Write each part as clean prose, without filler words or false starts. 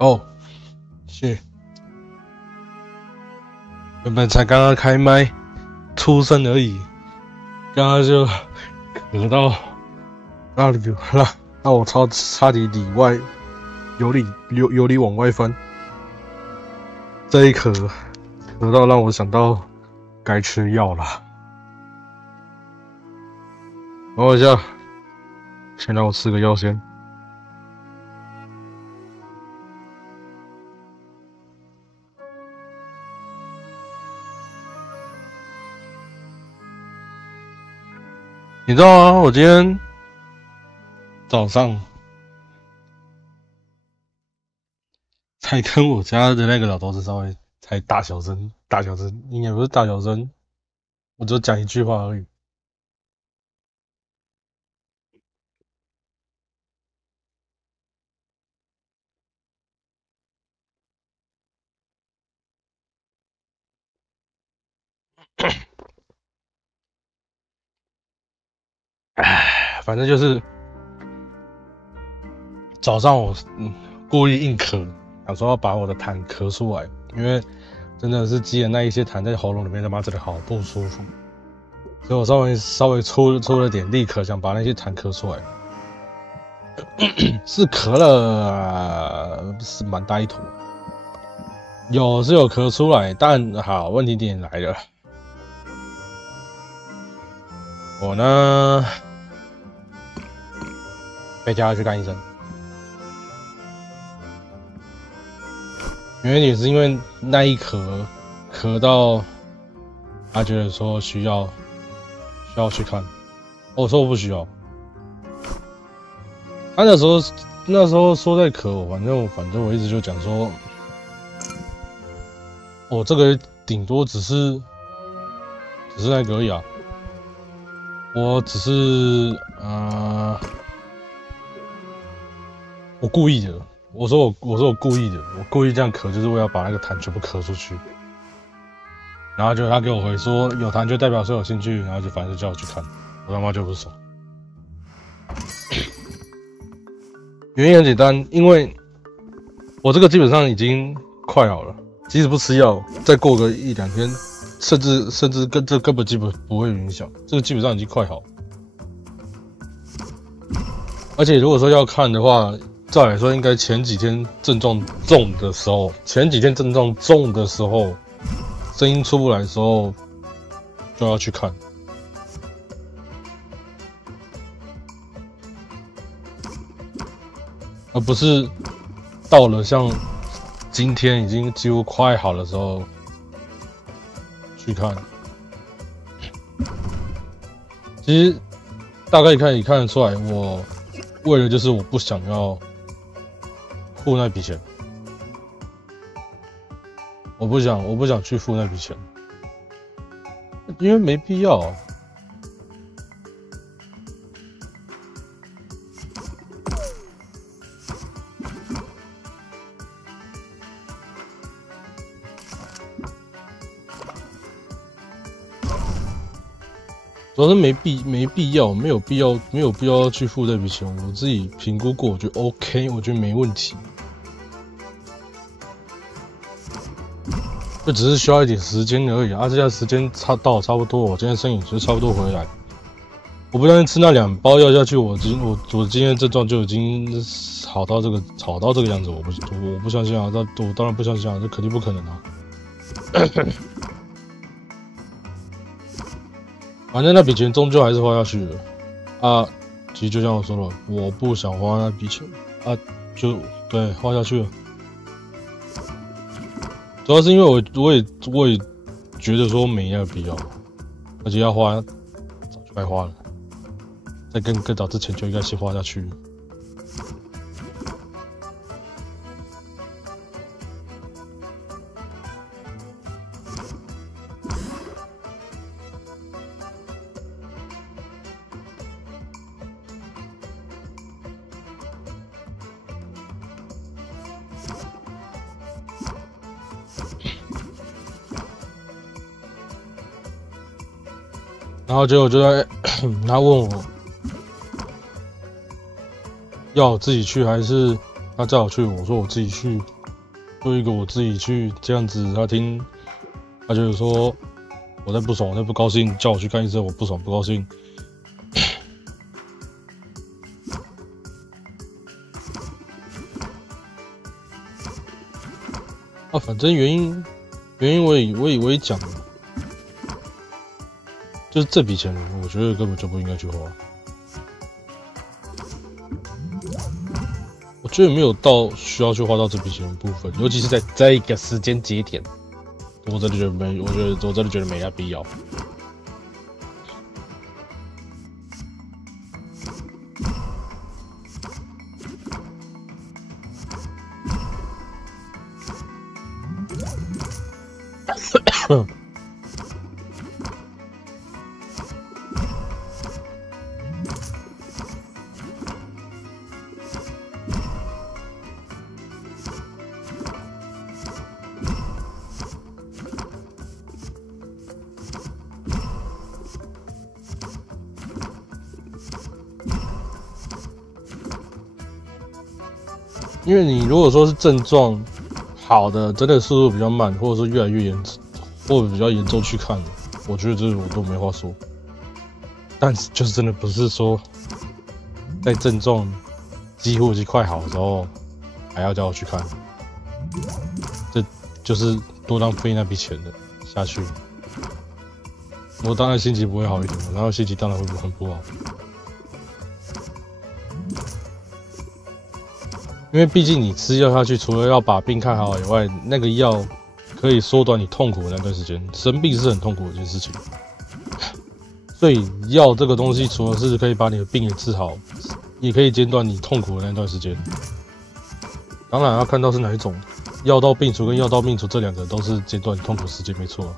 哦，是，原本才刚刚开麦出声而已，刚刚就咳到让我差点由里往外翻，这一咳到让我想到该吃药了。等我一下，先让我吃个药先。你知道吗？我今天早上才跟我家的那个老头子稍微才大小声，应该不是大小声，我只讲一句话而已。反正就是早上我故意硬咳，想说要把我的痰咳出来，因为真的是积了那一些痰在喉咙里面，他妈真的好不舒服，所以我稍微出了点力，可想把那些痰咳出来。是咳了是蛮大一坨，是有咳出来，但好，问题点来了，我呢被叫去看医生，原因也是因为那一咳到他觉得说需要去看，我说我不需要。他那时候说在咳，反正我一直就讲说，这个顶多只是那个而已啊，我只是我故意的，我说我故意的，我故意这样咳，就是为了把那个痰全部咳出去。然后就他给我回说有痰就代表说有兴趣，然后就反正就叫我去看，我他妈就不爽。原因很简单，因为我这个基本上已经快好了，即使不吃药，再过个1-2天，甚至根本基本不会影响，这个基本上已经快好。而且如果说要看的话，照理说应该前几天症状重的时候，声音出不来的时候就要去看。而不是到了像今天已经几乎快好的时候去看。其实大概也看得出来，我为了就是我不想要付那笔钱，我不想去付那笔钱，因为没必要啊。主要是没必要，没有必要去付这笔钱。我自己评估过，我觉得 OK， 我觉得没问题，就只是需要一点时间而已啊。这下时间到差不多，我今天身体就差不多回来。我不相信吃那2包药下去，我今天症状就已经好到这个样子，我不相信啊！我当然不相信啊，这肯定不可能啊。反正那笔钱终究还是花下去了啊！其实就像我说了，我不想花那笔钱啊，就对花下去了。主要是因为我也觉得说没那个必要，而且要花早就该花了，在更早之前就应该先花下去了。然后结果就在他问我要我自己去还是他叫我去，我说我自己去，做一个我自己去这样子，他就是说我在不爽，我在不高兴，叫我去看医生，我不爽不高兴。啊，反正原因我也讲了，就是这笔钱，我觉得根本就不应该去花。我觉得没有到需要去花到这笔钱的部分，尤其是在这一个时间节点，我真的觉得没那必要。因为你如果说是症状好的，真的速度比较慢，或者说越来越严重，或者比较严重去看，我觉得这我都没话说。但是就是真的不是说在症状几乎已经快好的时候还要叫我去看，这就是多浪费那笔钱的下去。我当然心情不会好一点，然后心情当然会很不好。因为毕竟你吃药下去，除了要把病看好以外，那个药可以缩短你痛苦的那段时间。生病是很痛苦的一件事情，所以药这个东西，除了是可以把你的病给治好，也可以减短你痛苦的那段时间。当然要看到是哪一种，药到病除跟药到病除这两个都是减短你痛苦时间，没错。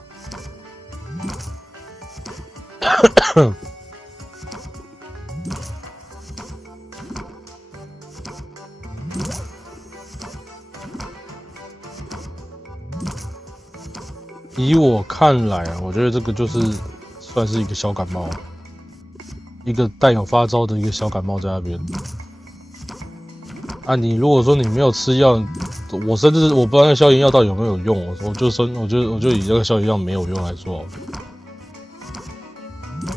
以我看来啊，我觉得这个就是算是一个小感冒，一个带有发烧的一个小感冒在那边。啊，你如果说你没有吃药，我甚至我不知道那个消炎药到底有没有用，我就以这个消炎药没有用来说，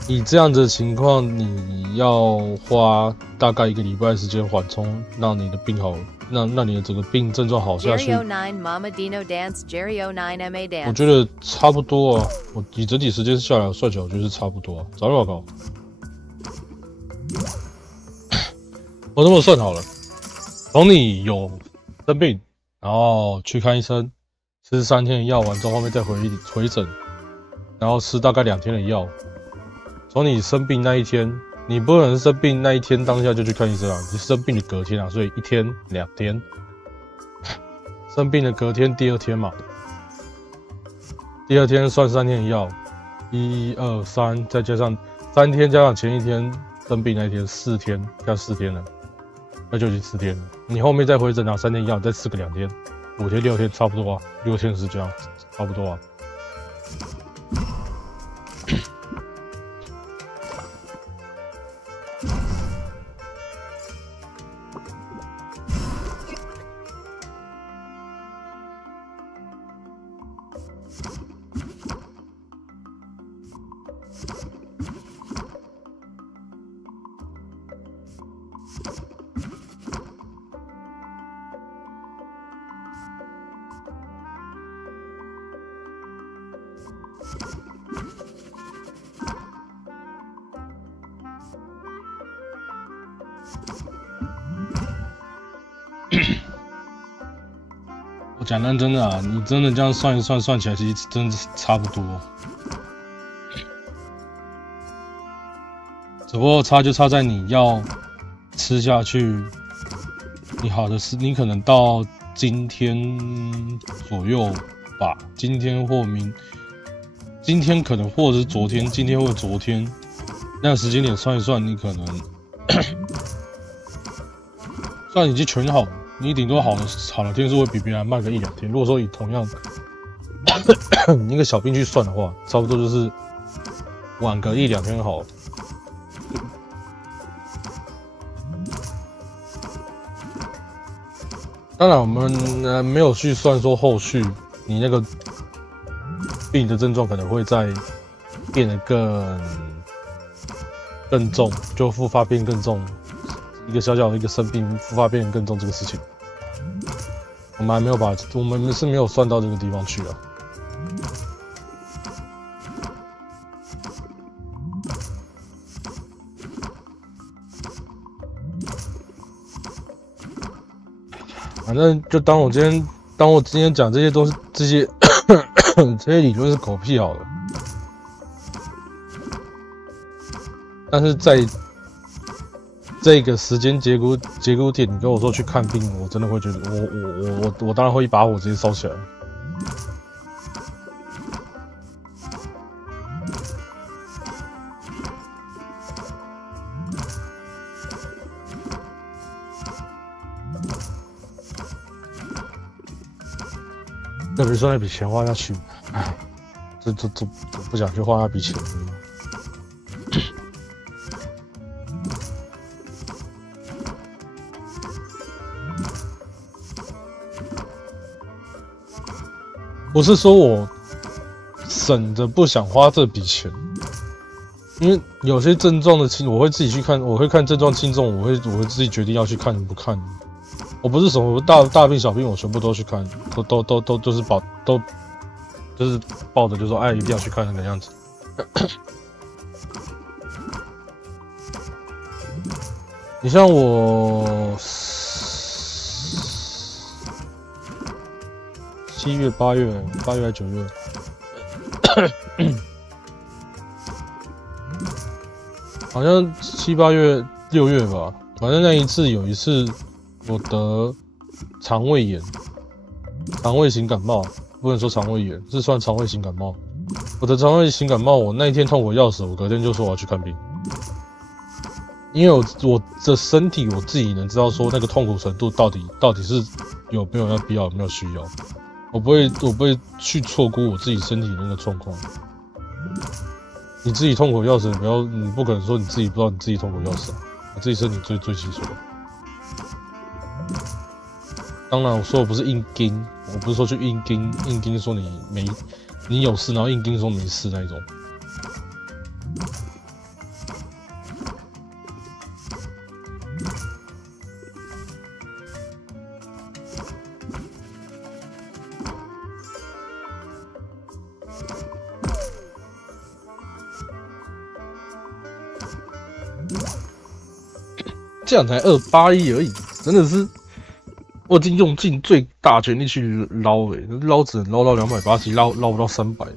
以这样子的情况，你要花大概1个礼拜的时间缓冲，让你的病好。让你的整个病症状好下去，我觉得差不多啊。我以整体时间下来算起来，我觉得是差不多啊。早点报告，我这么算好了，从你有生病，然后去看医生，吃3天的药完之后，后面再回诊，然后吃大概2天的药。从你生病那一天。你不可能生病那一天当下就去看医生啊，你生病的隔天啊，所以1天、2天，生病的隔天第2天嘛，第2天算3天的药，1、2、3，再加上3天加上前1天生病那一天，4天加4天了，那就已经4天了。你后面再回诊拿3天药，再吃个2天，5天、6天差不多啊，6天是这样，差不多啊。我讲认真的啊，你真的这样算一算，算起来其实真的是差不多，只不过差就差在你要吃下去，你好的是你可能到今天左右吧，今天可能或者是昨天，今天或者昨天，那个时间点算一算，你可能算已经全好了。你顶多好的天数会比别人慢个1、2天。如果说以同样你一个小病去算的话，差不多就是晚个1、2天好了。当然，我们没有去算说后续你那个病的症状可能会再变得更重，就复发变更重，一个小小的一个生病复发变得更重这个事情，我们还没有我们是没有算到这个地方去啊。反正就当我今天讲这些都是这些这些理论是狗屁好了，但是在这个时间节骨点，你跟我说去看病，我真的会觉得我当然会一把火直接烧起来。特别说那笔钱花下去，哎，这不想去花那笔钱。不是说我省着不想花这笔钱，因为有些症状的轻，我会自己去看，我会看症状轻重，我会自己决定要去看不看。我不是什么大病小病，我全部都去看，都就是就是抱着就说，哎，一定要去看那个样子。你像我7月、8月还是9月，好像7、8月、6月吧，反正有一次。我得肠胃炎，肠胃型感冒，不能说肠胃炎，是算肠胃型感冒。我的肠胃型感冒，我那一天痛苦要死，我隔天就说我要去看病，因为我的身体我自己能知道说那个痛苦程度到底是有没有必要，有没有需要，我不会去错估我自己身体那个状况。你自己痛苦要死，你不可能说你自己不知道你自己痛苦要死啊，你自己身体最清楚。当然，我说的不是硬盯，我不是说去硬盯说你有事，然后硬盯说没事那一种。这样才281而已，真的是。我已经用尽最大全力去捞捞只能捞到280，捞不到300。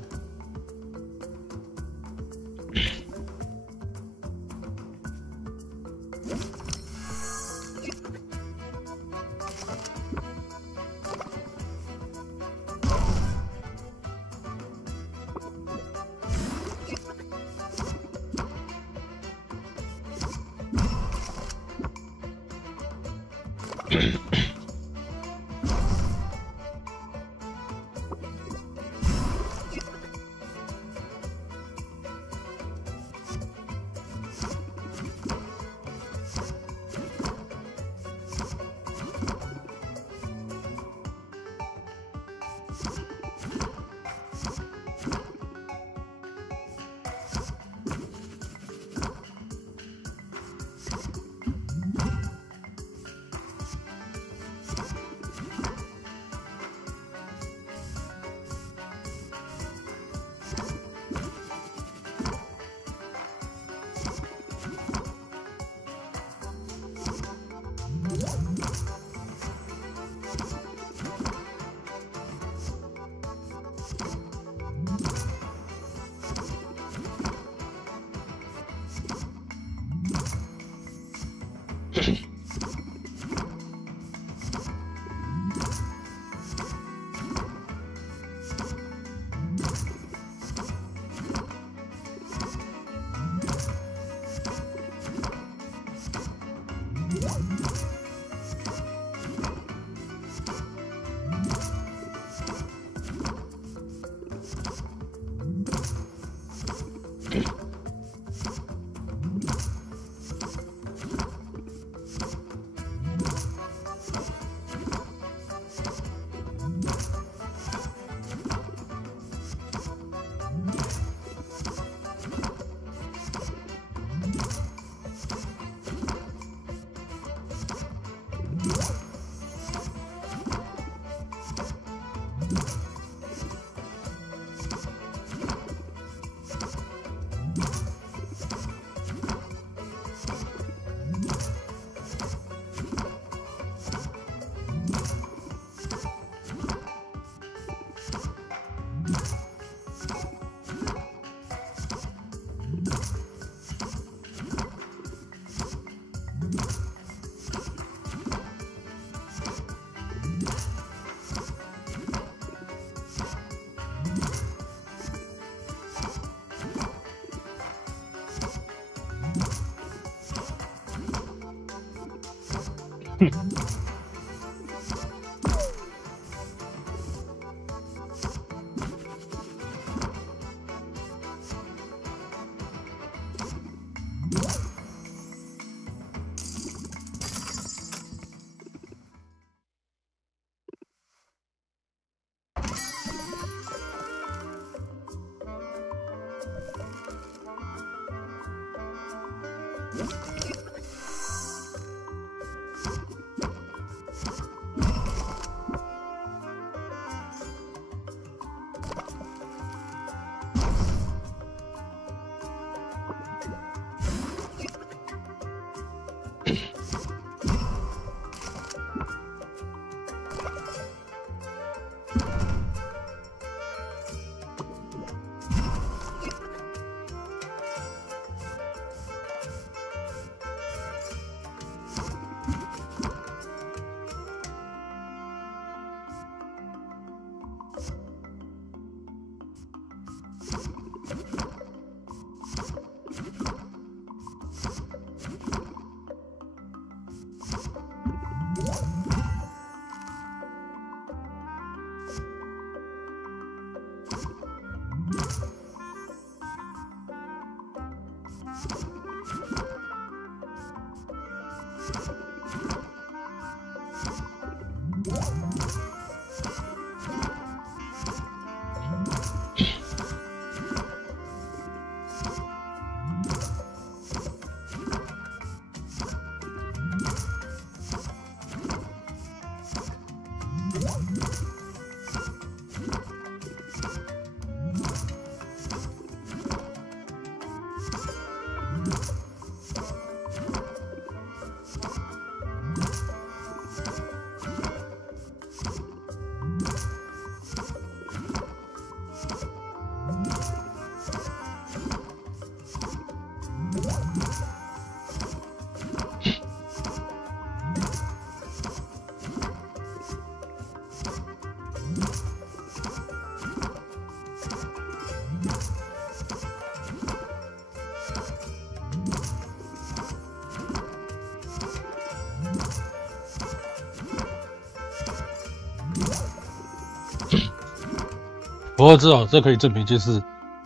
不过至少这可以证明一件事：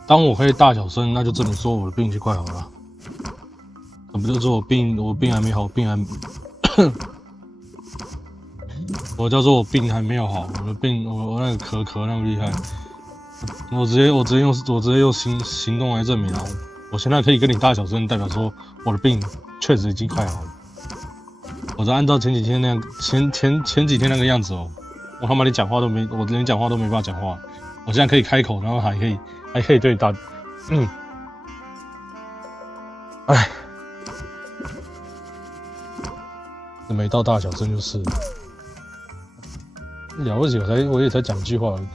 当我可以大小声，那就证明说我的病已经快好了。不就说我病还没好，病还我叫做我病还没有好，我的病我那个咳那么厉害，我直接用行动来证明啊！我现在可以跟你大小声，代表说我的病确实已经快好了。我再按照前几天那样前几天那个样子哦，我他妈连讲话都没，我连讲话都没办法讲话。我现在可以开口，然后还可以对你打，哎，没到大小声就是了不起，我也才讲一句话而已。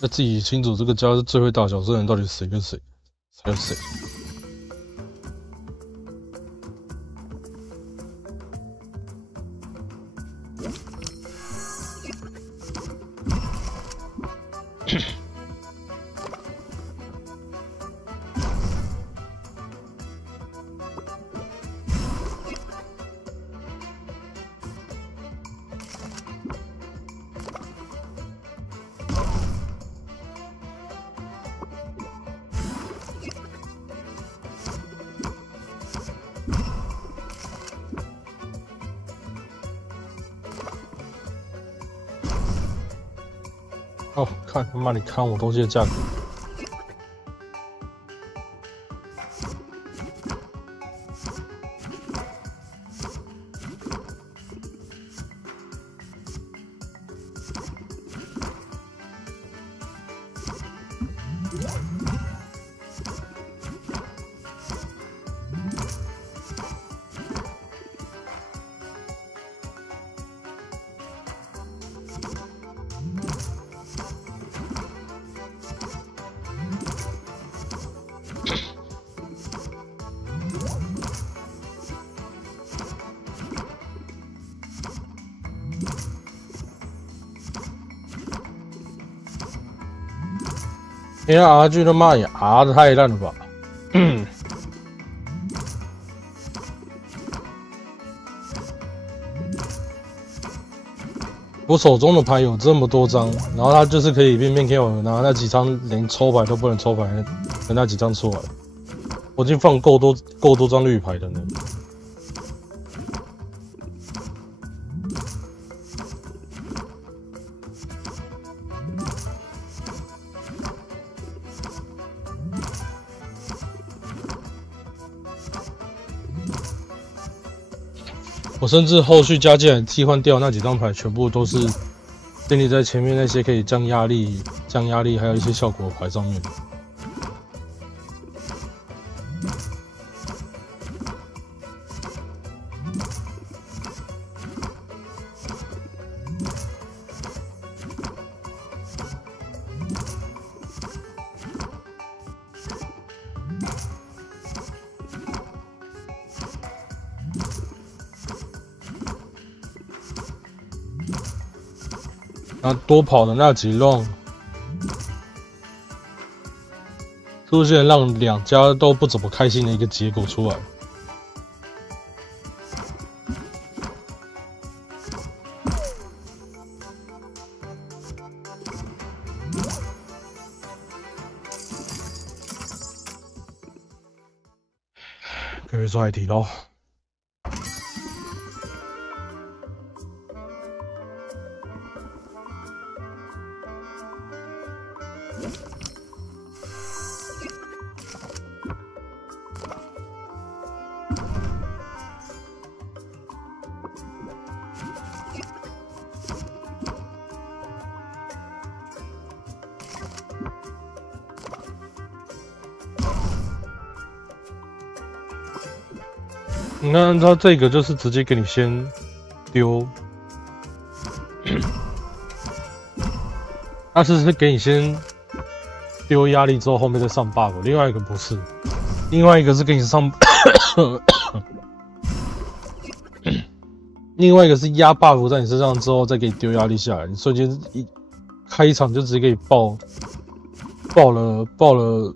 要自己清楚这个家是最会大小声的人到底谁跟谁才有谁。哦，看他妈，你看我东西的价格。因为 RG 他妈也 R 的太烂了吧！我手中的牌有这么多张，然后他就是可以偏偏给我拿那几张连抽牌都不能抽牌的那几张出来，我已经放够多张绿牌的呢。我甚至后续加进来替换掉那几张牌，全部都是建立在前面那些可以降压力，还有一些效果的牌上面。那多跑的那几 round 出现让两家都不怎么开心的一个结果出来。可以说海底捞。你看它这个就是直接给你先丢，它是给你先丢压力之后，后面再上 buff。另外一个不是，另外一个是给你上，另外一个是压 buff 在你身上之后再给你丢压力下来，你瞬间一开场就直接给你爆了12%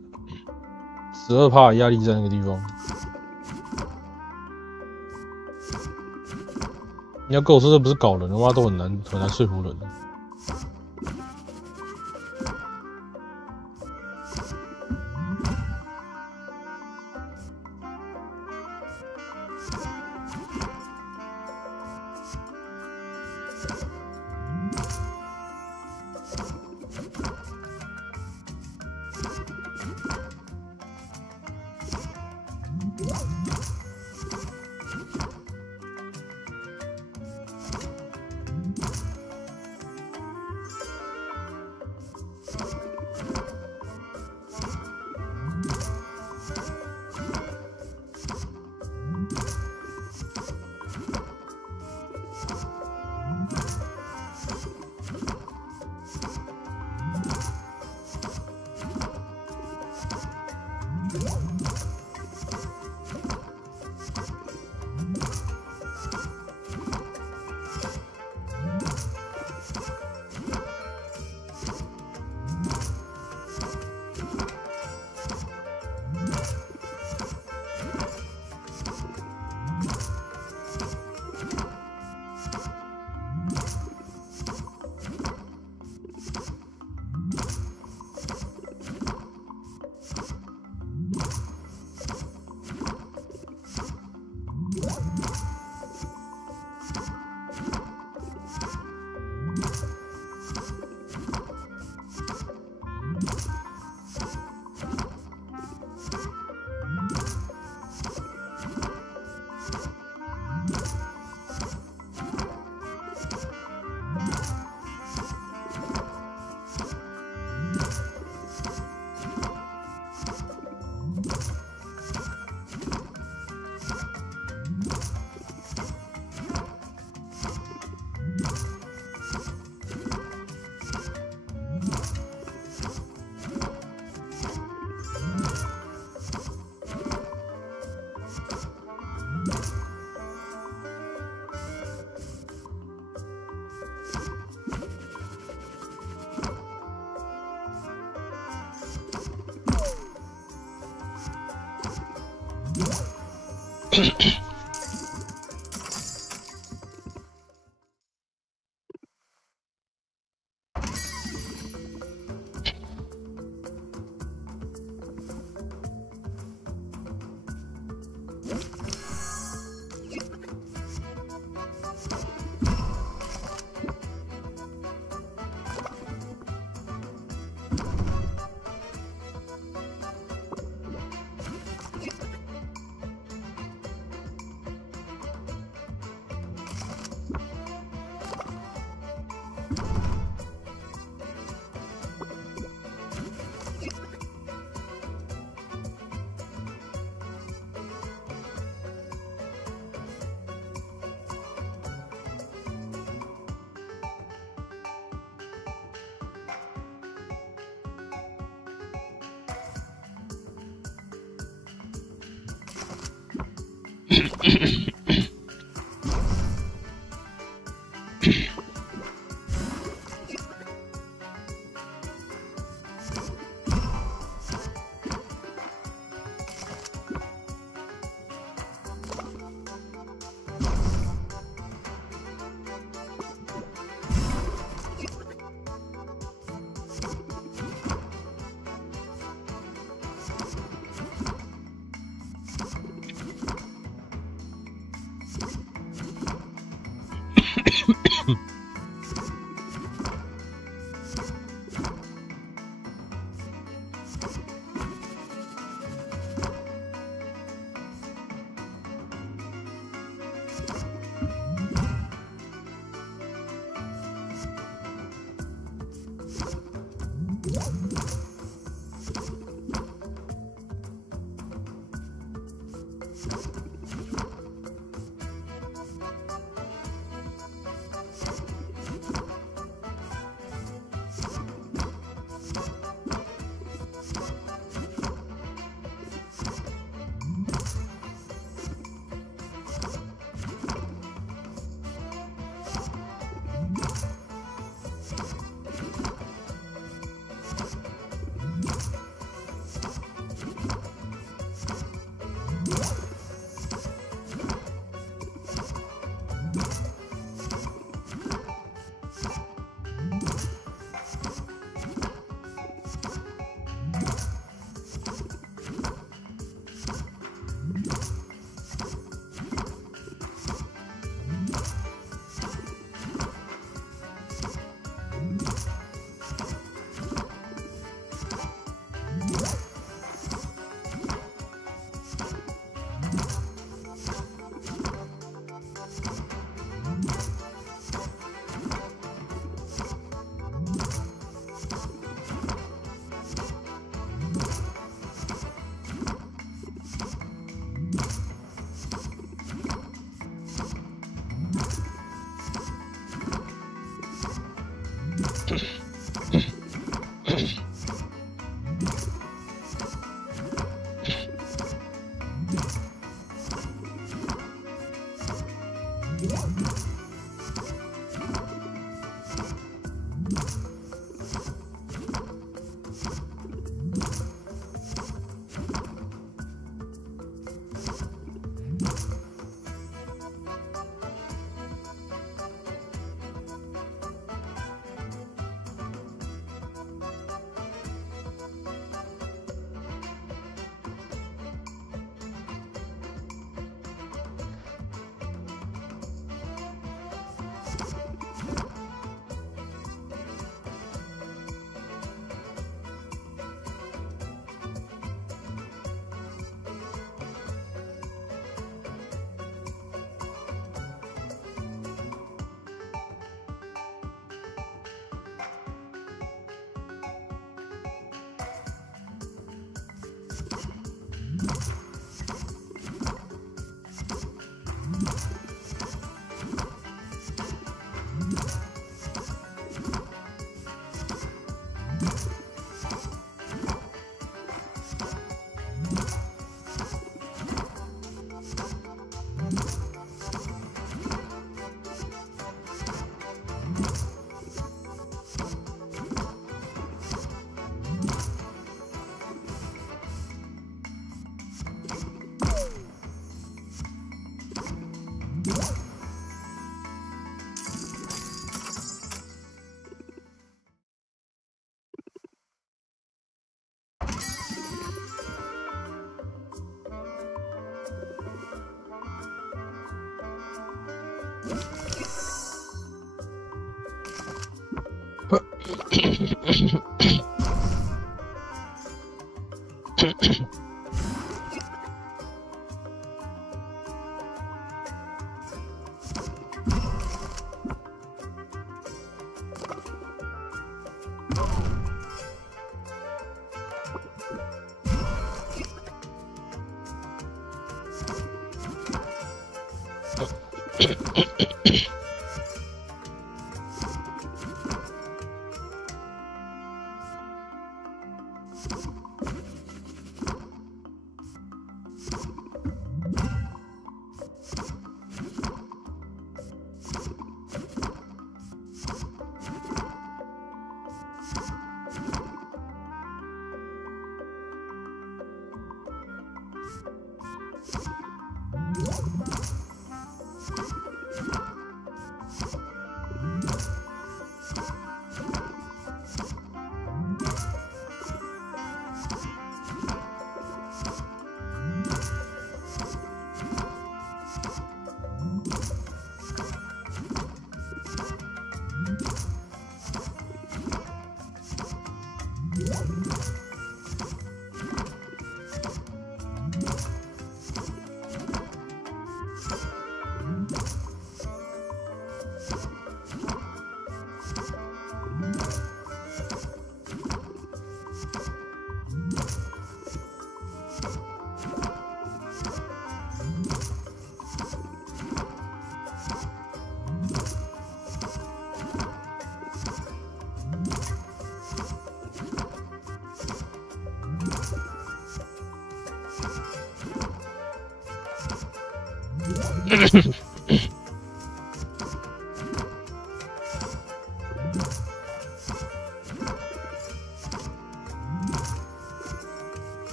的压力在那个地方。你要跟我说这不是搞人的话，都很难说服人。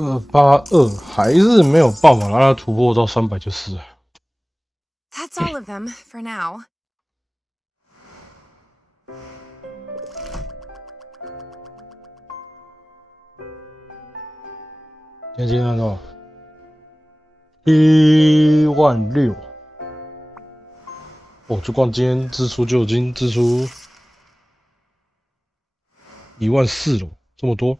282还是没有办法让它突破到300就是了。That's all of them for now. 今天看到16000，哦，就光今天支出就已经支出14000了，这么多。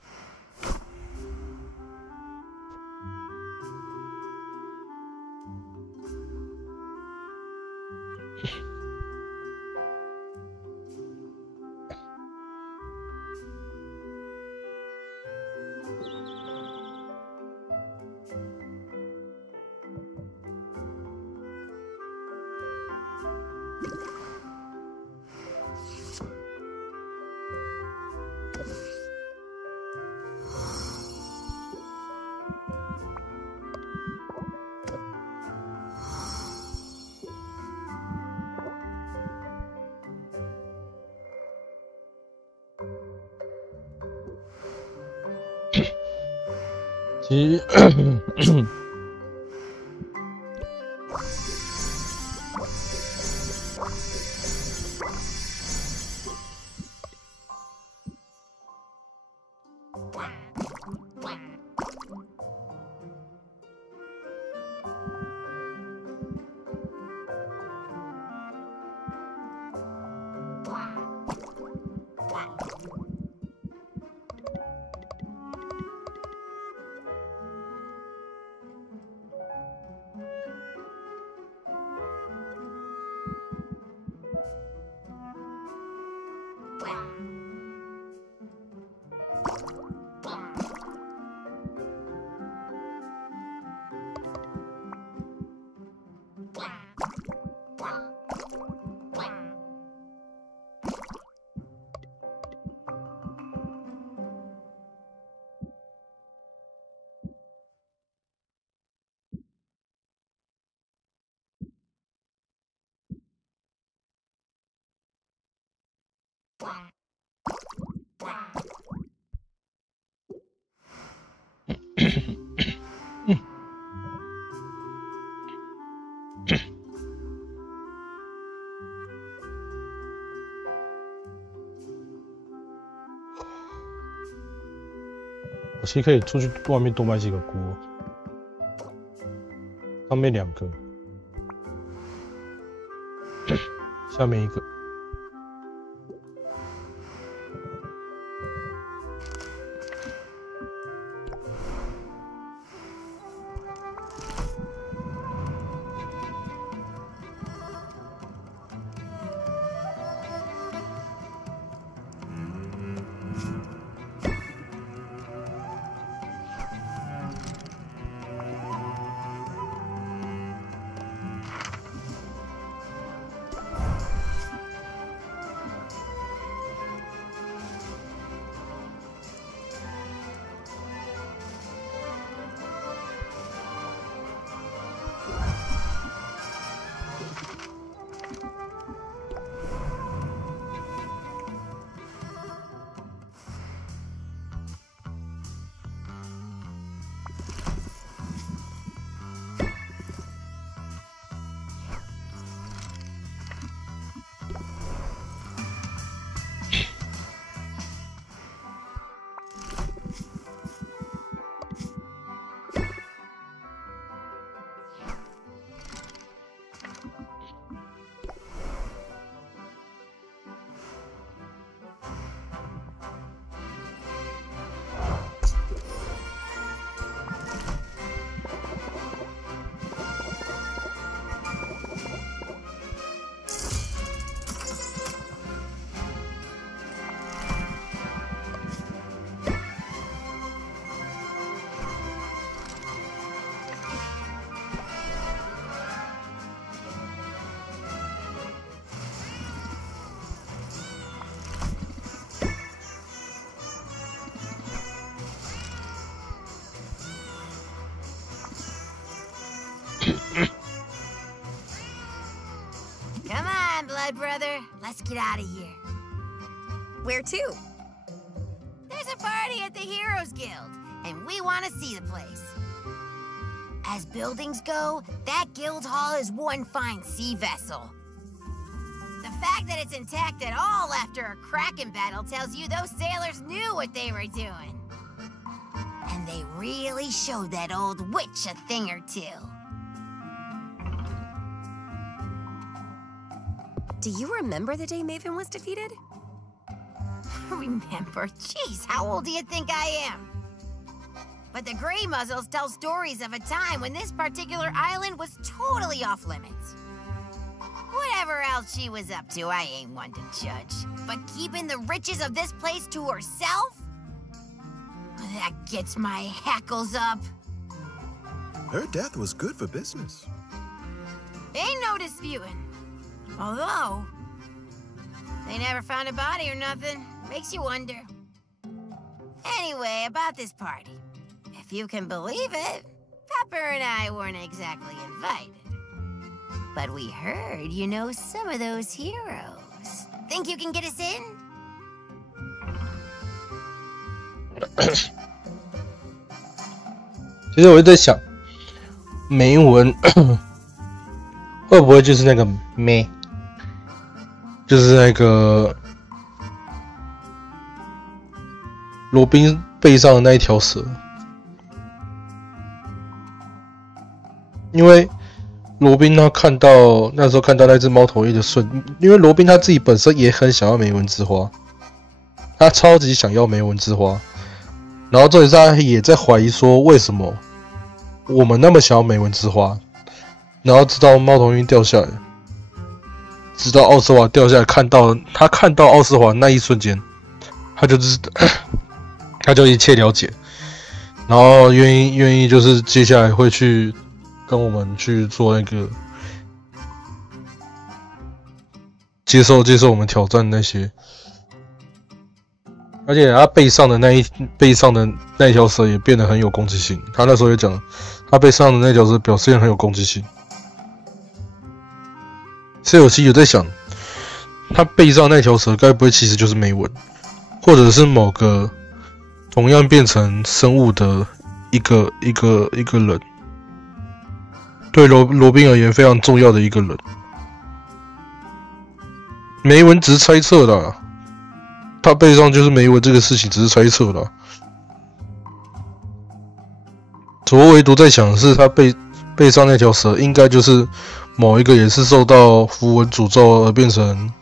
其实我其实可以出去外面多买几个锅，上面2个，下面1个。Come on, blood brother. Let's get out of here. Where to? There's a party at the Heroes Guild. and we want to see the place. As buildings go, that guild hall is one fine sea vessel. The fact that it's intact at all after a Kraken battle tells you those sailors knew what they were doing. And they really showed that old witch a thing or two. Do you remember the day Maven was defeated? Remember? Jeez, how old do you think I am? But the Grey Muzzles tell stories of a time when this particular island was totally off limits. Whatever else she was up to, I ain't one to judge. But keeping the riches of this place to herself? That gets my hackles up. Her death was good for business. Ain't no disputing. Although, they never found a body or nothing. Makes you wonder. Anyway, about this party. If you can believe it, Pepper and I weren't exactly invited. But we heard you know some of those heroes. Think you can get us in? 其实我就在想，梅文会不会就是那个梅，就是那个罗宾背上的那一条蛇？因为罗宾他那时候看到那只猫头鹰的因为罗宾他自己本身也很想要梅文之花，他超级想要梅文之花，然后这里他也在怀疑说为什么我们那么想要梅文之花，然后直到猫头鹰掉下来，直到奥斯华掉下来，看到奥斯华那一瞬间，他就一切了解，然后愿意就是接下来会去跟我们去做那个接受我们挑战那些，而且他背上的那一条蛇也变得很有攻击性。他那时候也讲，他背上的那条蛇表现很有攻击性。所以我其实有在想，他背上那条蛇该不会其实就是梅文，或者是某个同样变成生物的一个人。对罗宾而言非常重要的一个人，梅文只是猜测啦，他背上就是梅文这个事情只是猜测啦。我唯独在想的是他背上那条蛇应该就是某一个也是受到符文诅咒而变成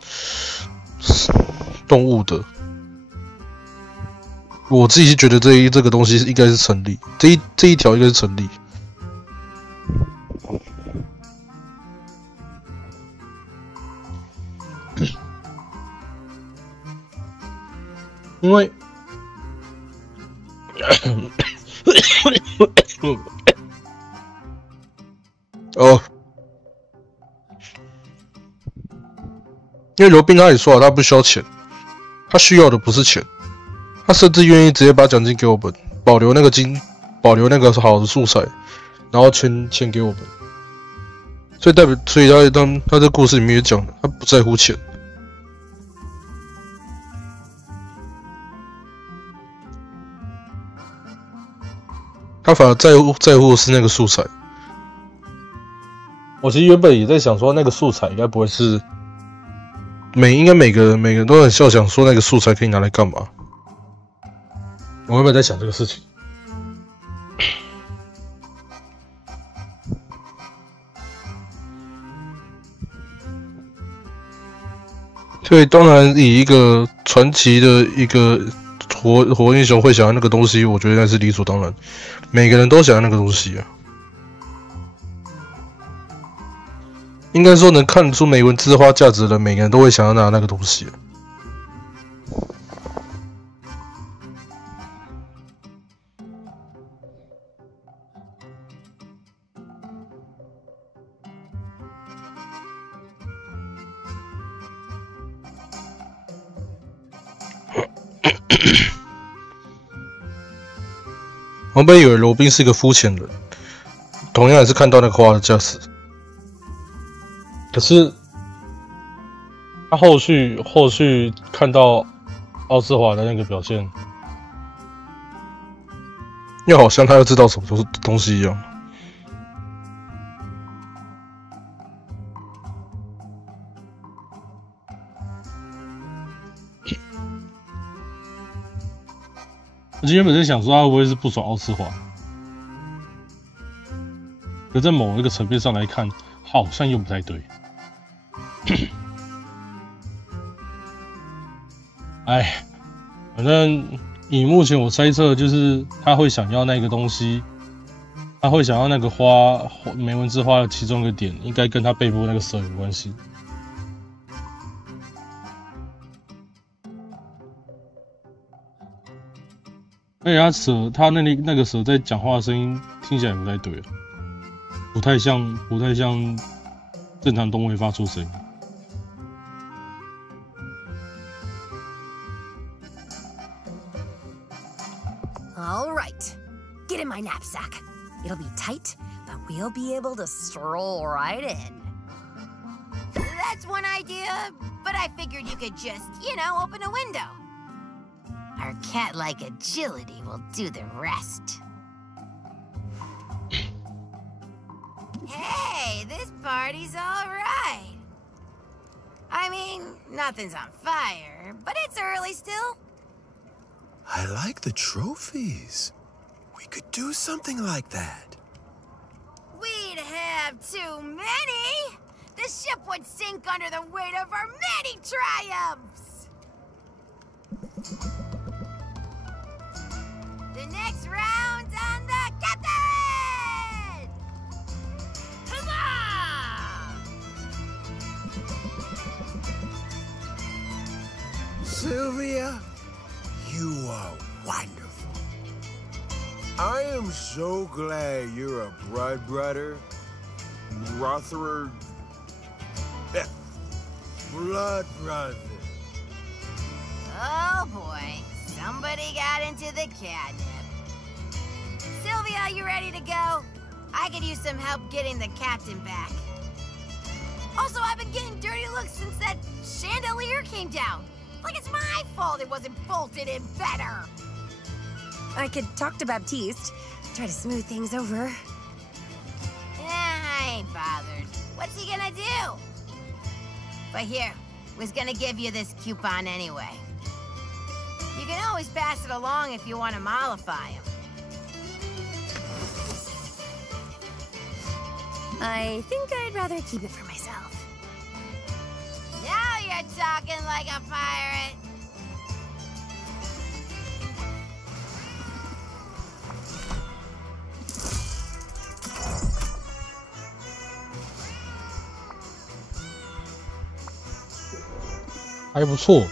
动物的。我自己觉得这个东西应该是成立，这一条应该是成立。因为因为罗宾他也说了，他不需要钱，他需要的不是钱，他甚至愿意直接把奖金给我们，保留那个好的素材，然后钱给我们。所以他这故事里面也讲了，他不在乎钱。他反而在乎的是那个素材。我其实原本也在想说，那个素材应该不会是应该每个人都很笑想说那个素材可以拿来干嘛。我原本在想这个事情。对，当然以一个传奇的一个活英雄会想要那个东西，我觉得那是理所当然，每个人都想要那个东西啊。应该说能看出梅文之花价值的人，每个人都会想要拿那个东西啊。我本以为罗宾是一个肤浅人，同样也是看到那个花的价值。可是他后续看到奥斯华的那个表现，又好像他要知道什么东西一样。我今天本身想说他会不会是不爽奥斯华，可在某一个层面上来看，好像又不太对。哎，反正以目前我猜测，就是他会想要那个东西，他会想要那个梅文之花的其中一个点，应该跟他背部那个蛇有关系。而且他那个蛇在讲话的声音听起来不太对，不太像正常动物会发出声音。All right, get in my knapsack. It'll be tight, but we'll be able to stroll right in. That's one idea, but I figured you could just, you know, open a window. Our cat-like agility will do the rest. Hey, this party's all right. I mean, nothing's on fire, but it's early still. I like the trophies. We could do something like that. We'd have too many. The ship would sink under the weight of our many triumphs. The next round's on the captain! Huzzah! Sylvia, you are wonderful. I am so glad you're a blood brother. Blood brother. Oh boy, somebody got into the catnip. Sylvia, you ready to go? I could use some help getting the captain back. Also, I've been getting dirty looks since that chandelier came down. Like it's my fault it wasn't bolted in better. I could talk to Baptiste, try to smooth things over. I ain't bothered. What's he gonna do? But here, was gonna give you this coupon anyway. You can always pass it along if you want to mollify him. I think I'd rather keep it for myself. Now you're talking like a pirate. "还不错。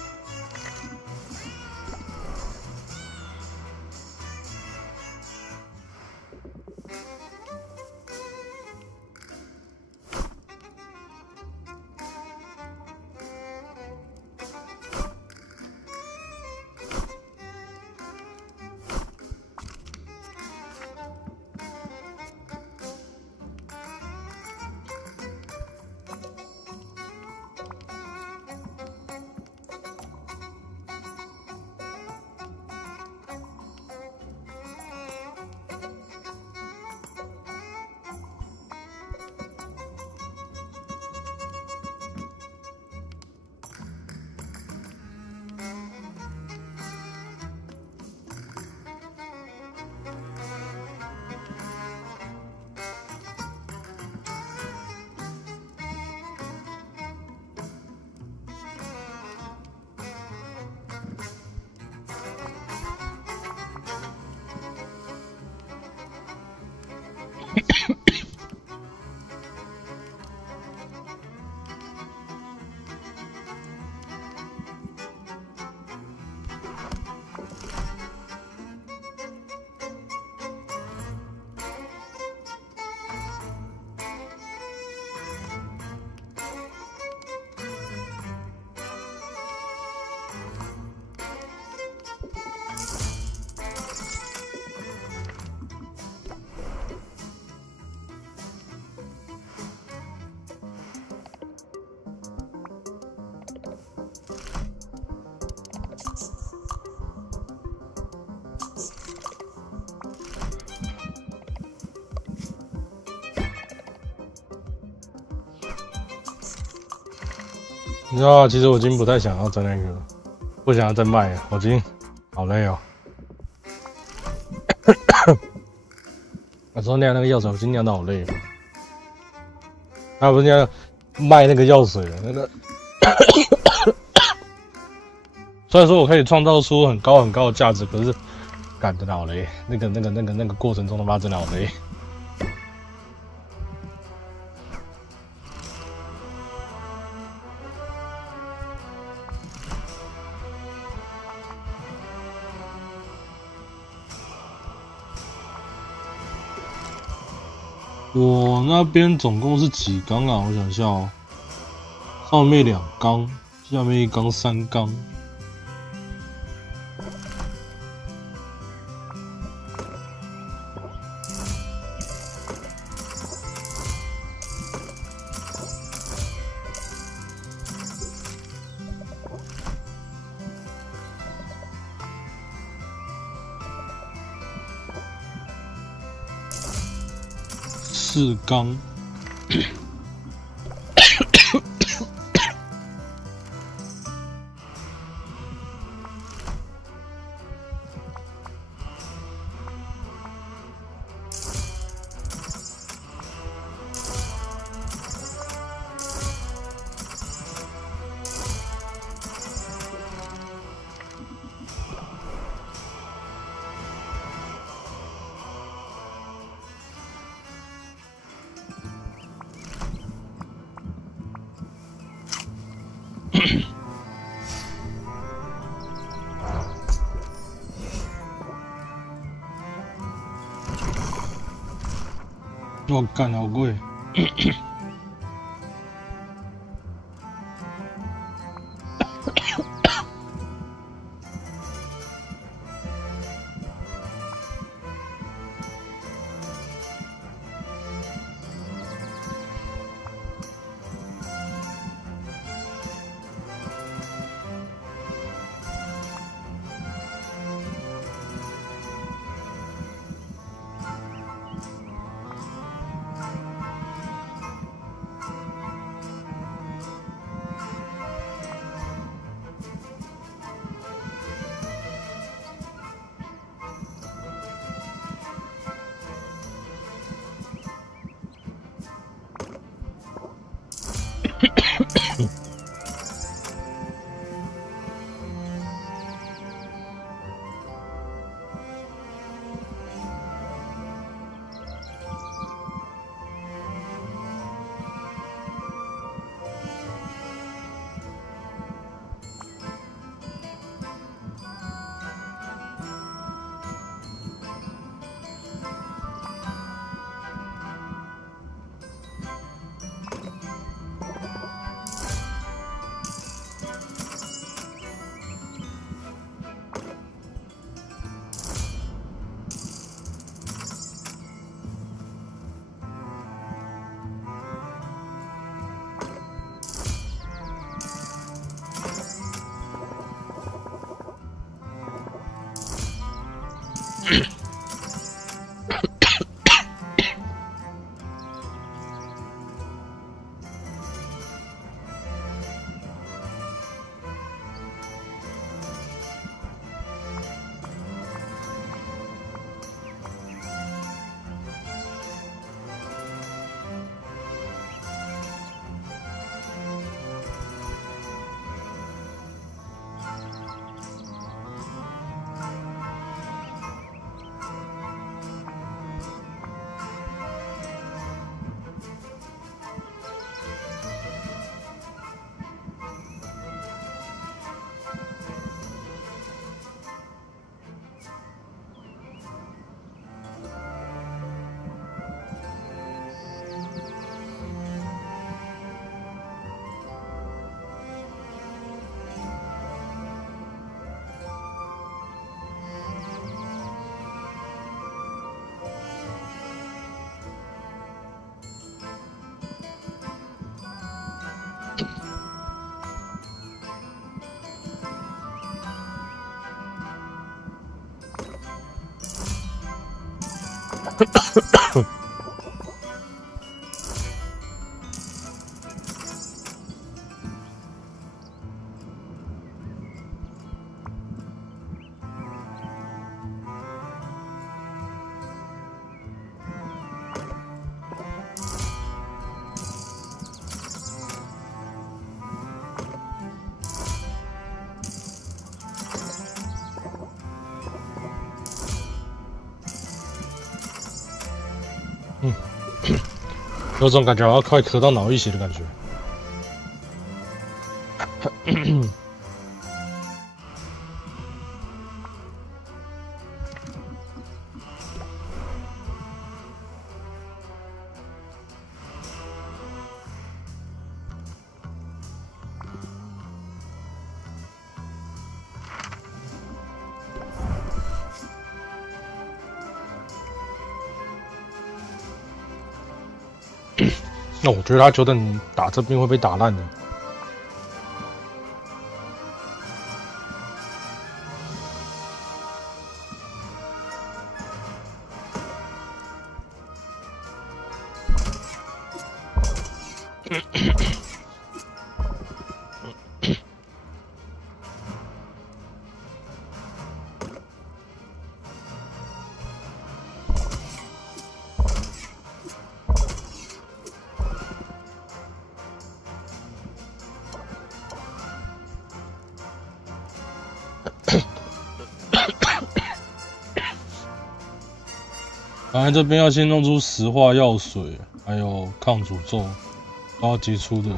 你知道吗？其实我已经不太想要再那个了，不想要再卖了，我已经好累哦。我说酿那个药水，我已经酿到好累了。啊，不是酿卖那个药水了，那个。虽然说我可以创造出很高的价值，可是干真的好累。那个过程中他妈真的好累。我那边总共是几缸啊？我想一下哦，上面2缸，下面1缸3缸。4缸，我干，好贵。有种感觉，好像快咳到脑溢血的感觉。那我觉得他球等打这边会被打烂的。反正这边要先弄出石化药水，还有抗诅咒，都要结出的。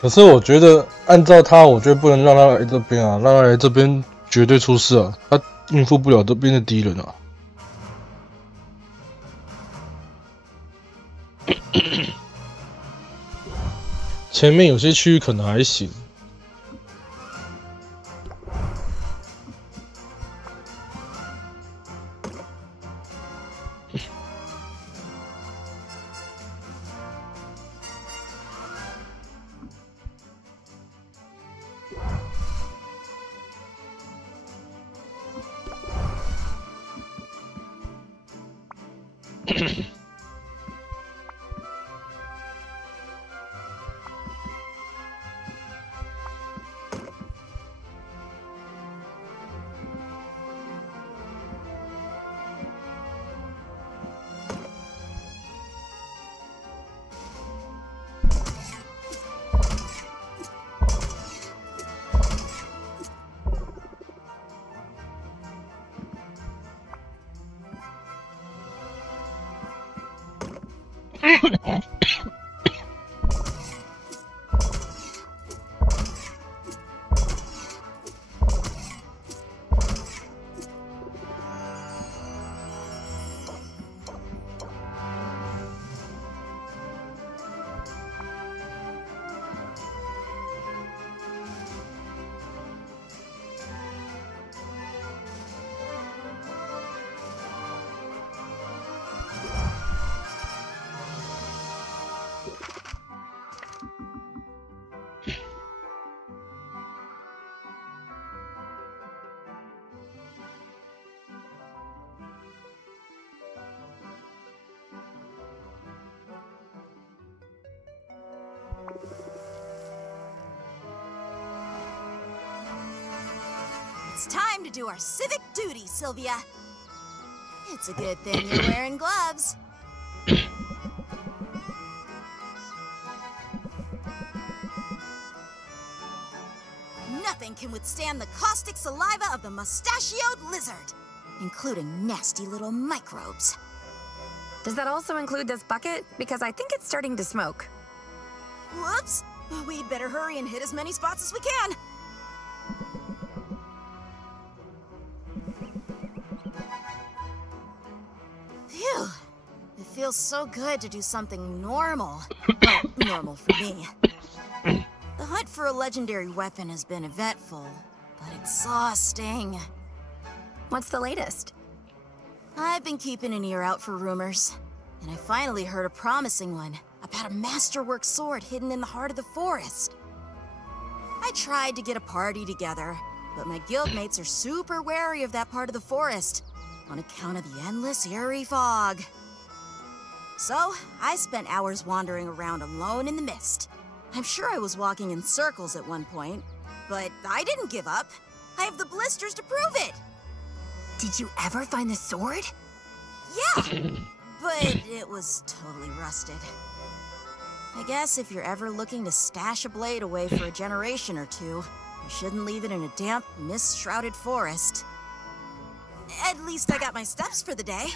可是我觉得，按照他，我觉得不能让他来这边啊，让他来这边绝对出事啊，他应付不了这边的敌人啊。前面有些区域可能还行。It's time to do our civic duty, Sylvia. It's a good thing you're wearing gloves. Nothing can withstand the caustic saliva of the mustachioed lizard, including nasty little microbes. Does that also include this bucket? Because I think it's starting to smoke. Whoops! We'd better hurry and hit as many spots as we can. Phew! It feels so good to do something normal. Well, normal for me. The hunt for a legendary weapon has been eventful, but exhausting. What's the latest? I've been keeping an ear out for rumors, and I finally heard a promising one about a masterwork sword hidden in the heart of the forest. I tried to get a party together, but my guildmates are super wary of that part of the forest on account of the endless eerie fog. So, I spent hours wandering around alone in the mist. I'm sure I was walking in circles at one point, but I didn't give up. I have the blisters to prove it! Did you ever find the sword? Yeah, but it was totally rusted. I guess if you're ever looking to stash a blade away for a generation or two, you shouldn't leave it in a damp, mist-shrouded forest. At least I got my steps for the day.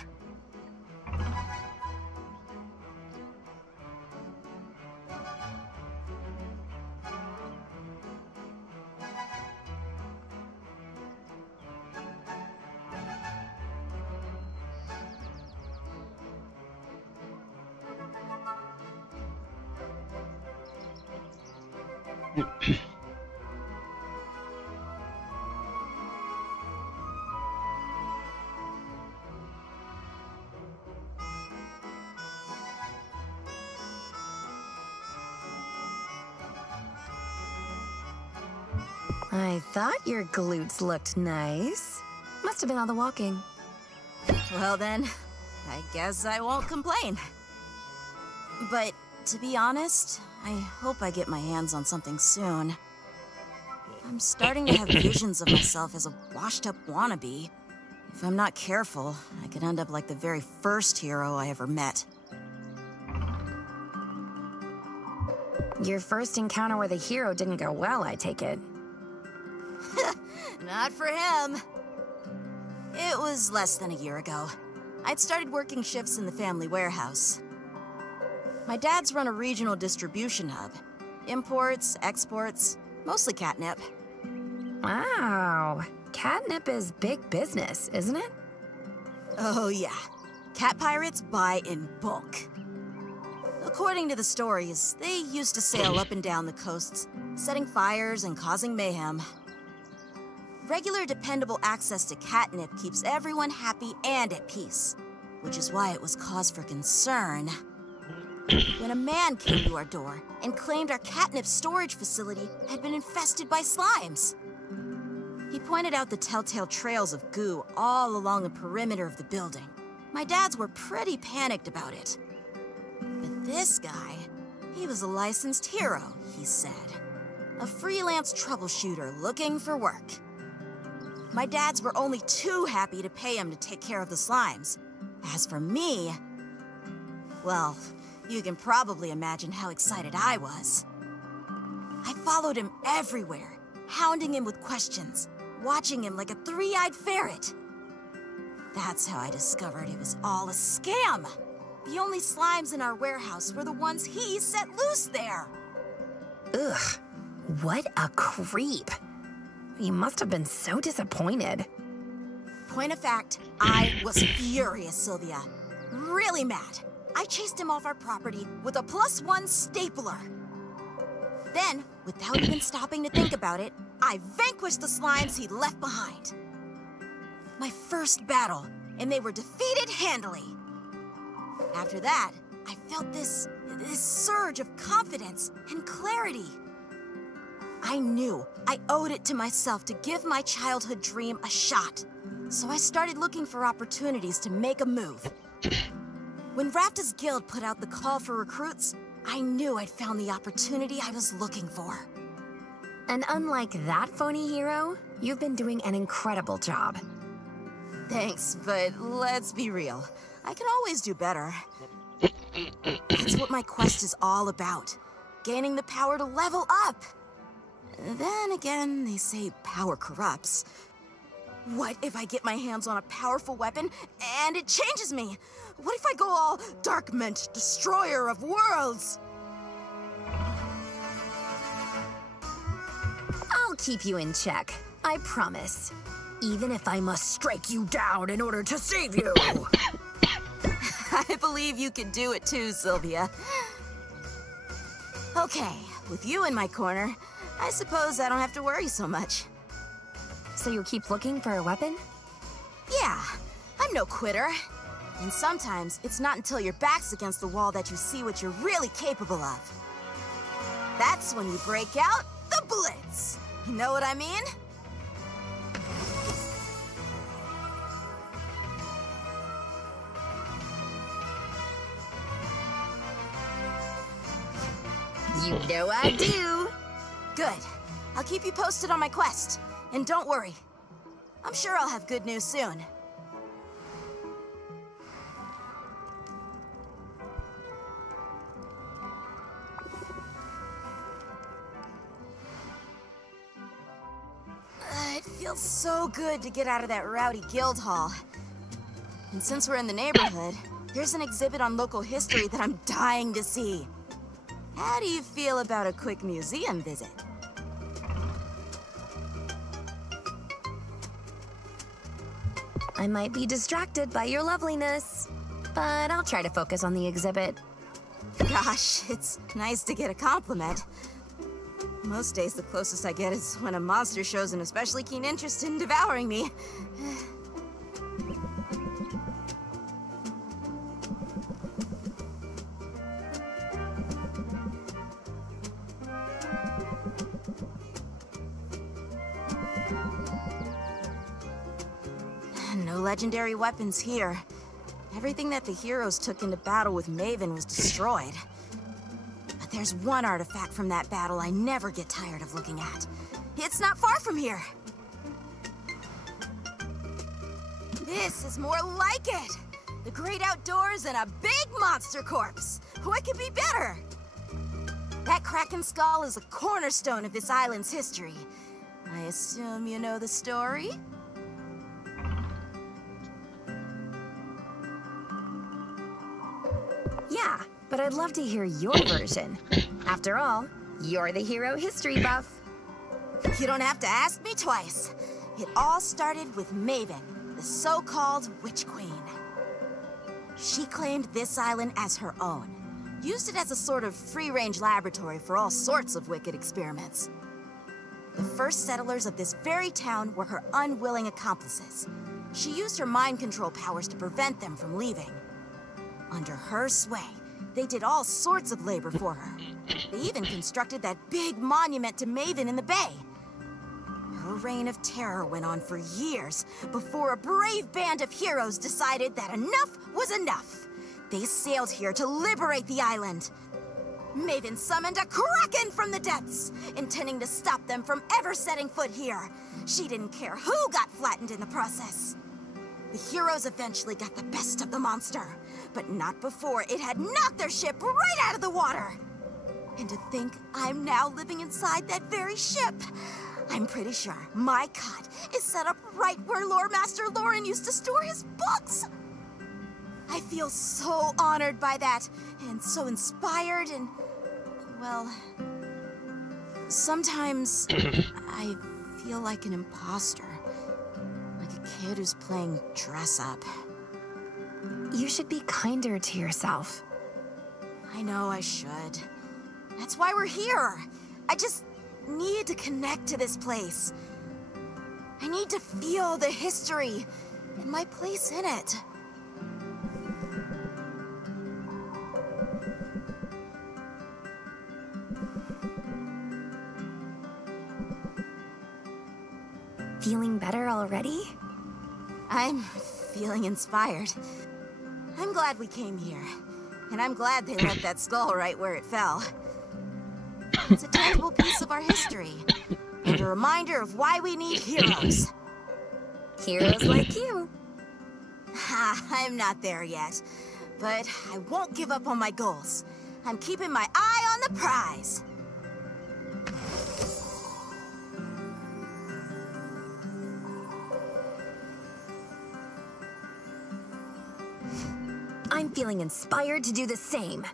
I thought your glutes looked nice. Must have been all the walking. Well then, I guess I won't complain. But to be honest, I hope I get my hands on something soon. I'm starting to have visions of myself as a washed-up wannabe. If I'm not careful, I could end up like the very first hero I ever met. Your first encounter with a hero didn't go well, I take it. Not for him. It was less than a year ago. I'd started working shifts in the family warehouse. My dad's run a regional distribution hub. Imports, exports, mostly catnip. Wow. Catnip is big business, isn't it? Oh yeah. Cat pirates buy in bulk. According to the stories, they used to sail up and down the coasts, setting fires and causing mayhem. Regular, dependable access to catnip keeps everyone happy and at peace, which is why it was cause for concern when a man came to our door and claimed our catnip storage facility had been infested by slimes. He pointed out the telltale trails of goo all along the perimeter of the building. My dads were pretty panicked about it. But this guy, he was a licensed hero, he said. A freelance troubleshooter looking for work. My dads were only too happy to pay him to take care of the slimes. As for me, well, you can probably imagine how excited I was. I followed him everywhere, hounding him with questions, watching him like a three-eyed ferret. That's how I discovered it was all a scam. The only slimes in our warehouse were the ones he set loose there. Ugh, what a creep. You must have been so disappointed. Point of fact, I was furious, Sylvia. Really mad. I chased him off our property with a +1 stapler. Then, without even stopping to think about it, I vanquished the slimes he'd left behind. My first battle, and they were defeated handily. After that, I felt this surge of confidence and clarity. I knew I owed it to myself to give my childhood dream a shot. So I started looking for opportunities to make a move. When Rafta's guild put out the call for recruits, I knew I'd found the opportunity I was looking for. And unlike that phony hero, you've been doing an incredible job. Thanks, but let's be real. I can always do better. That's what my quest is all about. Gaining the power to level up. Then again, they say power corrupts. What if I get my hands on a powerful weapon and it changes me? What if I go all Dark-Ment, destroyer of worlds? I'll keep you in check, I promise. Even if I must strike you down in order to save you. I believe you can do it too, Sylvia. Okay, with you in my corner, I suppose I don't have to worry so much. So you'll keep looking for a weapon? Yeah, I'm no quitter. And sometimes it's not until your back's against the wall that you see what you're really capable of. That's when you break out the Blitz. You know what I mean? You know I do. Good. I'll keep you posted on my quest. And don't worry. I'm sure I'll have good news soon. It feels so good to get out of that rowdy guild hall. And since we're in the neighborhood, there's an exhibit on local history that I'm dying to see. How do you feel about a quick museum visit? I might be distracted by your loveliness, but I'll try to focus on the exhibit. Gosh, it's nice to get a compliment. Most days, the closest I get is when a monster shows an especially keen interest in devouring me. No legendary weapons here. Everything that the heroes took into battle with Maven was destroyed. But there's one artifact from that battle I never get tired of looking at. It's not far from here. This is more like it. The great outdoors and a big monster corpse. What could be better? That Kraken skull is a cornerstone of this island's history. I assume you know the story? Yeah, but I'd love to hear your version. After all, you're the hero history buff. You don't have to ask me twice. It all started with Maven, the so-called Witch Queen. She claimed this island as her own, used it as a sort of free-range laboratory for all sorts of wicked experiments. The first settlers of this very town were her unwilling accomplices. She used her mind control powers to prevent them from leaving. Under her sway, they did all sorts of labor for her. They even constructed that big monument to Maven in the bay. Her reign of terror went on for years before a brave band of heroes decided that enough was enough. They sailed here to liberate the island. Maven summoned a Kraken from the depths, intending to stop them from ever setting foot here. She didn't care who got flattened in the process. The heroes eventually got the best of the monster, but not before it had knocked their ship right out of the water. And to think I'm now living inside that very ship. I'm pretty sure my cot is set up right where Lore Master Lauren used to store his books. I feel so honored by that, and so inspired, and, well, sometimes I feel like an imposter. Like a kid who's playing dress up. You should be kinder to yourself. I know I should. That's why we're here. I just need to connect to this place. I need to feel the history and my place in it. Feeling better already? I'm feeling inspired. I'm glad we came here. And I'm glad they left that skull right where it fell. It's a tangible piece of our history. And a reminder of why we need heroes. Heroes like you. Ha, I'm not there yet. But I won't give up on my goals. I'm keeping my eye on the prize. I'm feeling inspired to do the same.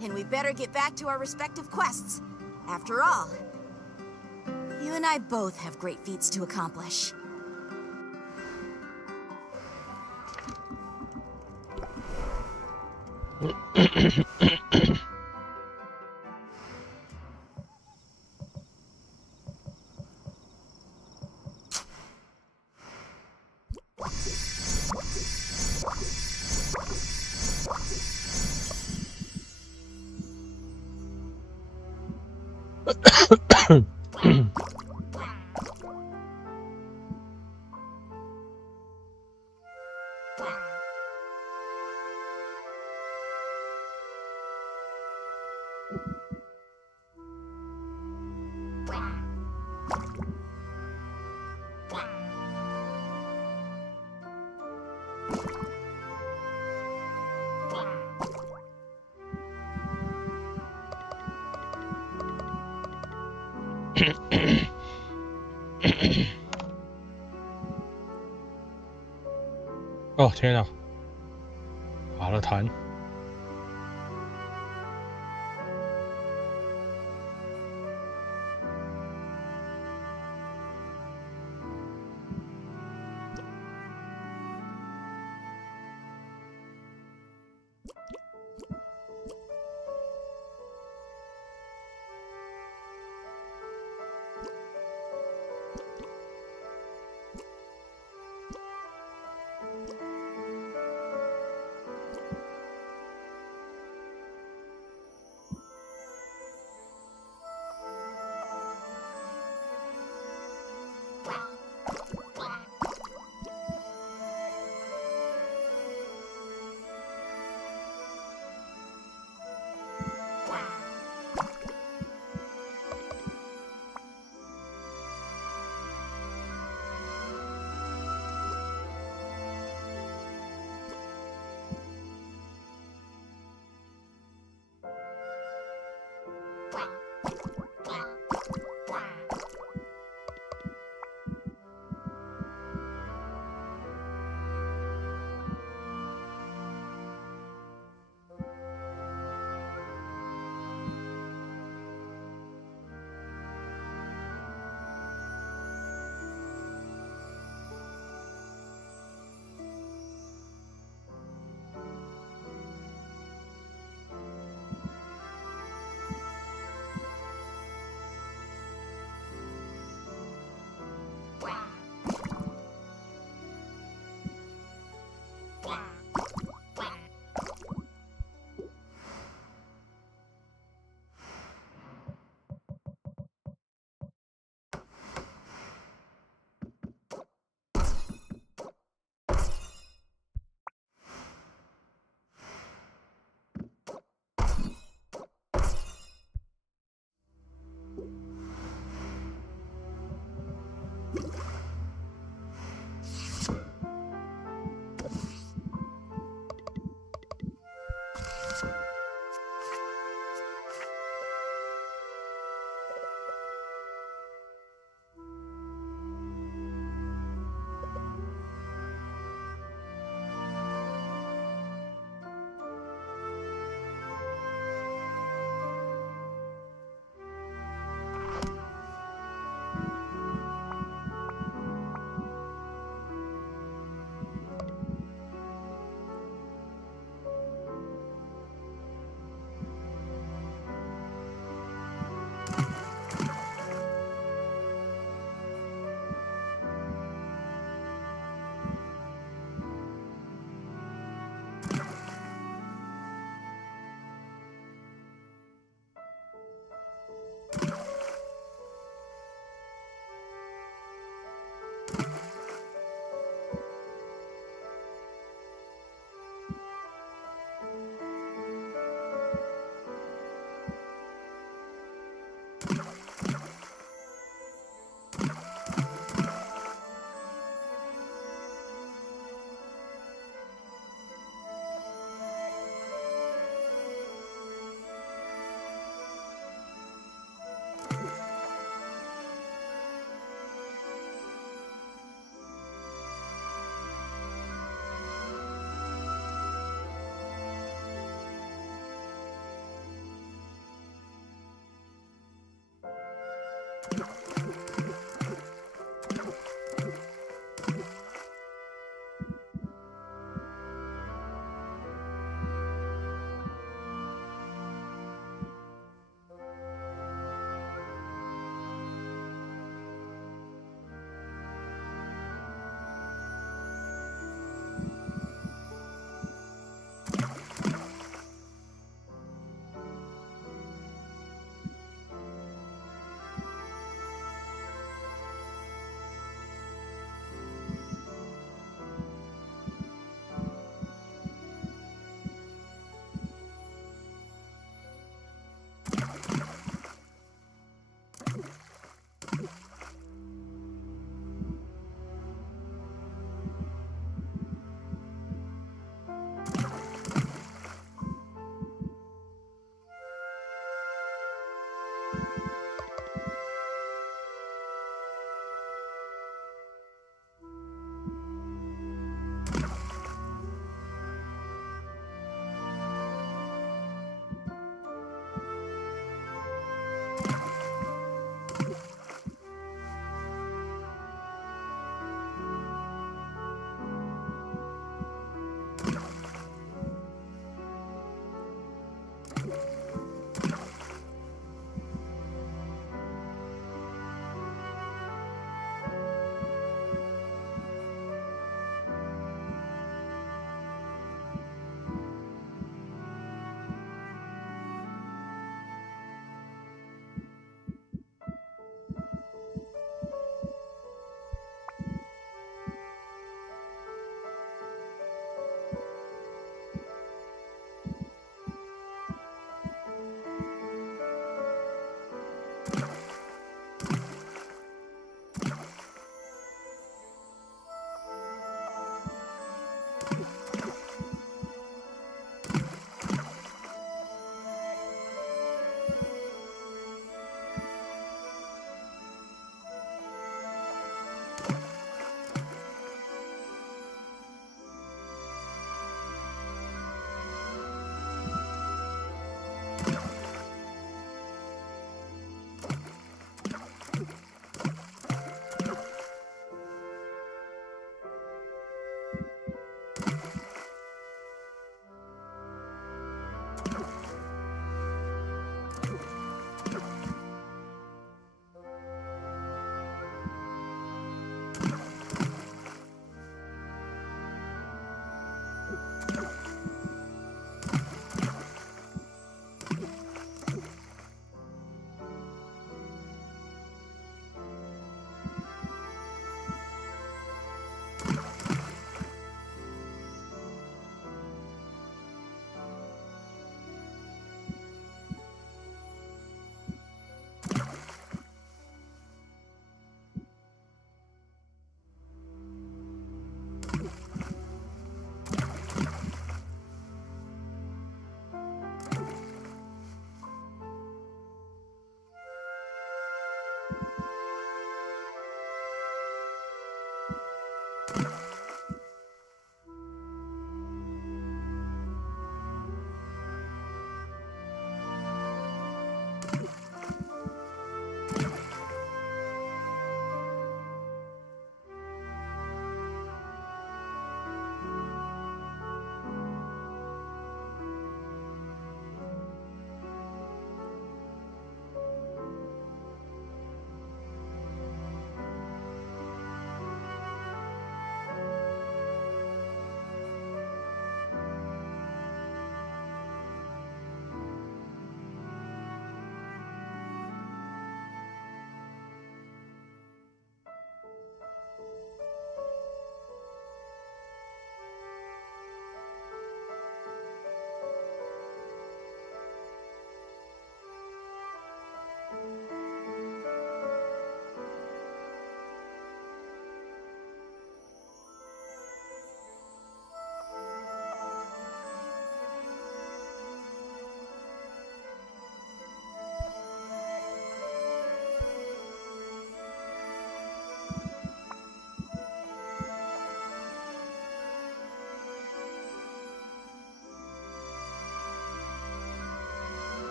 And we better get back to our respective quests. After all, you and I both have great feats to accomplish. 哦天啊，打了弹。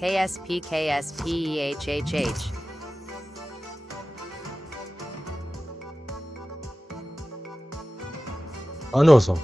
KSPKSPEHHH. 安诺手。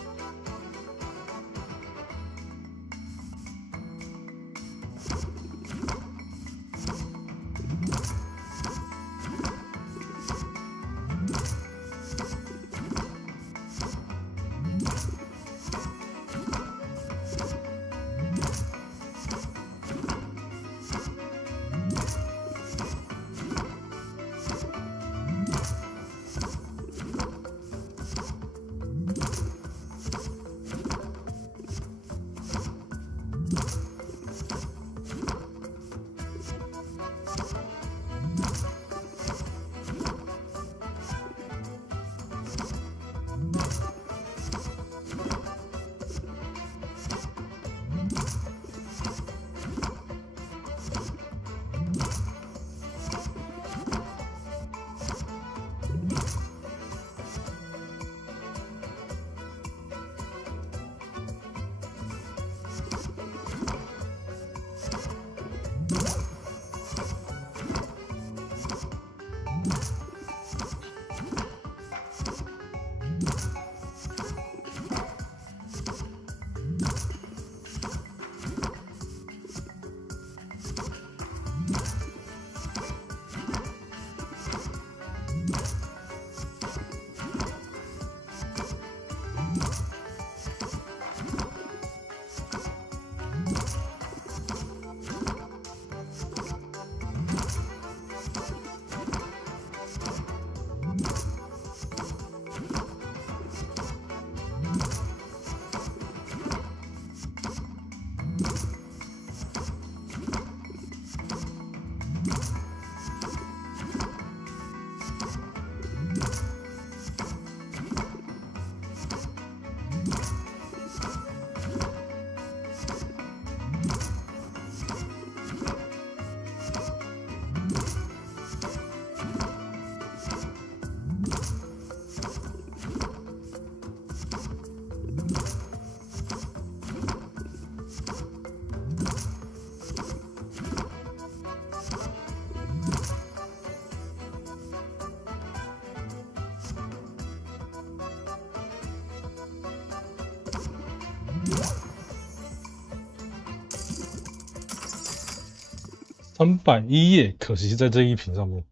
301页，可惜在这一屏上面。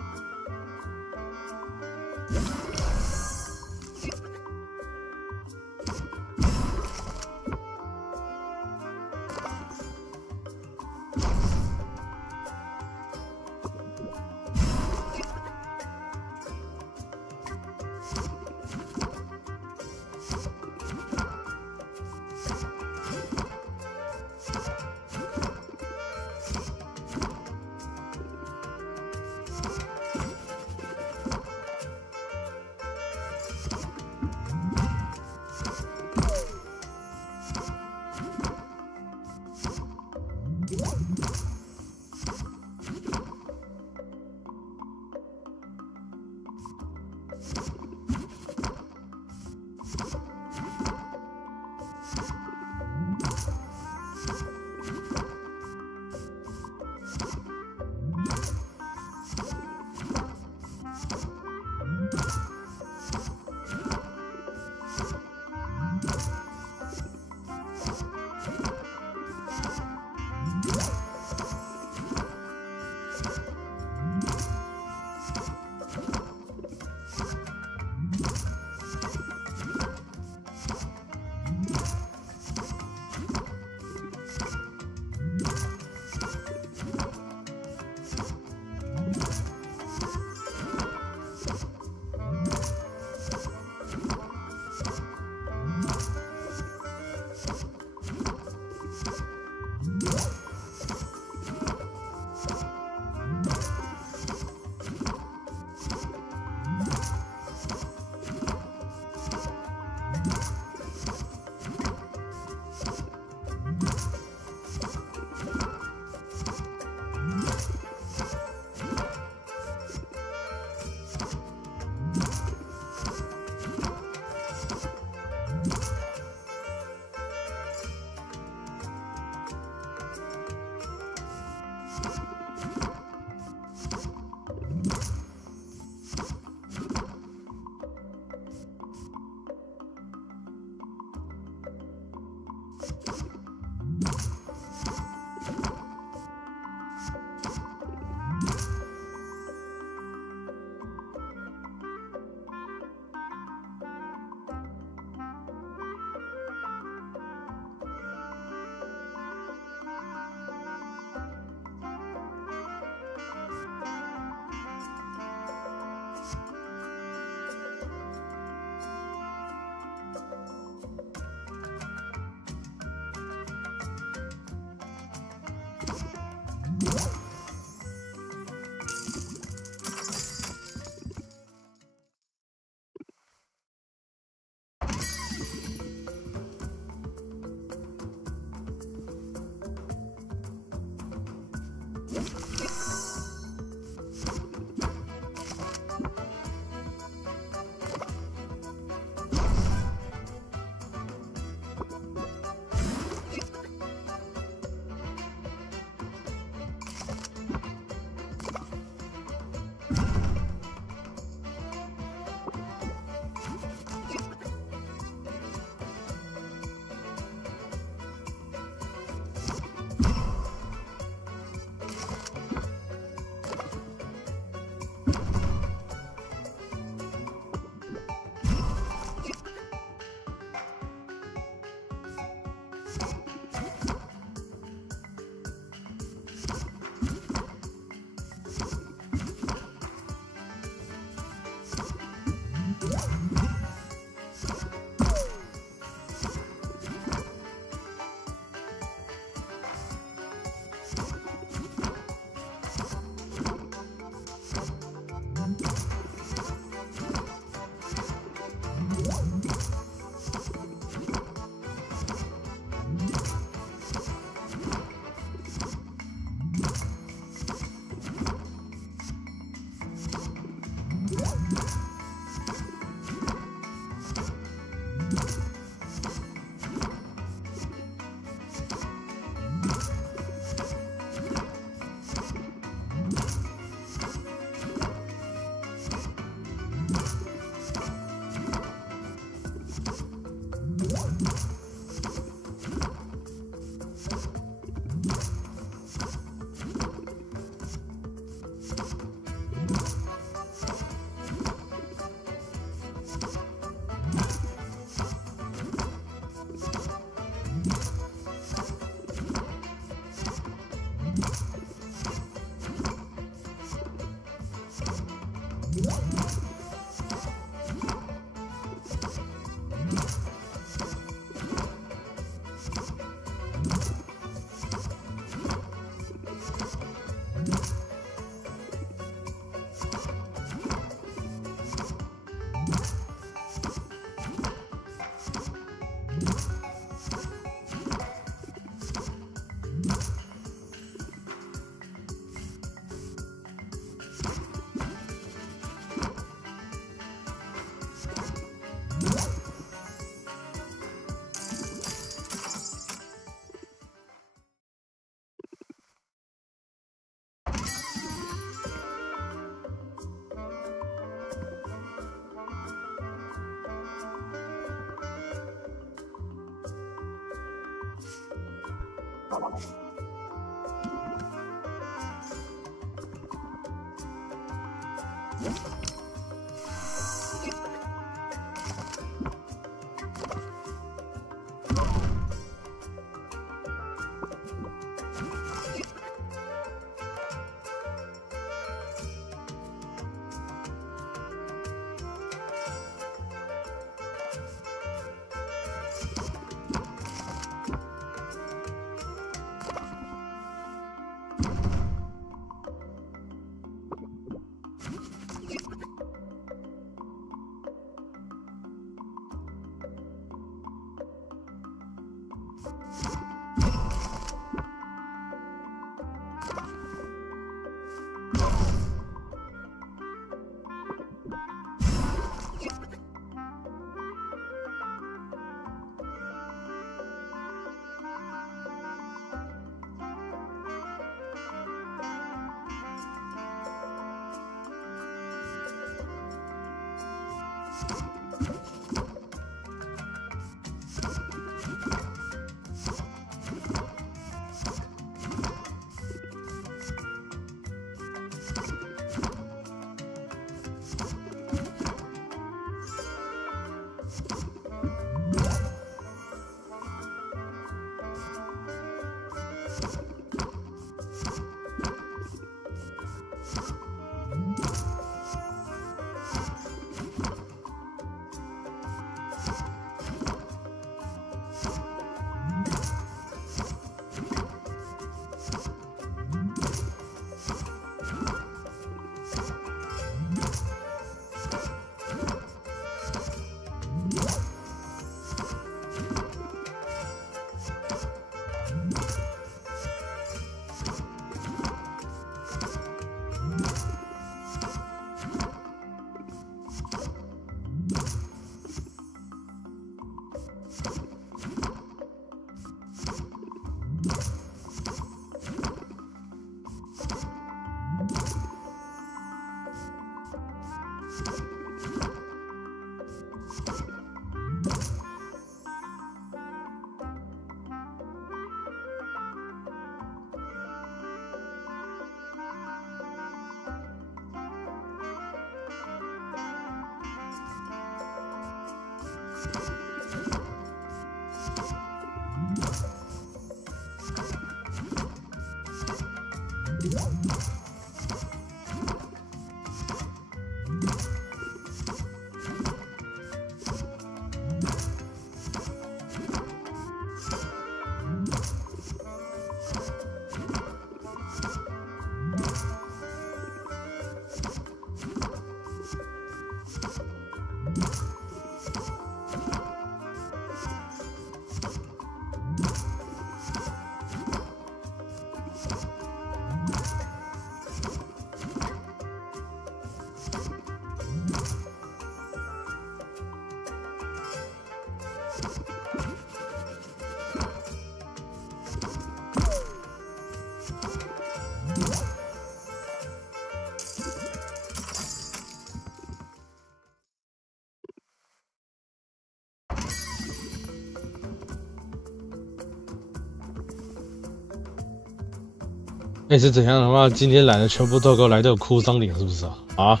那是怎样的话？今天来的全部都给我来的有哭丧脸，是不是啊？啊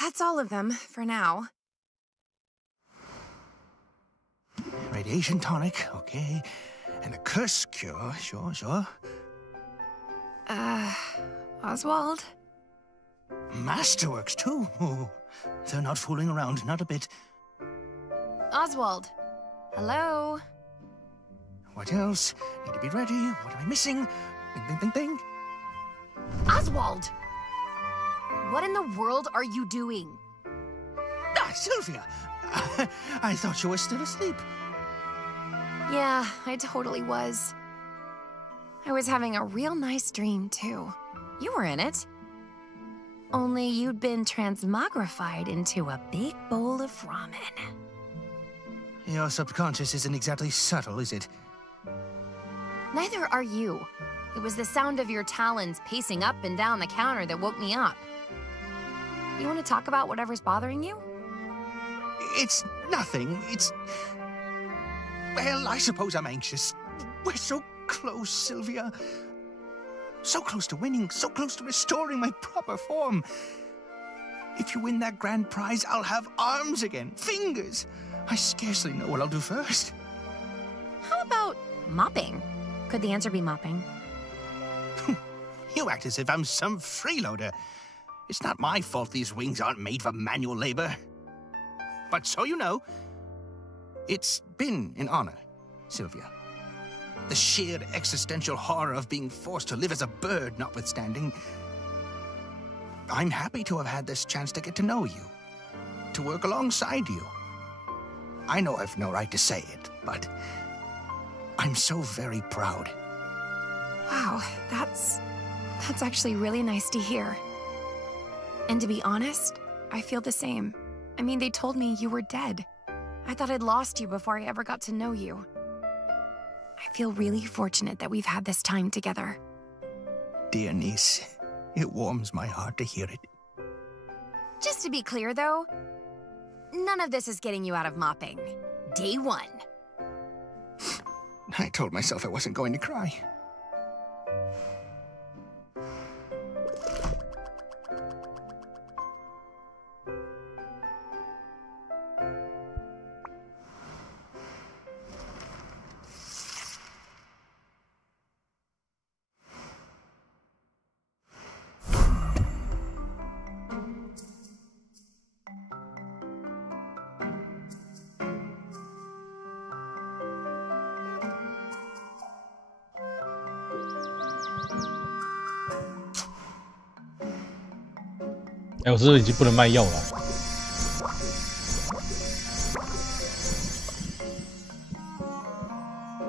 ！That's all of them, for now. Radiation tonic, okay. And a curse cure, sure. Oswald? Masterworks, too. Oh, they're not fooling around, not a bit. Oswald. Hello? What else? Need to be ready. What am I missing? Ding. Oswald! What in the world are you doing? Ah, Sylvia! I thought you were still asleep. Yeah, I totally was. I was having a real nice dream, too. You were in it. Only you'd been transmogrified into a big bowl of ramen. Your subconscious isn't exactly subtle, is it? Neither are you. It was the sound of your talons pacing up and down the counter that woke me up. You want to talk about whatever's bothering you? It's nothing. It's... Well, I suppose I'm anxious. We're so close, Sylvia. So close to winning, so close to restoring my proper form. If you win that grand prize, I'll have arms again, fingers. I scarcely know what I'll do first. How about mopping? Could the answer be mopping? You act as if I'm some freeloader. It's not my fault these wings aren't made for manual labor. But so you know, it's been an honor, Sylvia. The sheer existential horror of being forced to live as a bird notwithstanding, I'm happy to have had this chance to get to know you, to work alongside you. I know I've no right to say it, but I'm so very proud. Wow, that's actually really nice to hear. And to be honest, I feel the same. I mean, they told me you were dead. I thought I'd lost you before I ever got to know you. I feel really fortunate that we've had this time together. Dear niece, it warms my heart to hear it. Just to be clear, though, none of this is getting you out of mopping. Day one. I told myself I wasn't going to cry.哎，我是不是已经不能卖药了？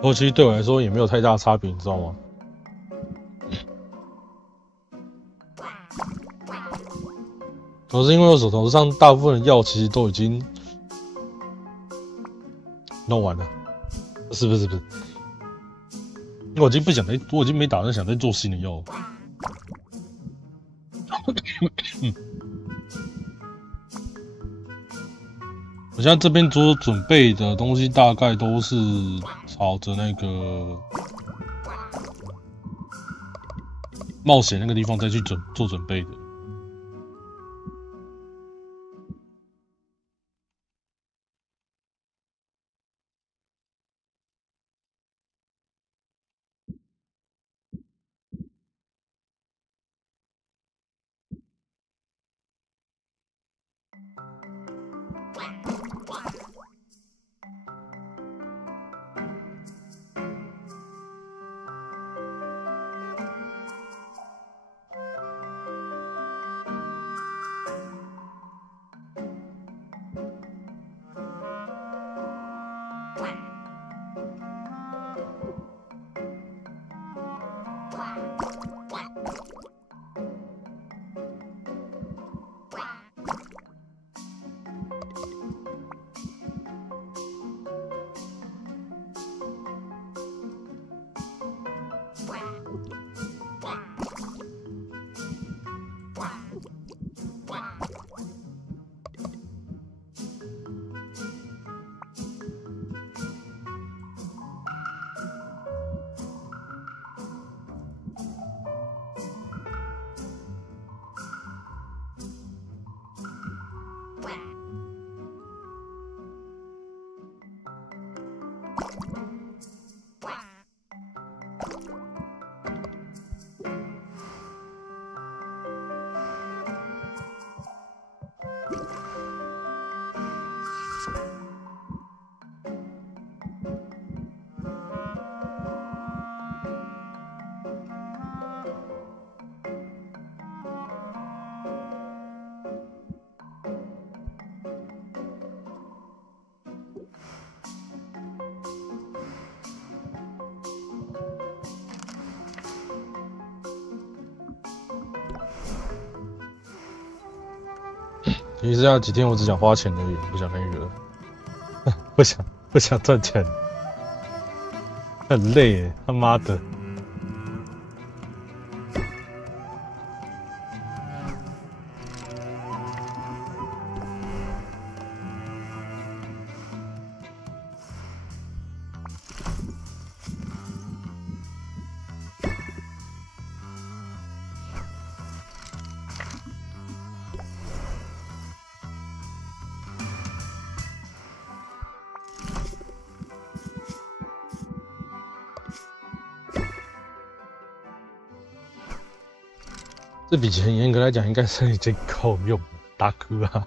后期对我来说也没有太大差别，你知道吗？主要是因为我手头上大部分的药其实都已经弄完了，不是，因为我已经不想再，我已经没打算想再做新的药了。我现在这边做准备的东西大概都是朝着那个冒险那个地方再去做准备的。其实这几天我只想花钱而已，不想那个，不想赚钱，很累耶，他妈的。这笔钱严格来讲应该是已经够用了，大哥啊！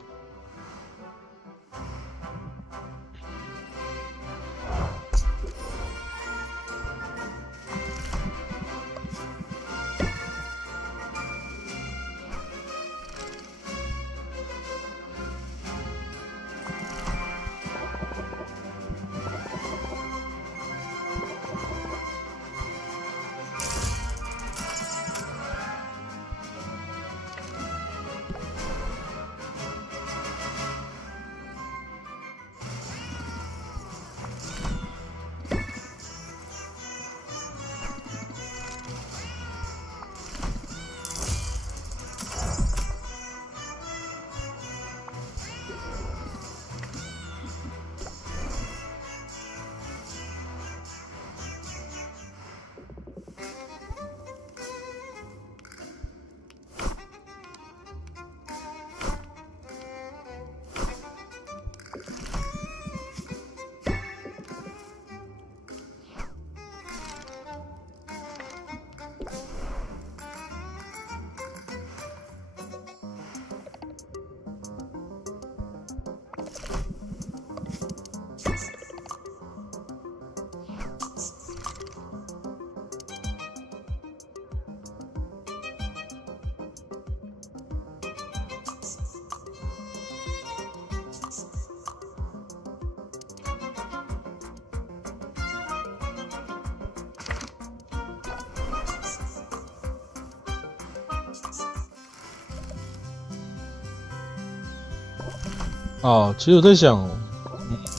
啊，其实我在想，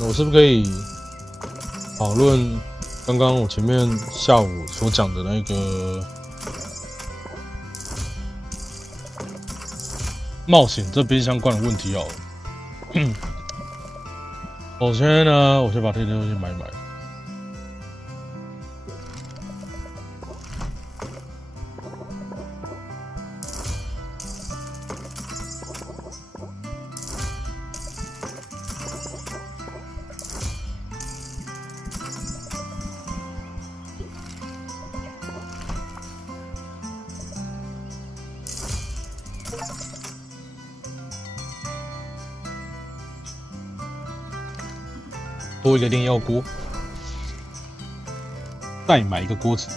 我是不是可以讨论刚刚我前面下午所讲的那个冒险这边相关的问题哦。首先呢，我先把这些东西买一买。多一个炼药锅，再买一个锅子。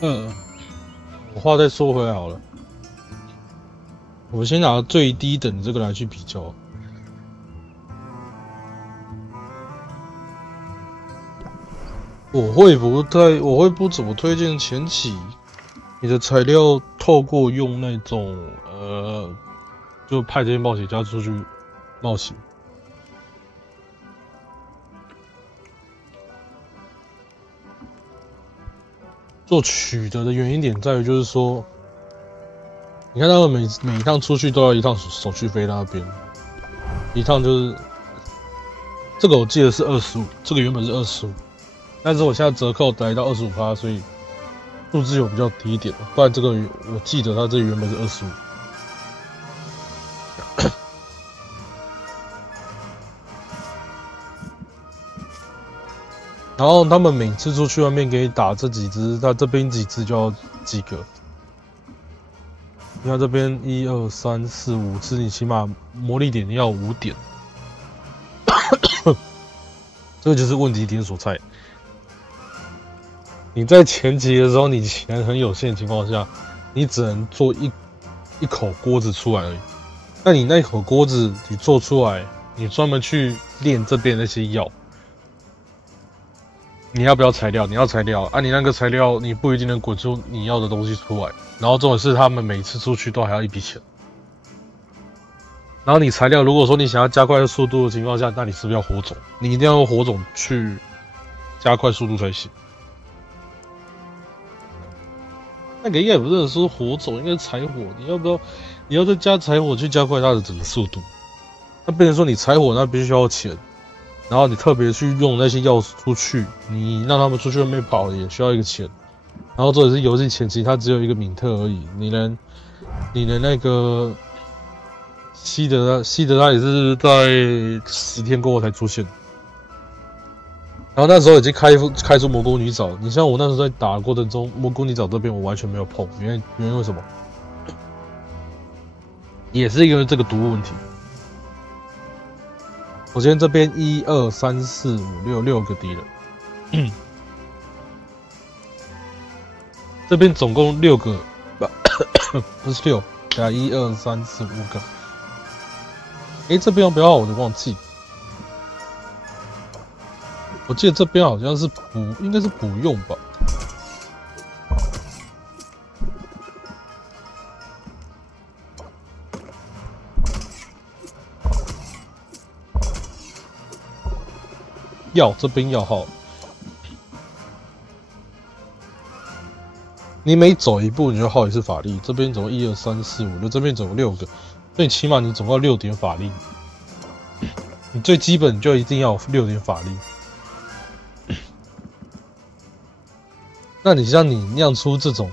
我话再说回来好了，我先拿最低等的这个来去比较。我会不怎么推荐前期你的材料透过用那种就派这些冒险家出去冒险。做取得的原因点在于，就是说，你看他们每一趟出去都要一趟手续费那边，一趟就是这个我记得是25，这个原本是25，但是我现在折扣来到25%，所以数字有比较低一点，不然这个我记得它这原本是25。然后他们每次出去外面给你打这几只，他这边几只就要几个。你看这边1、2、3、4、5只，你起码魔力点要5点。这个就是问题点所在。你在前期的时候，你钱很有限的情况下，你只能做一口锅子出来而已。那你那口锅子你做出来，你专门去练这边那些药。你要不要材料？你要材料啊！你那个材料你不一定能滚出你要的东西出来。然后重点是他们每次出去都还要一笔钱。然后你材料如果说你想要加快速度的情况下，那你是不是要火种？你一定要用火种去加快速度才行。那个应该也不是说火种，应该是柴火。你要再加柴火去加快它的整个速度。那变成说你柴火那必须要钱。然后你特别去用那些药出去，你让他们出去外面跑也需要一个钱。然后这也是游戏前期它只有一个敏特而已，你的那个西德它也是在10天过后才出现。然后那时候已经开出蘑菇女藻，你像我那时候在打的过程中，蘑菇女藻这边我完全没有碰，原因为什么？也是因为这个毒物问题。我今天这边1、2、3、4、5、6个敌人，这边总共6个，不是6，加1、2、3、4、5个。这边要不要我就忘记。我记得这边好像是应该是不用吧。这边要号，你每走一步你就耗一次法力。这边总共1、2、3、4、5、6，这边总共6个，所以起码你总共要6点法力。你最基本就一定要有6点法力。那你像你酿出这种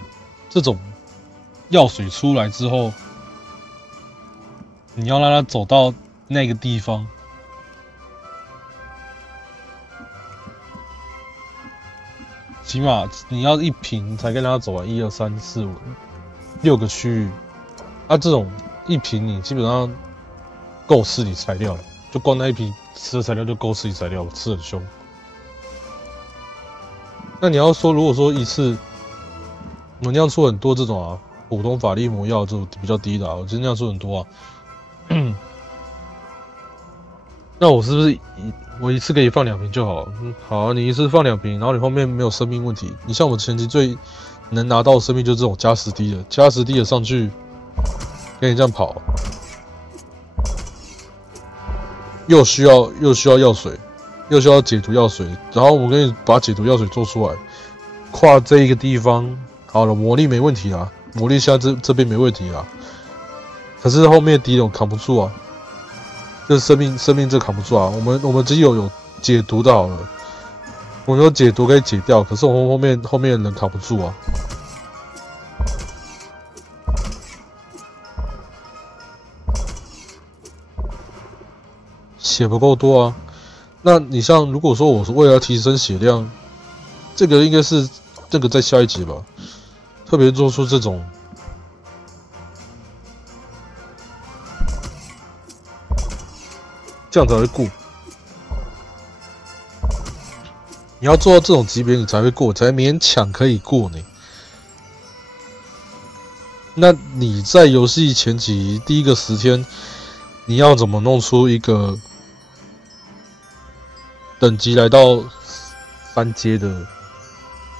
药水出来之后，你要让它走到那个地方。起码你要1瓶才跟他走完1、2、3、4、5、6个区域，这种1瓶你基本上够吃你材料了，就光那1瓶吃的材料就够吃你材料，吃很凶。那你要说，如果说一次我酿出很多这种普通法力魔药，就比较低的我今天酿出很多那我是不是我一次可以放2瓶就好？好，你一次放2瓶，然后你后面没有生命问题。你像我前期最能拿到的生命就是这种加10滴的，加10滴的上去，跟你这样跑，又需要药水，又需要解毒药水，然后我给你把解毒药水做出来，跨这一个地方，好了，魔力没问题啦，魔力现在这边没问题啦，可是后面敌人扛不住这生命这扛不住我们只有解毒的好了，我们有解毒可以解掉，可是我们后面的人扛不住血不够多那你像如果说我是为了要提升血量，这个应该是这个在下一集吧，特别做出这种。这样才会过。你要做到这种级别，你才会过，才勉强可以过呢。那你在游戏前期第一个10天，你要怎么弄出一个等级来到3阶的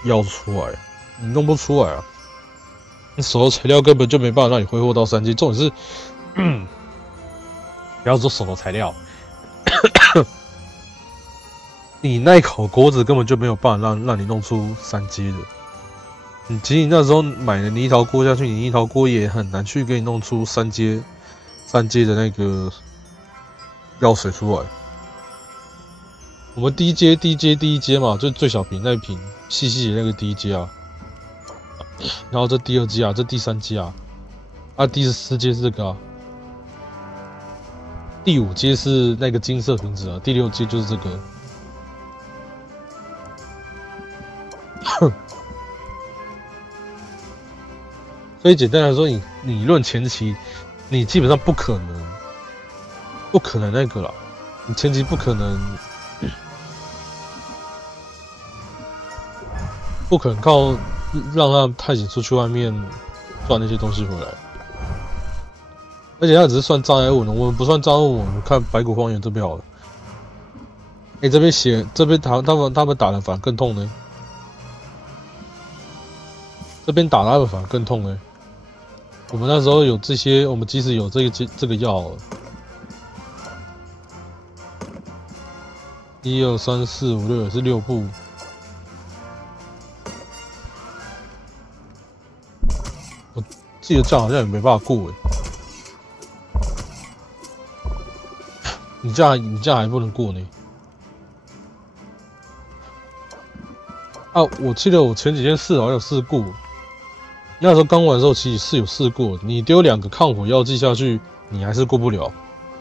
药出来？你弄不出来啊！你手头材料根本就没办法让你挥霍到3阶。重点是，不要说手头材料，你那烤锅子根本就没有办法让你弄出3阶的。其实你那时候买了泥陶锅下去，你泥陶锅也很难去给你弄出3阶的那个药水出来。我们第一阶嘛，就最小瓶那一瓶细细的那个第一阶啊，然后这第2阶啊，这第3阶啊，第4阶是这个啊，第5阶是那个金色瓶子啊，第6阶就是这个。所以简单来说，你论前期，你基本上不可能那个啦，你前期不可能靠让探险出去外面赚那些东西回来，而且它只是算障碍物呢，我们不算障碍物，我们看白骨荒原这边好了。这边写这边他们打的反而更痛呢，这边打他们反而更痛呢。我们那时候有这些，我们即使有这个药好了，1、2、3、4、5、6也是6步。我记得这样好像也没办法过你这样还不能过呢？我记得我前几天好像有试过。那时候刚玩的时候，其实是有试过。你丢2个抗火药剂下去，你还是过不了。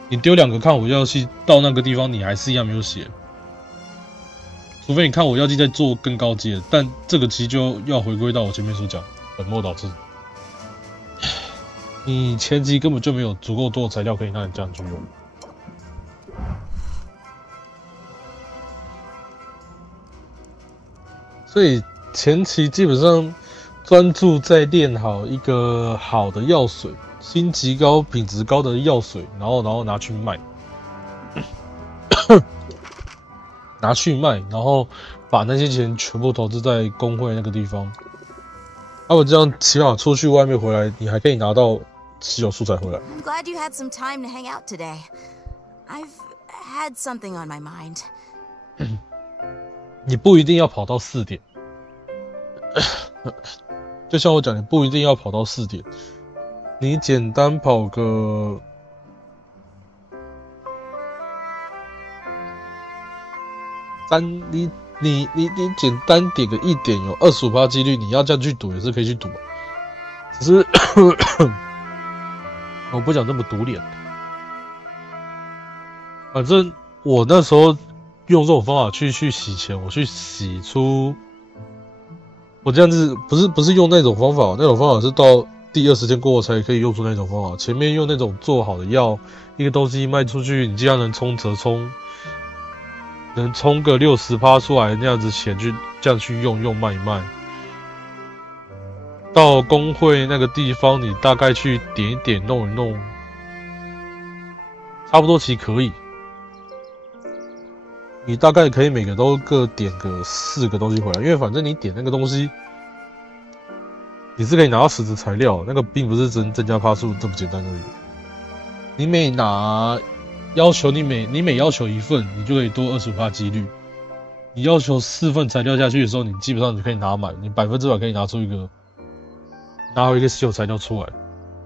你丢2个抗火药剂到那个地方，你还是一样没有血。除非你抗火药剂在做更高阶，但这个其实就要回归到我前面所讲，本末倒置。你前期根本就没有足够多的材料可以让你这样去用。所以前期基本上专注在练好一个好的药水，星级高、品质高的药水，然后拿去卖，然后把那些钱全部投资在工会那个地方。我这样起码出去外面回来，你还可以拿到稀有素材回来。I'm glad you had some time to hang out today. I've had something on my mind. 你不一定要跑到4点，就像我讲，你不一定要跑到4点，你简单跑个你简单点个1点，有25%几率，你要这样去赌也是可以去赌，只是我不讲这么赌脸。反正我那时候用这种方法去洗钱，我去洗出，我这样子不是用那种方法，那种方法是到第20天过后才可以用出那种方法。前面用那种做好的药，一个东西卖出去，你既然能冲折冲，能冲个60%出来那样子钱去这样去用卖一卖。到工会那个地方，你大概去点一点弄一弄，差不多其实可以。你大概可以每个都各点个4个东西回来，因为反正你点那个东西，你是可以拿到实质材料，那个并不是增加趴数这么简单而已。你每拿要求你每要求1份，你就可以多25%几率。你要求4份材料下去的时候，你基本上就可以拿满，你100%可以拿回一个稀有材料出来，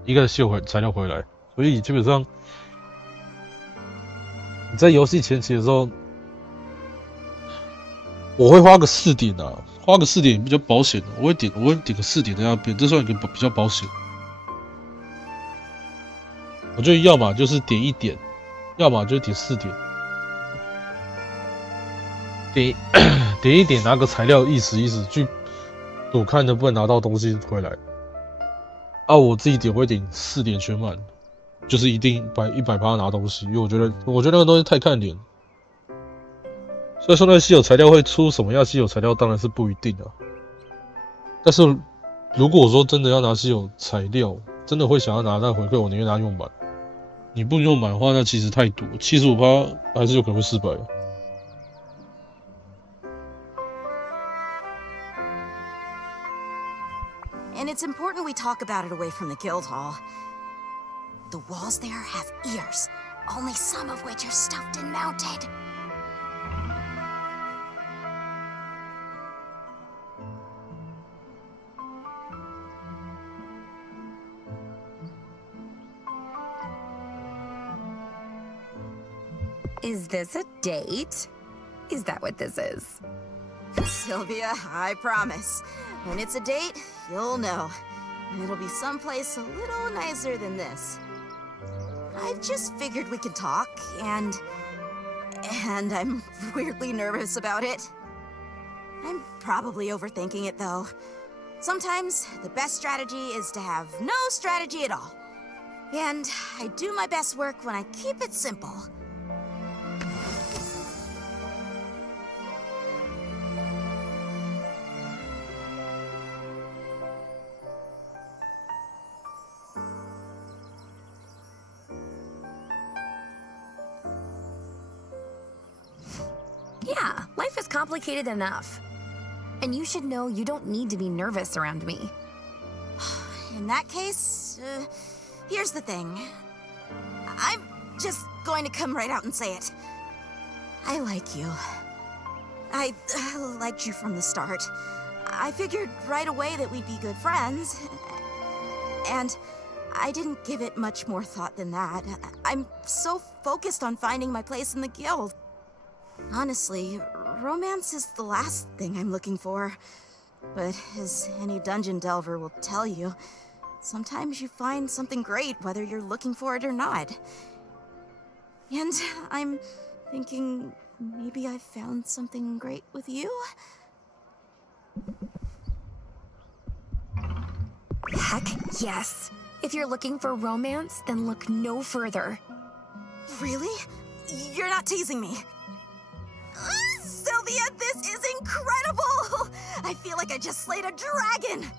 一个稀有材料回来。所以基本上你在游戏前期的时候，我会花个4点啊，花个4点比较保险的。我会点个4点在那边，这算一个比较保险。我就要么就是点1点，要么就点4点。点1点拿个材料意思去赌看能不能拿到东西回来。我自己会点4点全满，就是一定100%拿东西，因为我觉得那个东西太看脸。所以说那个稀有材料会出什么样稀有材料，当然是不一定的。但是如果说真的要拿稀有材料，真的会想要拿它回馈，我宁愿拿用满。你不用满的话，那其实太多，75%还是有可能会失败。And it's important we talk about it away from the guild hall. The walls there have ears, only some of which are stuffed and mounted. Is this a date? Is that what this is? Sylvia, I promise. When it's a date, you'll know. And it'll be someplace a little nicer than this. I just figured we could talk, and I'm weirdly nervous about it. I'm probably overthinking it, though. Sometimes the best strategy is to have no strategy at all. And I do my best work when I keep it simple. Yeah, life is complicated enough. And you should know you don't need to be nervous around me. In that case, here's the thing. I'm just going to come right out and say it. I like you. I liked you from the start. I figured right away that we'd be good friends. And I didn't give it much more thought than that. I'm so focused on finding my place in the guild. Honestly, romance is the last thing I'm looking for. But as any dungeon delver will tell you, sometimes you find something great whether you're looking for it or not. And I'm thinking maybe I found something great with you? Heck yes. If you're looking for romance, then look no further. Really? You're not teasing me? Sylvia, this is incredible! I feel like I just slayed a dragon!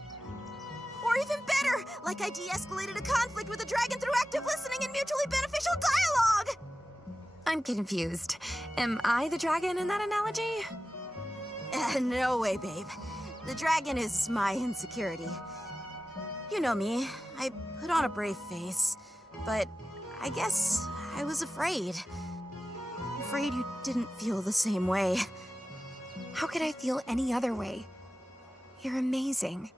Or even better, like I de-escalated a conflict with a dragon through active listening and mutually beneficial dialogue! I'm confused. Am I the dragon in that analogy? No way, babe. The dragon is my insecurity. You know me, I put on a brave face, but I guess I was afraid. Afraid you didn't feel the same way. How could I feel any other way? You're amazing.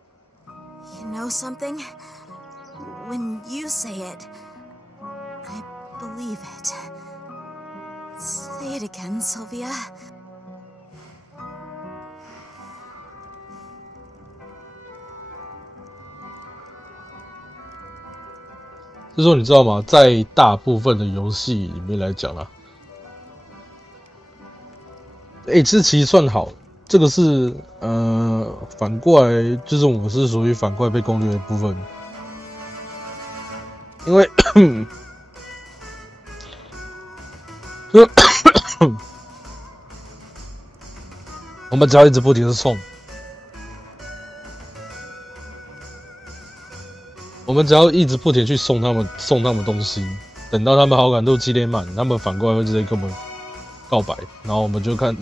You know something? When you say it, I believe it. Say it again, Sylvia. 这时候你知道吗？在大部分的游戏里面来讲啊，这其实算好。这个是反过来，就是我是属于反过来被攻略的部分，因为我们只要一直不停的送。我们只要一直不停去送他们东西，等到他们好感度积累满，他们反过来会直接跟我们告白，然后我们就看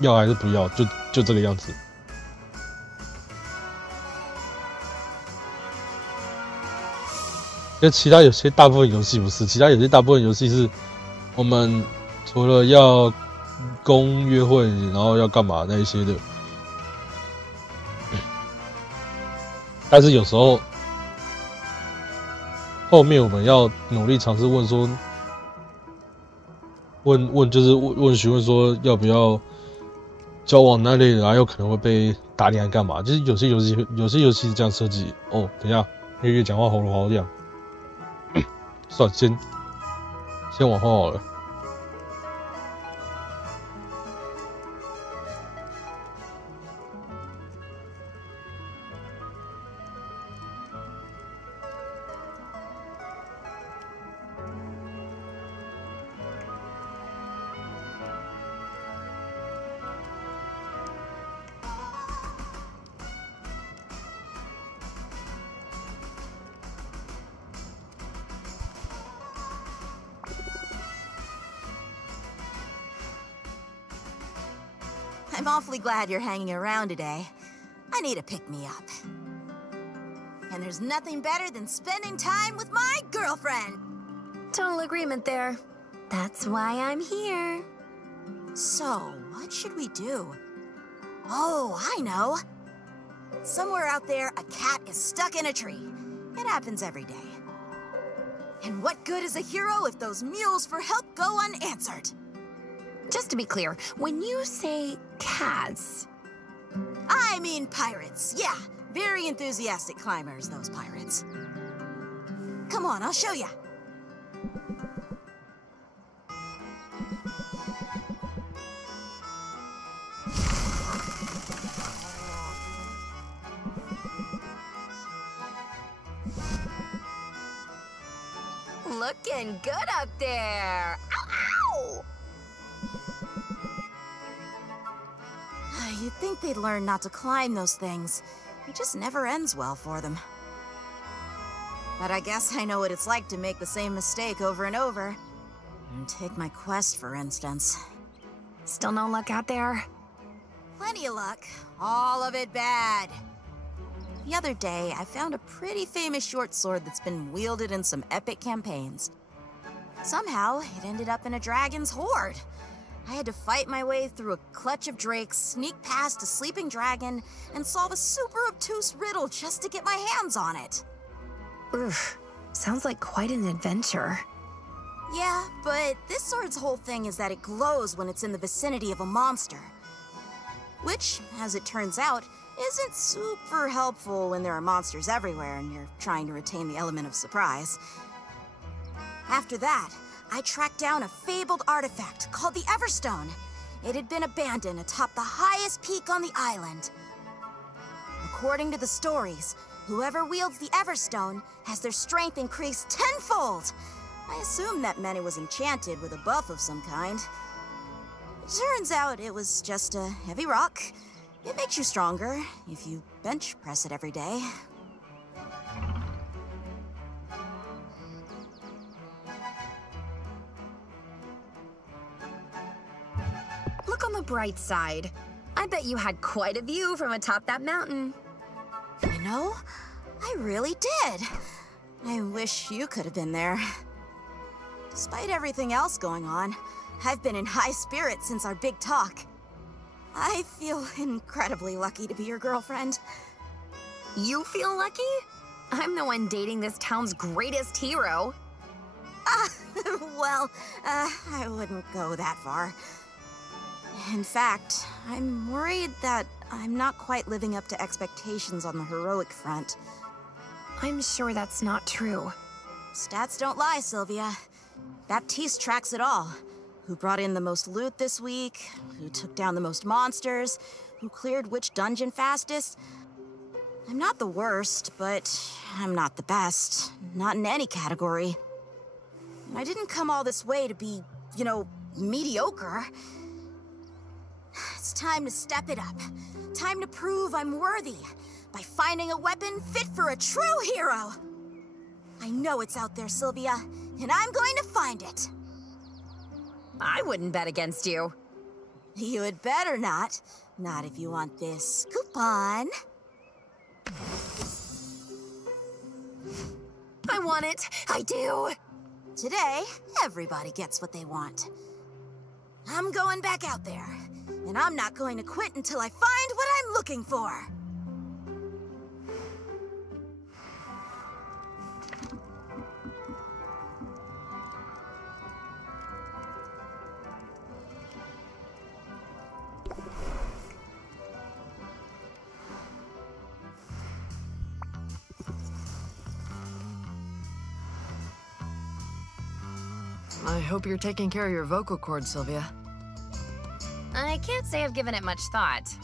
要还是不要，就这个样子。因为其他有些大部分游戏不是，其他有些大部分游戏是我们除了要攻约会，然后要干嘛那一些的，但是有时候。后面我们要努力尝试问说，就是问询问说要不要交往那类的，还有可能会被打脸干嘛？就是有些游戏是这样设计。哦，等一下，越讲话喉咙好痒，算了，先往后好了。I'm awfully glad you're hanging around today. I need a pick-me-up. And there's nothing better than spending time with my girlfriend. Total agreement there. That's why I'm here. So, what should we do? Oh, I know. Somewhere out there, a cat is stuck in a tree. It happens every day. And what good is a hero if those mews for help go unanswered? Just to be clear, when you say cats... I mean pirates, yeah. Very enthusiastic climbers, those pirates. Come on, I'll show ya. Looking good up there. Ow, ow! You'd think they'd learn not to climb those things. It just never ends well for them. But I guess I know what it's like to make the same mistake over and over. Take my quest, for instance. Still no luck out there? Plenty of luck. All of it bad. The other day, I found a pretty famous short sword that's been wielded in some epic campaigns. Somehow, it ended up in a dragon's hoard. I had to fight my way through a clutch of drakes, sneak past a sleeping dragon, and solve a super obtuse riddle just to get my hands on it. Oof, sounds like quite an adventure. Yeah, but this sword's whole thing is that it glows when it's in the vicinity of a monster. Which, as it turns out, isn't super helpful when there are monsters everywhere and you're trying to retain the element of surprise. After that, I tracked down a fabled artifact called the Everstone. It had been abandoned atop the highest peak on the island. According to the stories, whoever wields the Everstone has their strength increased tenfold. I assumed that meant it was enchanted with a buff of some kind. Turns out it was just a heavy rock. It makes you stronger if you bench press it every day. Look on the bright side. I bet you had quite a view from atop that mountain. You know, I really did. I wish you could have been there. Despite everything else going on, I've been in high spirits since our big talk. I feel incredibly lucky to be your girlfriend. You feel lucky? I'm the one dating this town's greatest hero. Well, I wouldn't go that far. In fact, I'm worried that I'm not quite living up to expectations on the heroic front. I'm sure that's not true. Stats don't lie, Sylvia. Baptiste tracks it all. Who brought in the most loot this week, who took down the most monsters, who cleared which dungeon fastest. I'm not the worst, but I'm not the best. Not in any category. And I didn't come all this way to be, you know, mediocre. It's time to step it up. Time to prove I'm worthy by finding a weapon fit for a true hero. I know it's out there, Sylvia, and I'm going to find it. I wouldn't bet against you. You had better not. Not if you want this coupon. I want it. I do. Today, everybody gets what they want. I'm going back out there, and I'm not going to quit until I find what I'm looking for. I hope you're taking care of your vocal cords, Sylvia. I can't say I've given it much thought.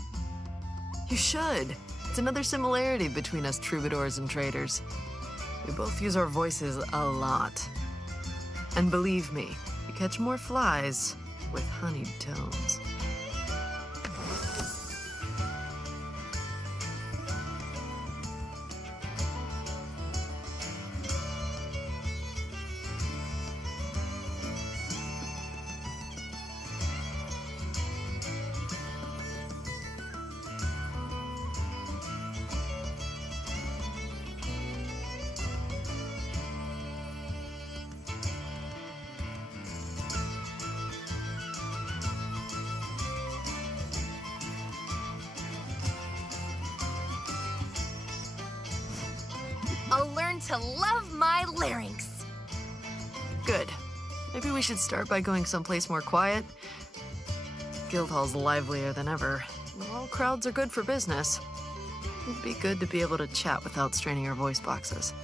You should. It's another similarity between us troubadours and traders. We both use our voices a lot. And believe me, you catch more flies with honeyed tones. begun to love my larynx. Good. Maybe we should start by going someplace more quiet. Guildhall's livelier than ever. Well, crowds are good for business. It'd be good to be able to chat without straining our voice boxes.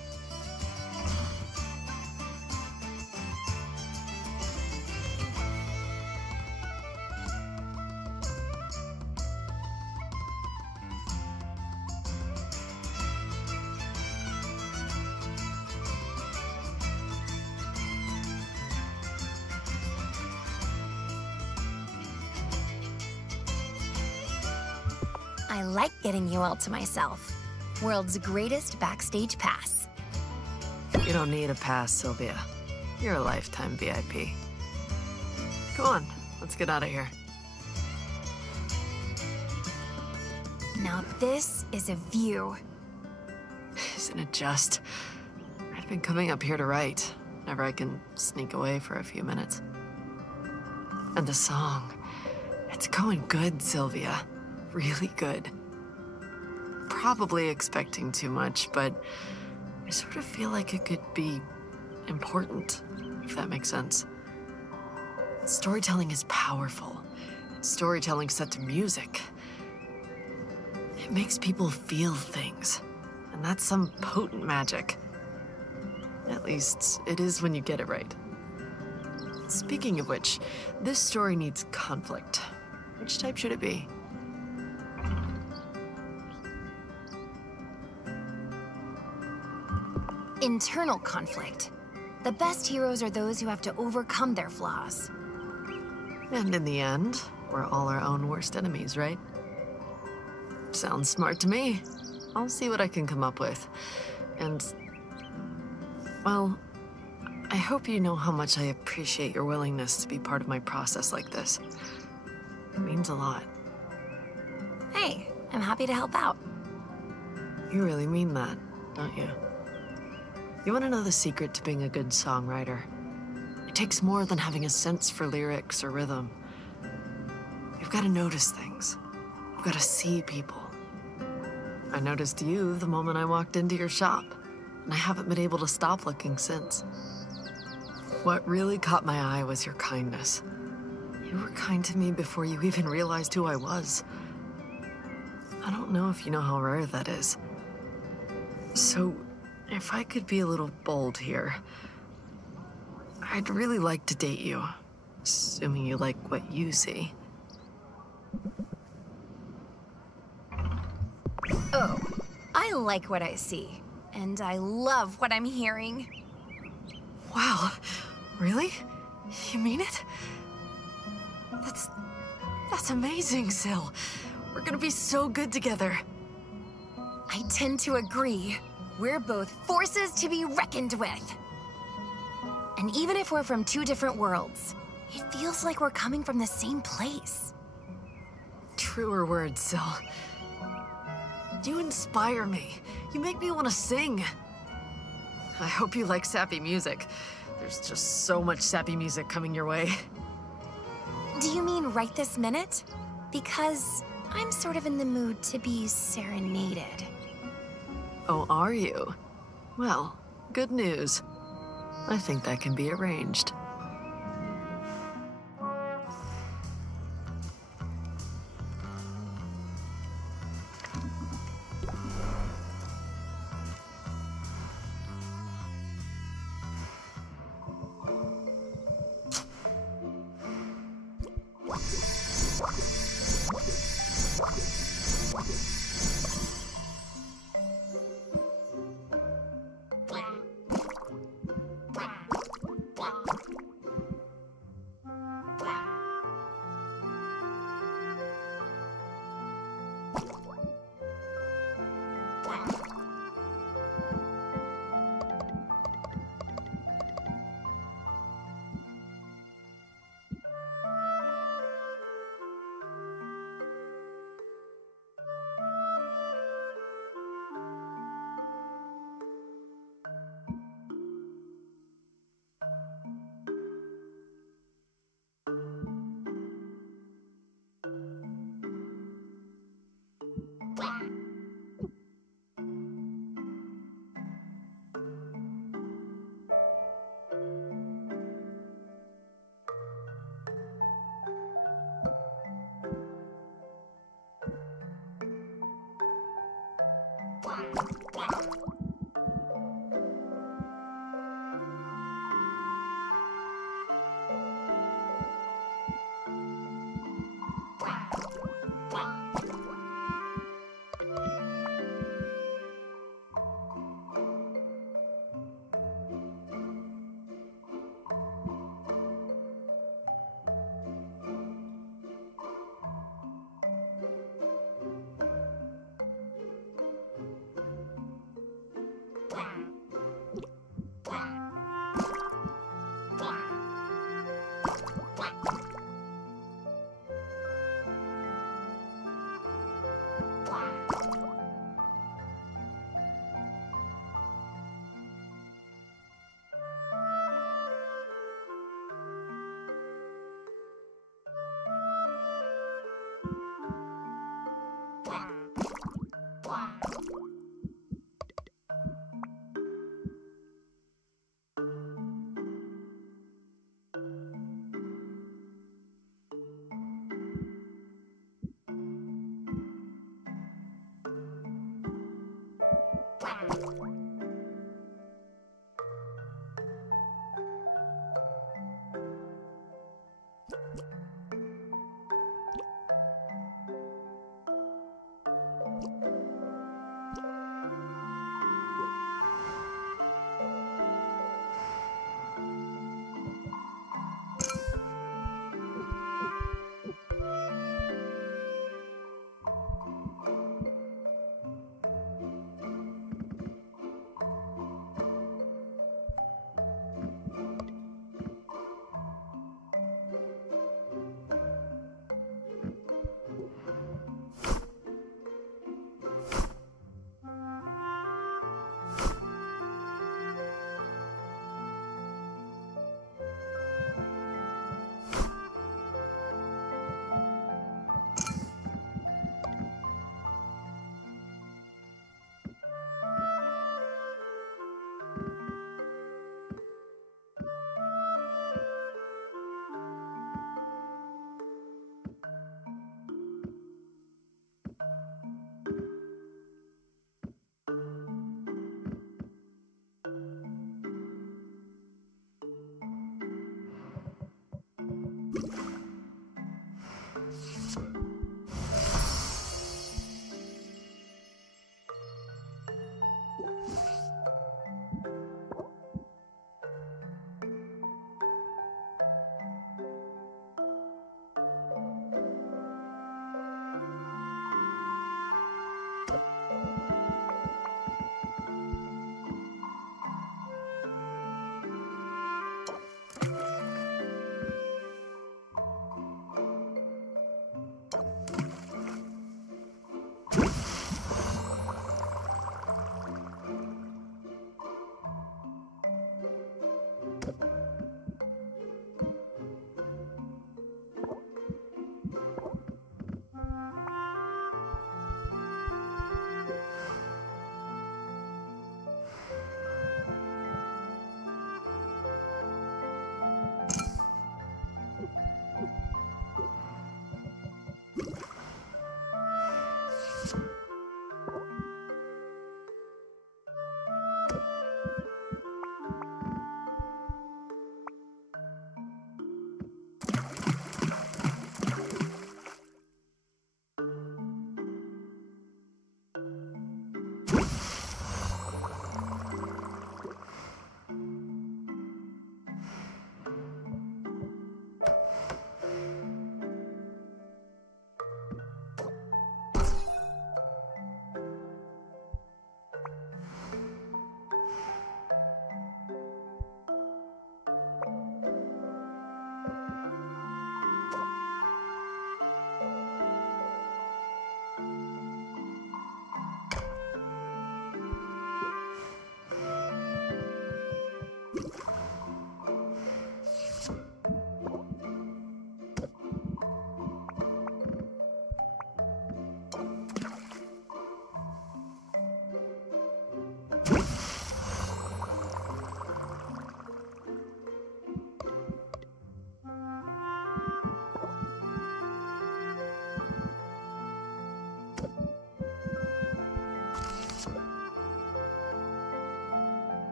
I like getting you all to myself. World's greatest backstage pass. You don't need a pass, Sylvia. You're a lifetime VIP. Come on, let's get out of here. Now this is a view. Isn't it just? I've been coming up here to write, whenever I can sneak away for a few minutes. And the song, it's going good, Sylvia. Really good. Probably expecting too much, but I sort of feel like it could be important, if that makes sense. Storytelling is powerful. Storytelling set to music. It makes people feel things, and that's some potent magic. At least, it is when you get it right. Speaking of which, this story needs conflict. Which type should it be? Internal conflict. The best heroes are those who have to overcome their flaws. And in the end, we're all our own worst enemies, right? Sounds smart to me. I'll see what I can come up with. And, well, I hope you know how much I appreciate your willingness to be part of my process like this. It means a lot. Hey, I'm happy to help out. You really mean that, don't you? You want to know the secret to being a good songwriter? It takes more than having a sense for lyrics or rhythm. You've got to notice things. You've got to see people. I noticed you the moment I walked into your shop, and I haven't been able to stop looking since. What really caught my eye was your kindness. You were kind to me before you even realized who I was. I don't know if you know how rare that is. So, if I could be a little bold here, I'd really like to date you, assuming you like what you see. Oh, I like what I see, and I love what I'm hearing. Wow, really? You mean it? That's amazing, Syl. We're gonna be so good together. I tend to agree. We're both forces to be reckoned with. And even if we're from two different worlds, it feels like we're coming from the same place. Truer words, Syl. You inspire me. You make me want to sing. I hope you like sappy music. There's just so much sappy music coming your way. Do you mean right this minute? Because I'm sort of in the mood to be serenaded. Oh, are you? Well, good news. I think that can be arranged.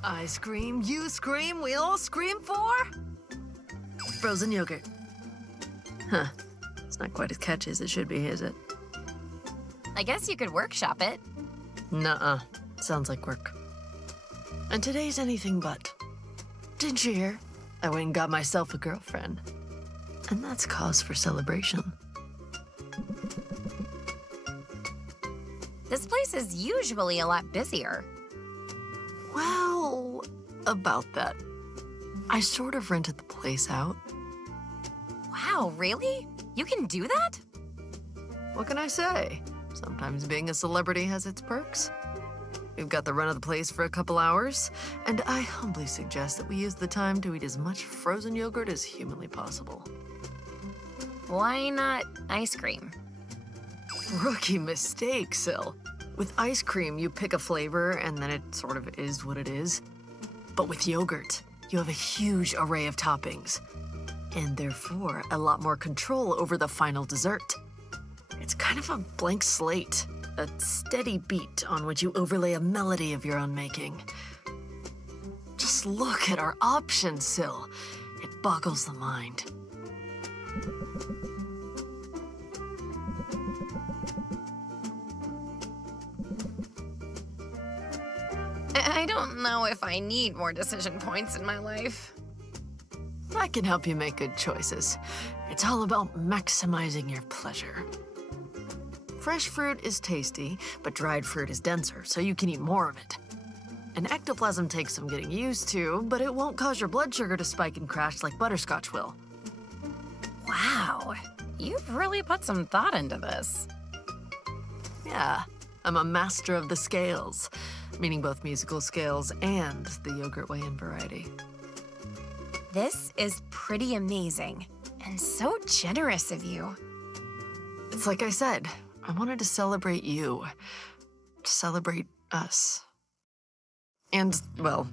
I scream, you scream, we all scream for frozen yogurt. Huh. It's not quite as catchy as it should be, is it? I guess you could workshop it. Nuh-uh. Sounds like work. And today's anything but. Didn't you hear? I went and got myself a girlfriend. And that's cause for celebration. This place is usually a lot busier. Well, about that. I sort of rented the place out. Wow, really? You can do that? What can I say? Sometimes being a celebrity has its perks. We've got the run of the place for a couple hours, and I humbly suggest that we use the time to eat as much frozen yogurt as humanly possible. Why not ice cream? Rookie mistake, Syl. With ice cream, you pick a flavor, and then it sort of is what it is. But with yogurt, you have a huge array of toppings, and therefore a lot more control over the final dessert. It's kind of a blank slate, a steady beat on which you overlay a melody of your own making. Just look at our options, Syl. It boggles the mind. I don't know if I need more decision points in my life. I can help you make good choices. It's all about maximizing your pleasure. Fresh fruit is tasty, but dried fruit is denser, so you can eat more of it. An ectoplasm takes some getting used to, but it won't cause your blood sugar to spike and crash like butterscotch will. Wow, you've really put some thought into this. Yeah, I'm a master of the scales, meaning both musical scales and the yogurt weigh-in variety. This is pretty amazing, and so generous of you. It's like I said, I wanted to celebrate you, to celebrate us. And, well,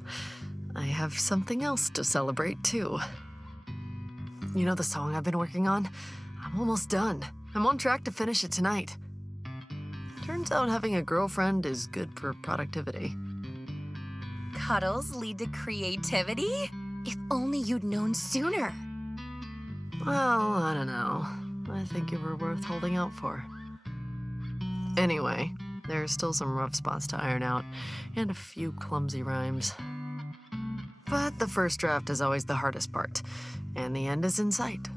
I have something else to celebrate, too. You know the song I've been working on? I'm almost done. I'm on track to finish it tonight. Turns out having a girlfriend is good for productivity. Cuddles lead to creativity? If only you'd known sooner. Well, I don't know. I think you were worth holding out for. Anyway, there's still some rough spots to iron out, and a few clumsy rhymes. But the first draft is always the hardest part, and the end is in sight.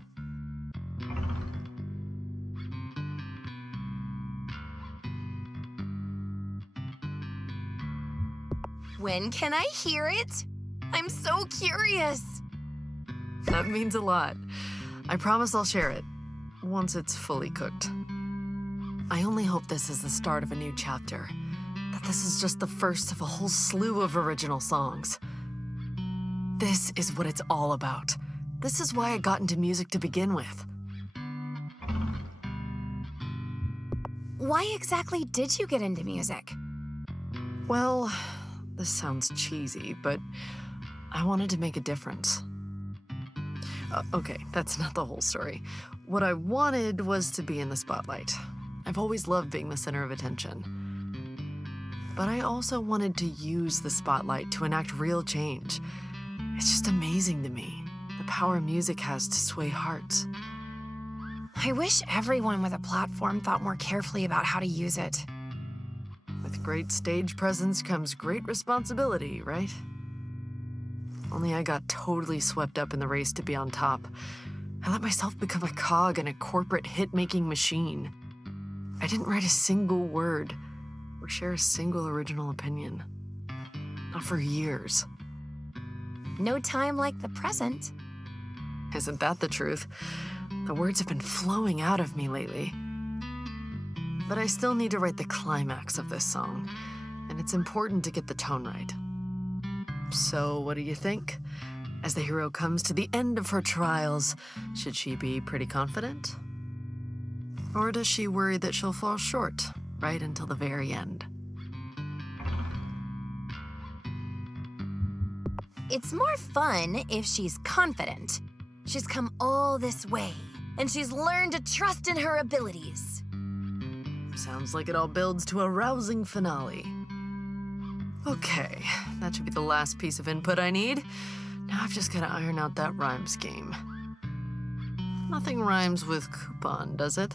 When can I hear it? I'm so curious. That means a lot. I promise I'll share it, once it's fully cooked. I only hope this is the start of a new chapter, that this is just the first of a whole slew of original songs. This is what it's all about. This is why I got into music to begin with. Why exactly did you get into music? Well, this sounds cheesy, but I wanted to make a difference. Okay, that's not the whole story. What I wanted was to be in the spotlight. I've always loved being the center of attention. But I also wanted to use the spotlight to enact real change. It's just amazing to me, the power music has to sway hearts. I wish everyone with a platform thought more carefully about how to use it. great stage presence comes great responsibility, right? Only I got totally swept up in the race to be on top. I let myself become a cog in a corporate hit-making machine. I didn't write a single word or share a single original opinion. Not for years. No time like the present. Isn't that the truth? The words have been flowing out of me lately. But I still need to write the climax of this song, and it's important to get the tone right. So, what do you think? As the hero comes to the end of her trials, should she be pretty confident? Or does she worry that she'll fall short right until the very end? It's more fun if she's confident. She's come all this way, and she's learned to trust in her abilities. Sounds like it all builds to a rousing finale. Okay, that should be the last piece of input I need. Now I've just got to iron out that rhyme scheme. Nothing rhymes with coupon, does it?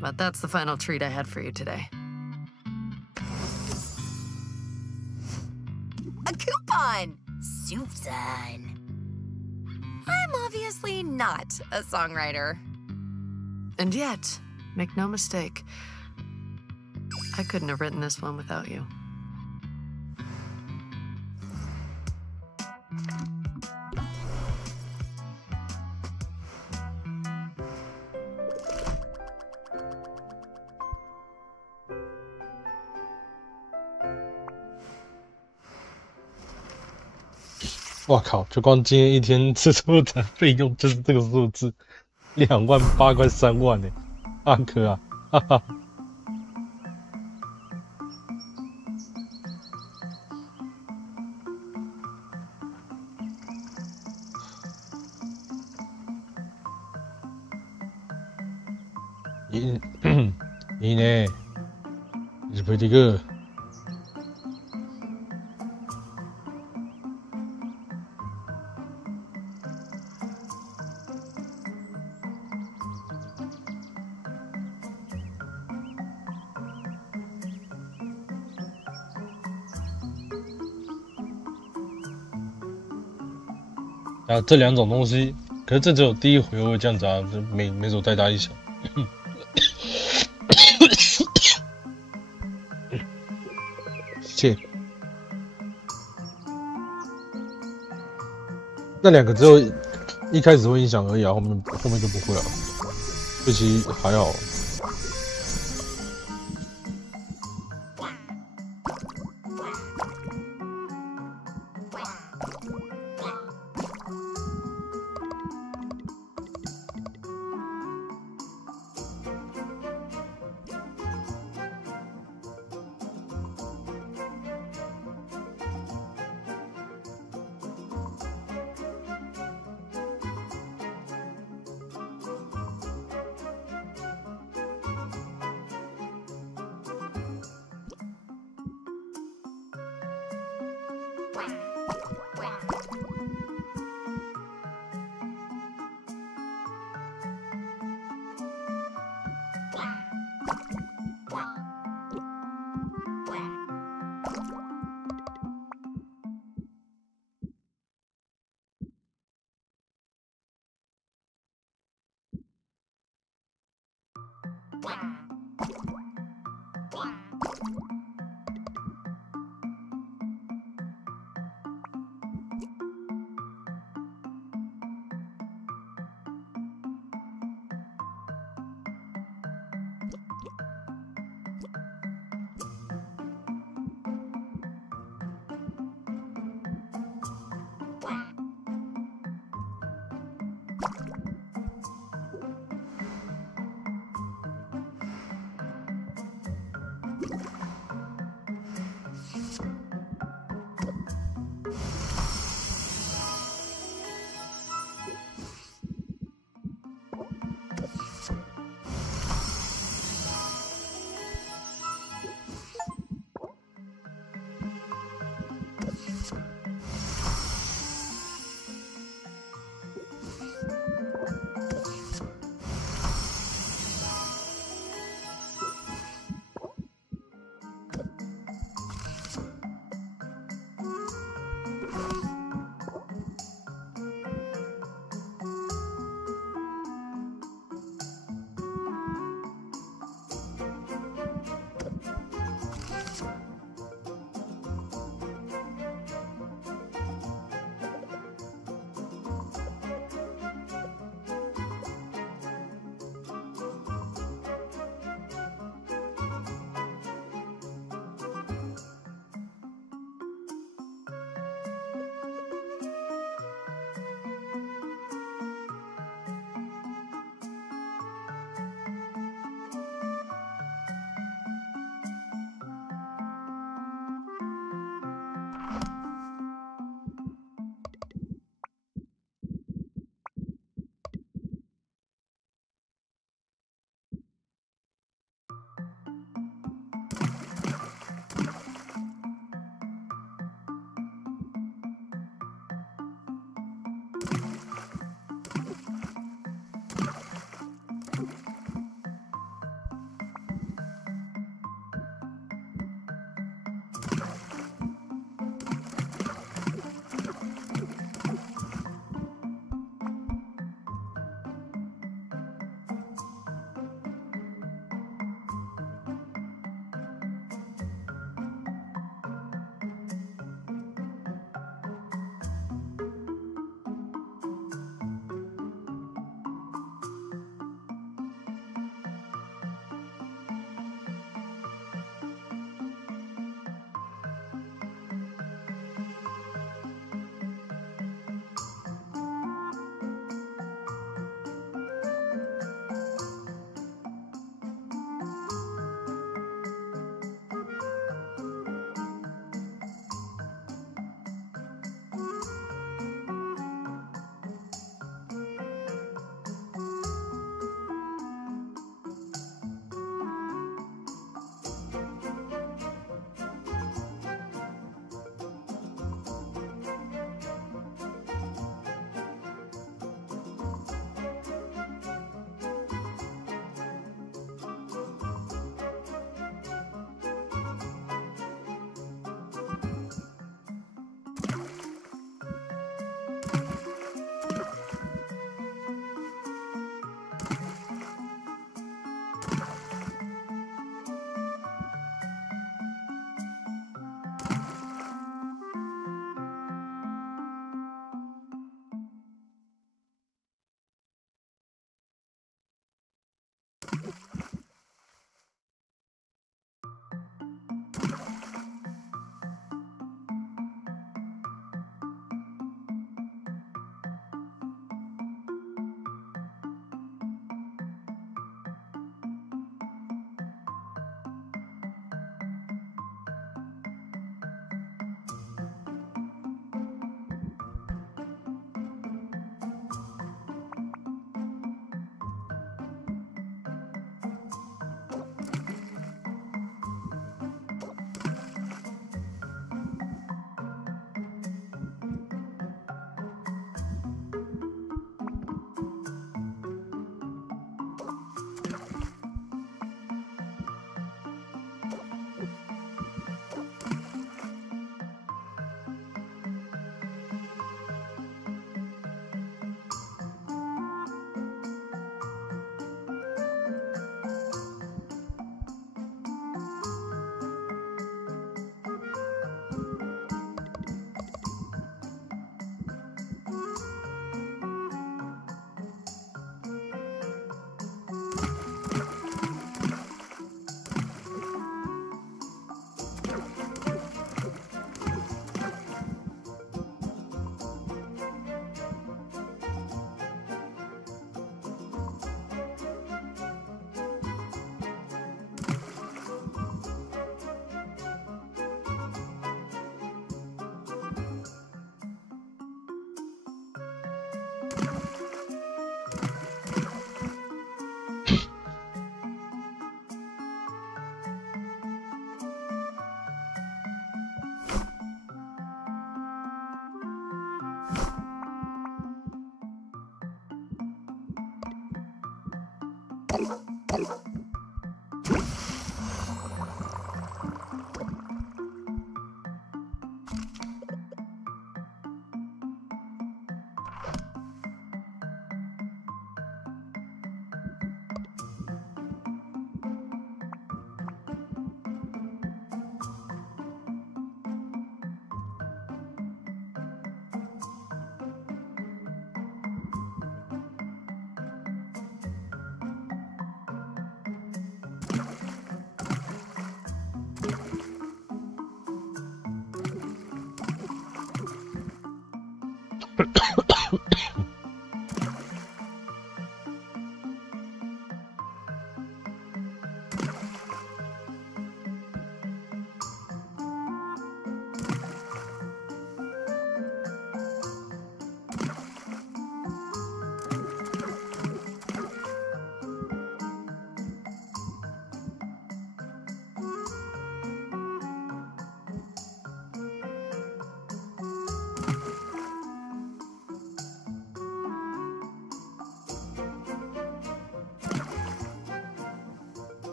But that's the final treat I had for you today. A coupon! Soupson. I'm obviously not a songwriter. And yet, make no mistake, I couldn't have written this one without you.哇靠！就光今天一天制作的费用就是这个数字，28000块3万呢，阿珂啊，哈哈。いいね。It's pretty good. 啊，这两种东西，可是这只有第一回合会这样子啊，没什么太大影响。谢。那两个只有一开始会影响而已啊，后面就不会了，这其实还好。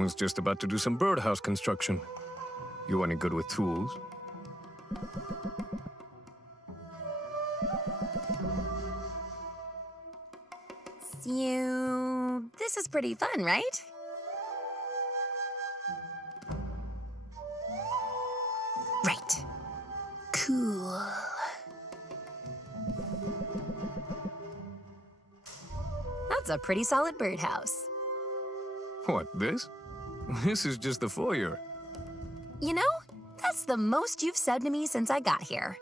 Was just about to do some birdhouse construction. You any good with tools? So, this is pretty fun, right? Right. Cool. That's a pretty solid birdhouse. What, this? This is just the foyer. You know, that's the most you've said to me since I got here.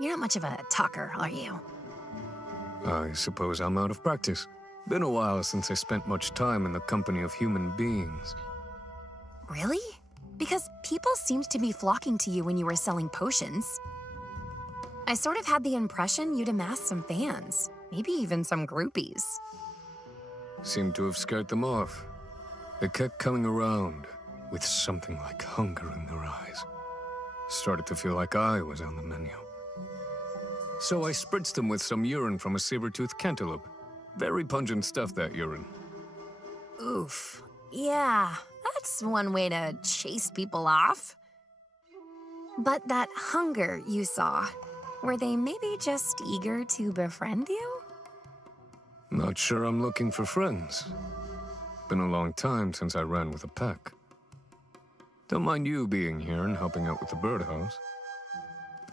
You're not much of a talker, are you? I suppose I'm out of practice. Been a while since I spent much time in the company of human beings. Really? Because people seemed to be flocking to you when you were selling potions. I sort of had the impression you'd amassed some fans, maybe even some groupies. Seemed to have scared them off. They kept coming around with something like hunger in their eyes. Started to feel like I was on the menu. So I spritzed them with some urine from a saber-toothed cantaloupe. Very pungent stuff, that urine. Oof. Yeah, that's one way to chase people off. But that hunger you saw, were they maybe just eager to befriend you? Not sure I'm looking for friends. Been a long time since I ran with a pack. Don't mind you being here and helping out with the birdhouse.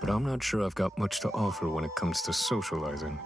But I'm not sure I've got much to offer when it comes to socializing.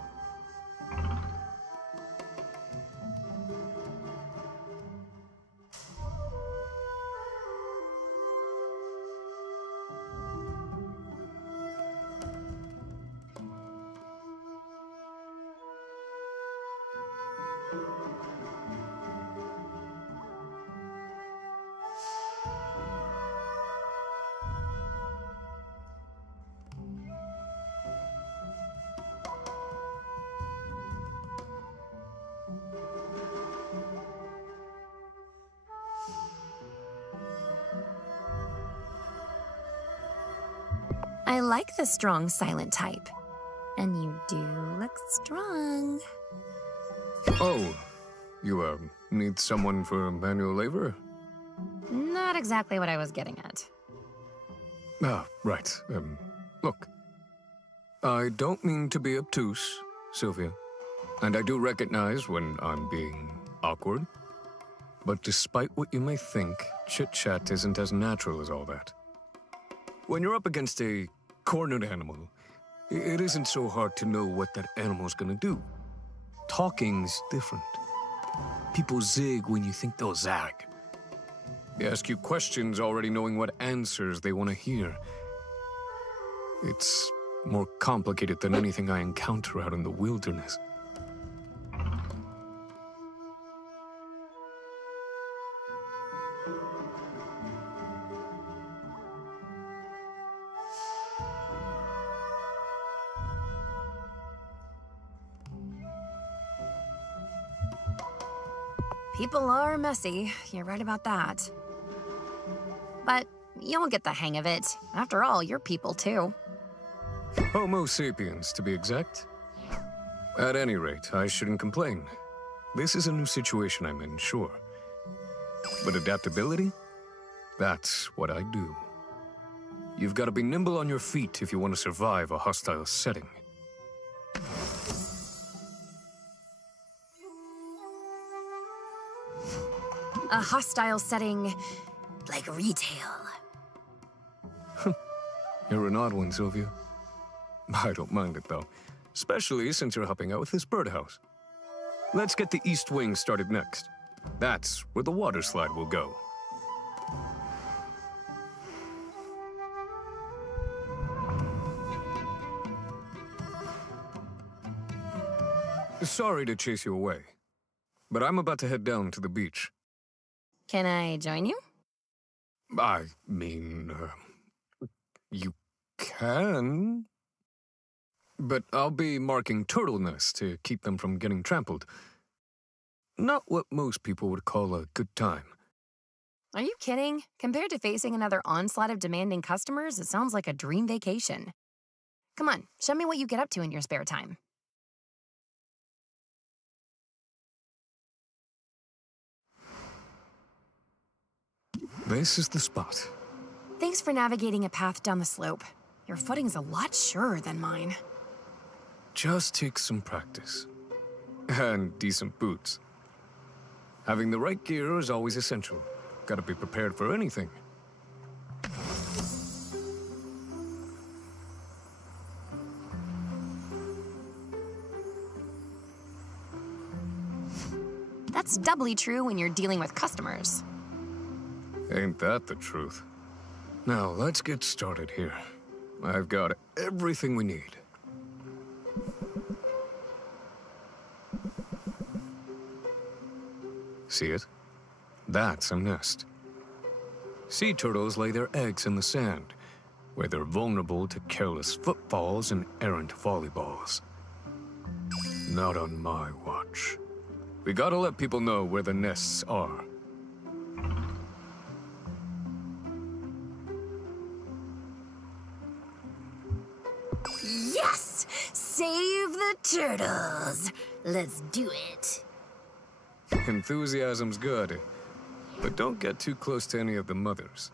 I like the strong, silent type. And you do look strong. Oh, you, need someone for manual labor? Not exactly what I was getting at. Ah, right. Look. I don't mean to be obtuse, Sylvia. And I do recognize when I'm being awkward. But despite what you may think, chit-chat isn't as natural as all that. When you're up against a cornered animal, it isn't so hard to know what that animal's gonna do. Talking's different. People zig when you think they'll zag. They ask you questions already knowing what answers they want to hear. It's more complicated than anything I encounter out in the wilderness. People are messy, you're right about that. But you'll get the hang of it. After all, you're people too. Homo sapiens, to be exact. At any rate, I shouldn't complain. This is a new situation I'm in, sure. But adaptability? That's what I do. You've got to be nimble on your feet if you want to survive a hostile setting. A hostile setting, like retail. You're an odd one, Sylvia. I don't mind it, though. Especially since you're helping out with this birdhouse. Let's get the East Wing started next. That's where the water slide will go. Sorry to chase you away, but I'm about to head down to the beach. Can I join you? I mean, you can. But I'll be marking turtle nests to keep them from getting trampled. Not what most people would call a good time. Are you kidding? Compared to facing another onslaught of demanding customers, it sounds like a dream vacation. Come on, show me what you get up to in your spare time. This is the spot. Thanks for navigating a path down the slope. Your footing's a lot surer than mine. Just take some practice. And decent boots. Having the right gear is always essential. Gotta be prepared for anything. That's doubly true when you're dealing with customers. Ain't that the truth? Now, let's get started here. I've got everything we need. See it? That's a nest. Sea turtles lay their eggs in the sand, where they're vulnerable to careless footfalls and errant volleyballs. Not on my watch. We gotta let people know where the nests are. Yes! Save the turtles! Let's do it. Enthusiasm's good, but don't get too close to any of the mothers.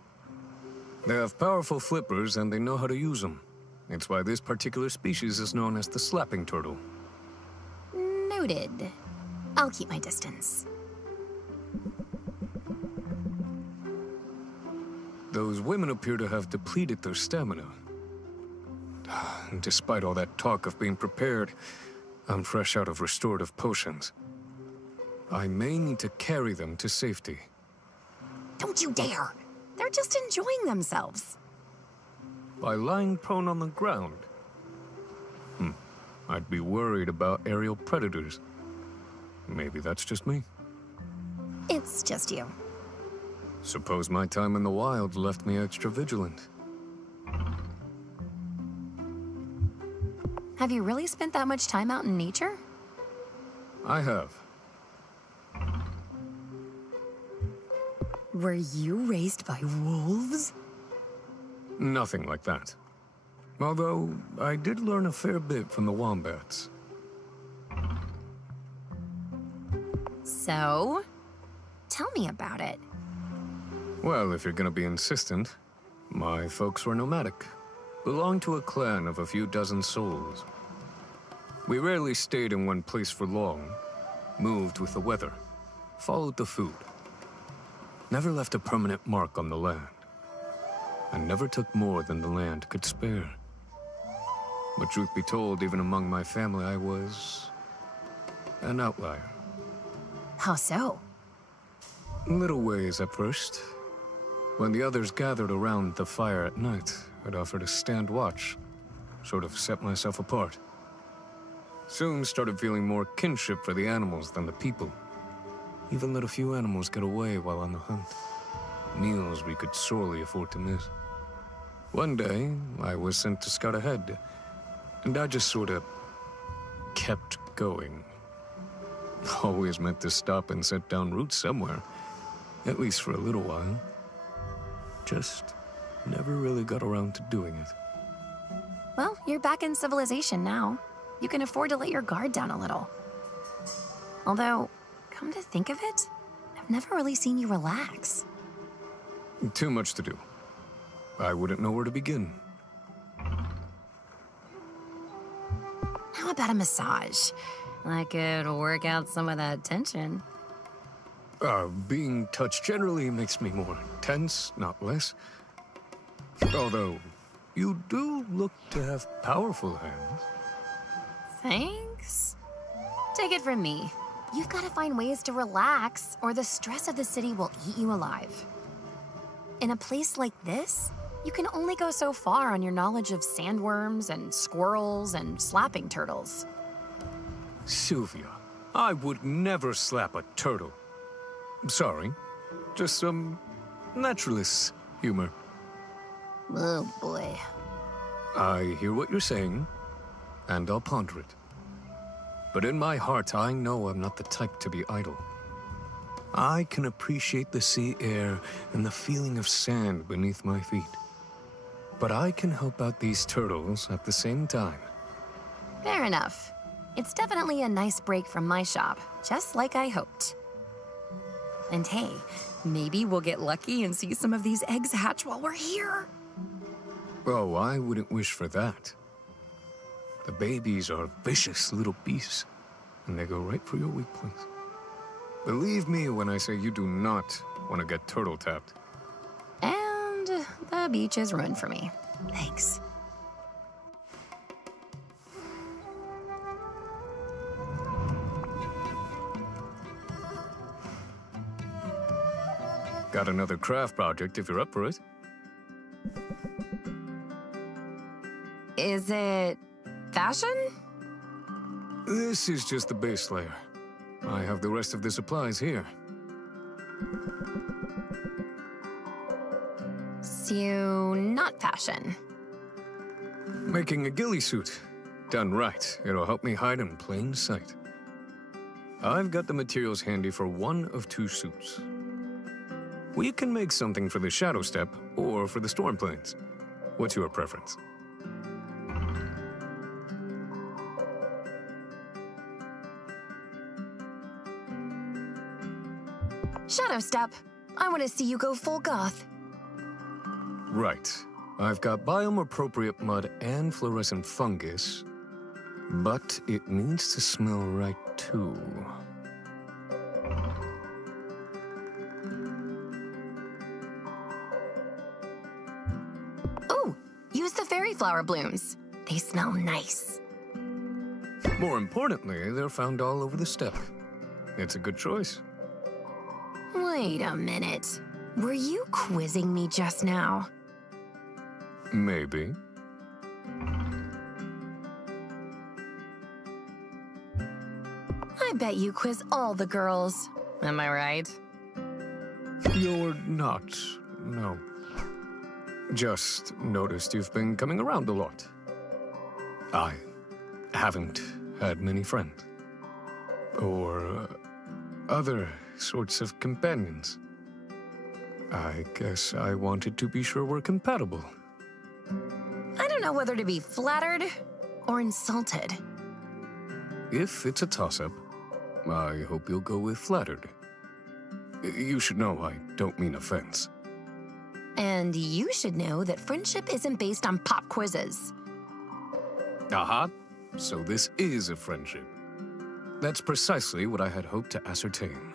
They have powerful flippers and they know how to use them. It's why this particular species is known as the slapping turtle. Noted. I'll keep my distance. Those women appear to have depleted their stamina. Despite all that talk of being prepared, I'm fresh out of restorative potions. I may need to carry them to safety. Don't you dare! They're just enjoying themselves. By lying prone on the ground? I'd be worried about aerial predators. Maybe that's just me. It's just you. Suppose my time in the wild left me extra vigilant. Have you really spent that much time out in nature? I have. Were you raised by wolves? Nothing like that. Although, I did learn a fair bit from the wombats. So? Tell me about it. Well, if you're gonna be insistent, my folks were nomadic. Belonged to a clan of a few dozen souls. We rarely stayed in one place for long. Moved with the weather. Followed the food. Never left a permanent mark on the land. And never took more than the land could spare. But truth be told, even among my family, I was an outlier. How so? Little ways at first. When the others gathered around the fire at night, I'd offer to stand watch, sort of set myself apart. Soon started feeling more kinship for the animals than the people. Even let a few animals get away while on the hunt. Meals we could sorely afford to miss. One day, I was sent to scout ahead, and I just sort of kept going. Always meant to stop and set down roots somewhere, at least for a little while. Just never really got around to doing it. Well, you're back in civilization now. You can afford to let your guard down a little. Although, come to think of it, I've never really seen you relax. Too much to do. I wouldn't know where to begin. How about a massage? I could work out some of that tension. Being touched generally makes me more tense, not less. Although, you do look to have powerful hands. Thanks. Take it from me. You've got to find ways to relax, or the stress of the city will eat you alive. In a place like this, you can only go so far on your knowledge of sandworms and squirrels and slapping turtles. Sylvia, I would never slap a turtle. Sorry, just some naturalist humor. Oh boy. I hear what you're saying, and I'll ponder it. But in my heart, I know I'm not the type to be idle. I can appreciate the sea air and the feeling of sand beneath my feet. But I can help out these turtles at the same time. Fair enough. It's definitely a nice break from my shop, just like I hoped. And hey, maybe we'll get lucky and see some of these eggs hatch while we're here. Oh, I wouldn't wish for that. The babies are vicious little beasts, and they go right for your weak points. Believe me when I say you do not want to get turtle-tapped. And the beach is ruined for me. Thanks. Got another craft project if you're up for it. Is it fashion? This is just the base layer. I have the rest of the supplies here. So, not fashion. Making a ghillie suit. Done right, it'll help me hide in plain sight. I've got the materials handy for one of two suits. We can make something for the Shadow Step or for the Storm Plains. What's your preference? Shadow Step. I want to see you go full goth. Right. I've got biome-appropriate mud and fluorescent fungus, but it needs to smell right too. Oh, use the fairy flower blooms. They smell nice. More importantly, they're found all over the steppe. It's a good choice. Wait a minute. Were you quizzing me just now? Maybe. I bet you quiz all the girls. Am I right? You're not, no. Just noticed you've been coming around a lot. I haven't had many friends. Or other sorts of companions. I guess I wanted to be sure we're compatible. I don't know whether to be flattered or insulted. If it's a toss-up, I hope you'll go with flattered. You should know I don't mean offense. And you should know that friendship isn't based on pop quizzes. Aha, so this is a friendship. That's precisely what I had hoped to ascertain.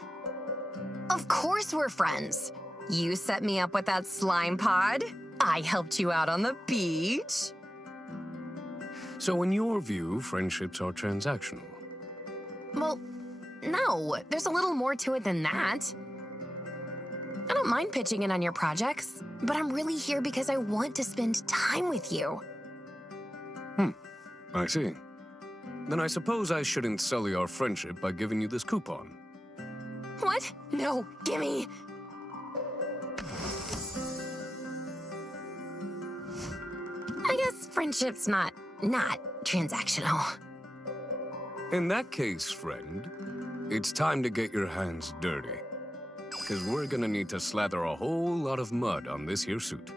Of course we're friends. You set me up with that slime pod. I helped you out on the beach. So in your view, friendships are transactional? Well, no, there's a little more to it than that. I don't mind pitching in on your projects, but I'm really here because I want to spend time with you. I see. Then I suppose I shouldn't sully our friendship by giving you this coupon. What? No, gimme. I guess friendship's not transactional. In that case, friend, it's time to get your hands dirty. Because we're gonna need to slather a whole lot of mud on this here suit.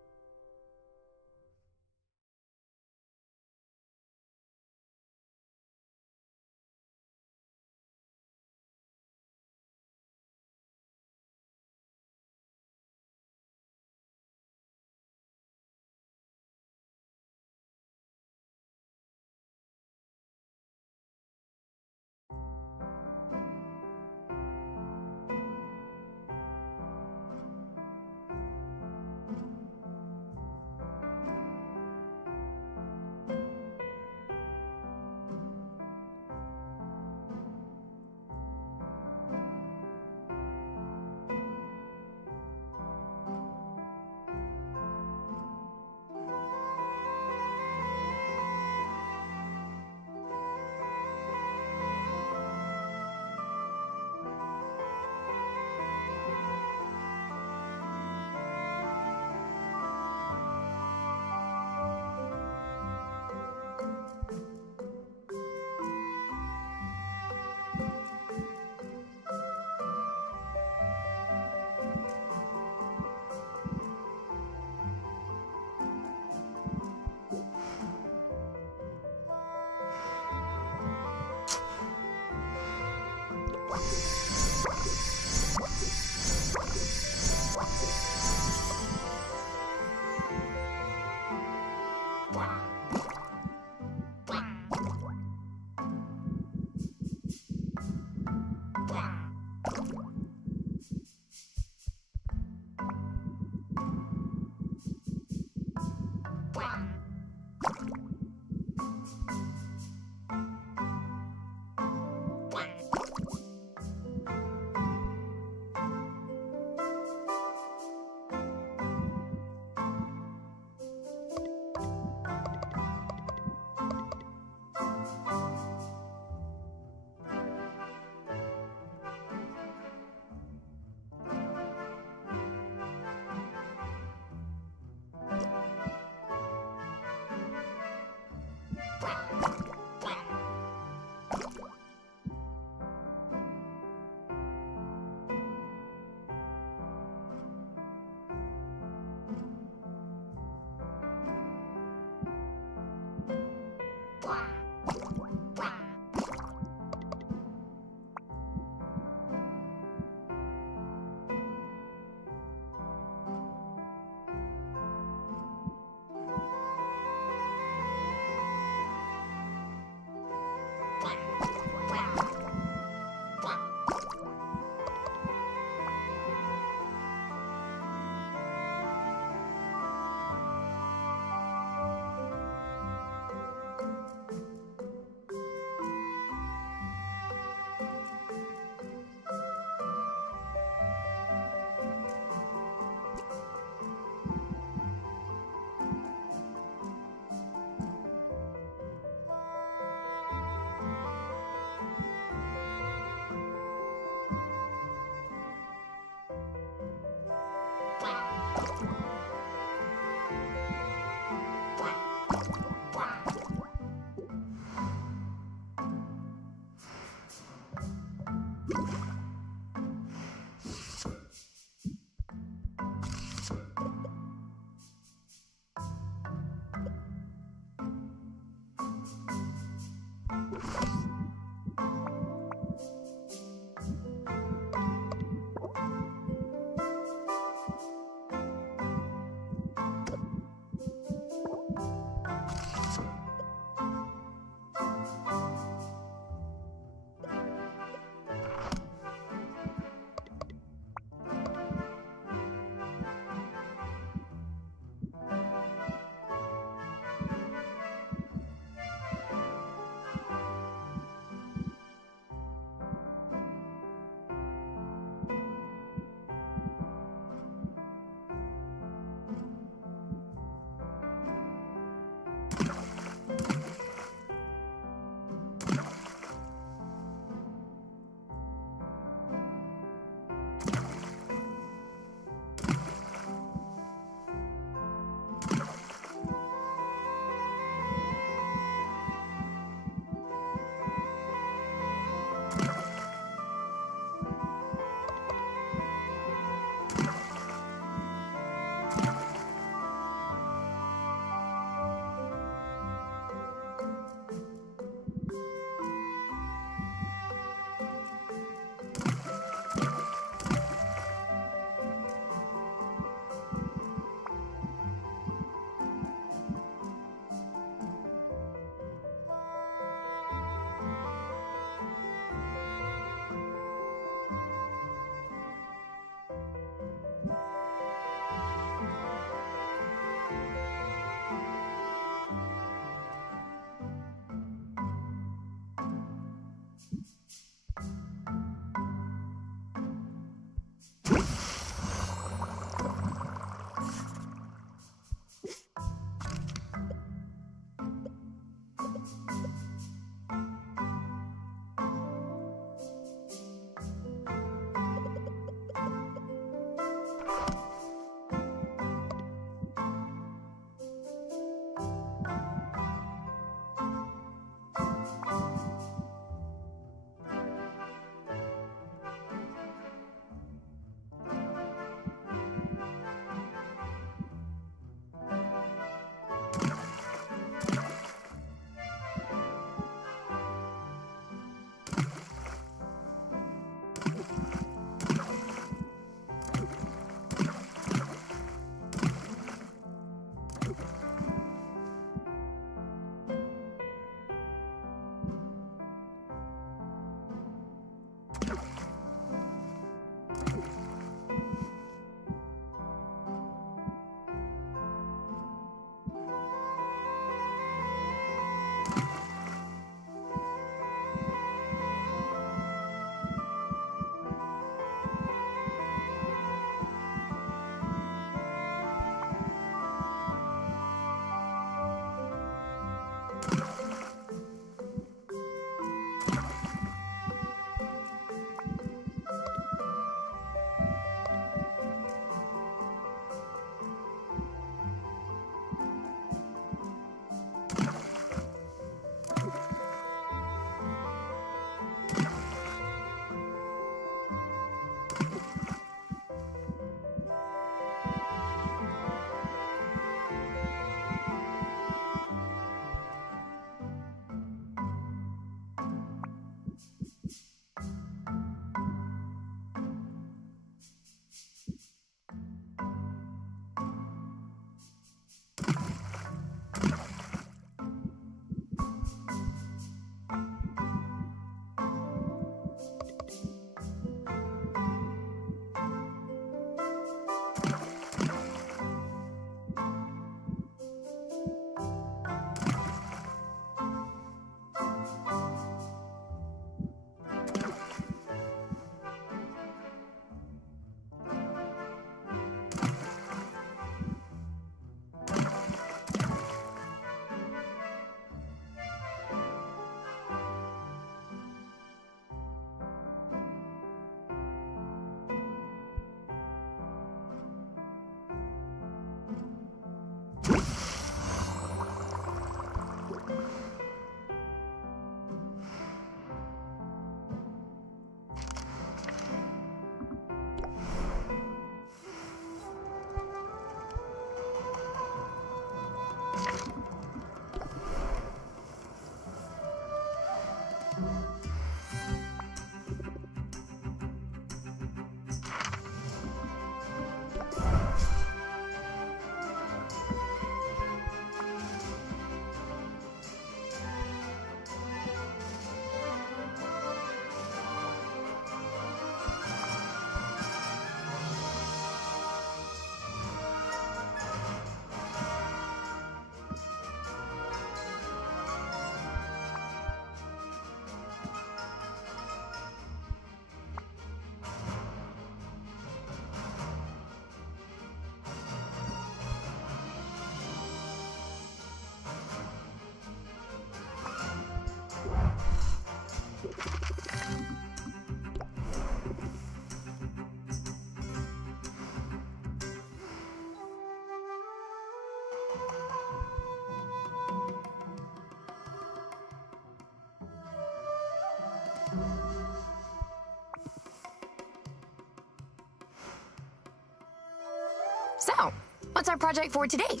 So, what's our project for today?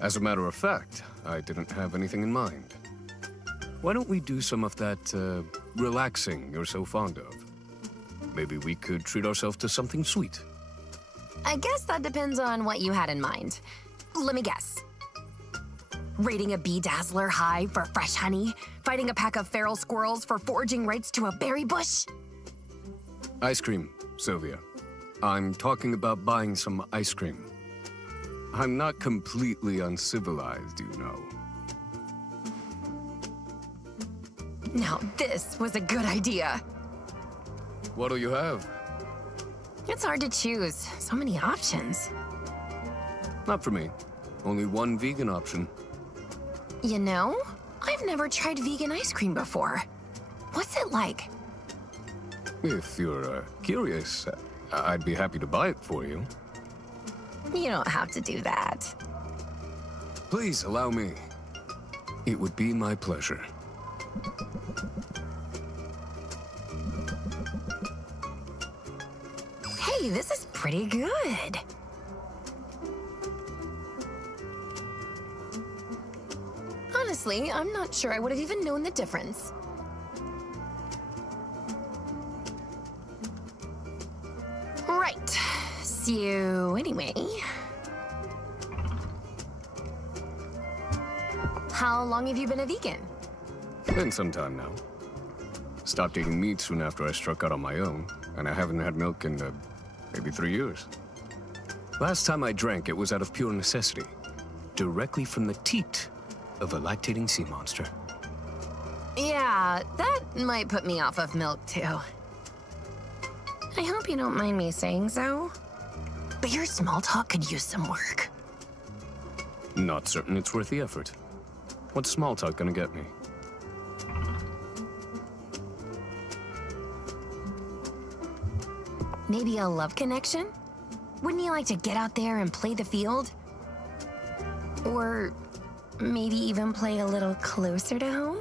As a matter of fact, I didn't have anything in mind. Why don't we do some of that, relaxing you're so fond of? Maybe we could treat ourselves to something sweet. I guess that depends on what you had in mind. Let me guess. Raiding a bee dazzler hive for fresh honey? Fighting a pack of feral squirrels for foraging rights to a berry bush? Ice cream, Sylvia. I'm talking about buying some ice cream. I'm not completely uncivilized, you know. Now this was a good idea. What'll you have? It's hard to choose. So many options. Not for me. Only one vegan option. You know, I've never tried vegan ice cream before. What's it like? If you're, curious, I'd be happy to buy it for you. You don't have to do that. Please allow me. It would be my pleasure. Hey, this is pretty good. Honestly, I'm not sure I would have even known the difference. Right. So, anyway. How long have you been a vegan? Been some time now. Stopped eating meat soon after I struck out on my own, and I haven't had milk in, maybe 3 years. Last time I drank, it was out of pure necessity. Directly from the teat of a lactating sea monster. Yeah, that might put me off of milk, too. I hope you don't mind me saying so, but your small talk could use some work. Not certain it's worth the effort. What's small talk gonna get me? Maybe a love connection? Wouldn't you like to get out there and play the field? Or maybe even play a little closer to home?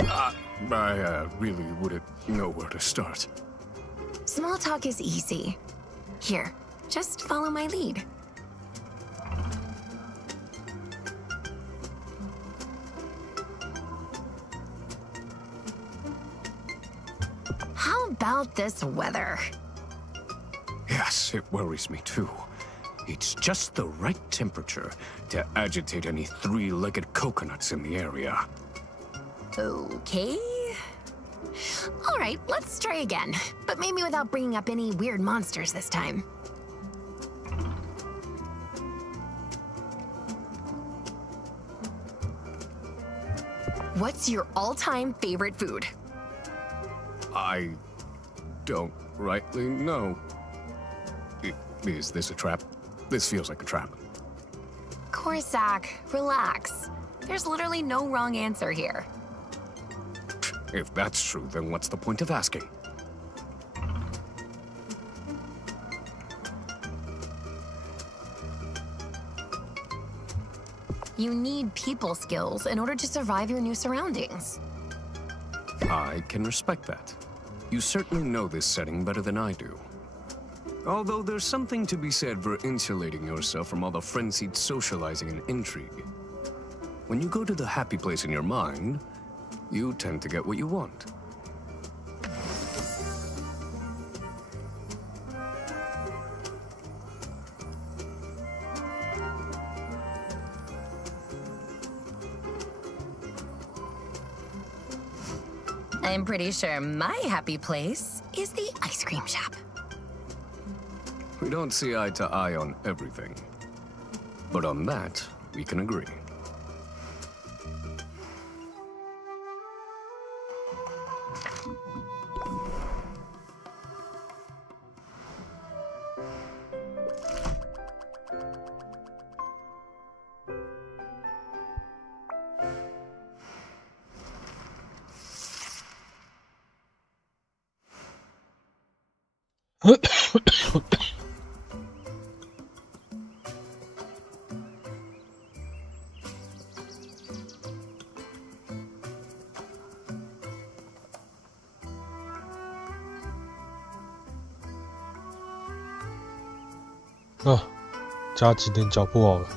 I really wouldn't know where to start. Small talk is easy. Here, just follow my lead. How about this weather? Yes, it worries me too. It's just the right temperature to agitate any three-legged coconuts in the area. Okay. All right, let's try again, but maybe without bringing up any weird monsters this time. What's your all-time favorite food? I don't rightly know. Is this a trap? This feels like a trap. Corsac, relax. There's literally no wrong answer here. If that's true, then what's the point of asking? You need people skills in order to survive your new surroundings. I can respect that. You certainly know this setting better than I do. Although there's something to be said for insulating yourself from all the frenzied socializing and intrigue. When you go to the happy place in your mind, you tend to get what you want. I'm pretty sure my happy place is the ice cream shop. We don't see eye to eye on everything. But on that, we can agree. 啊，加几点脚步好了。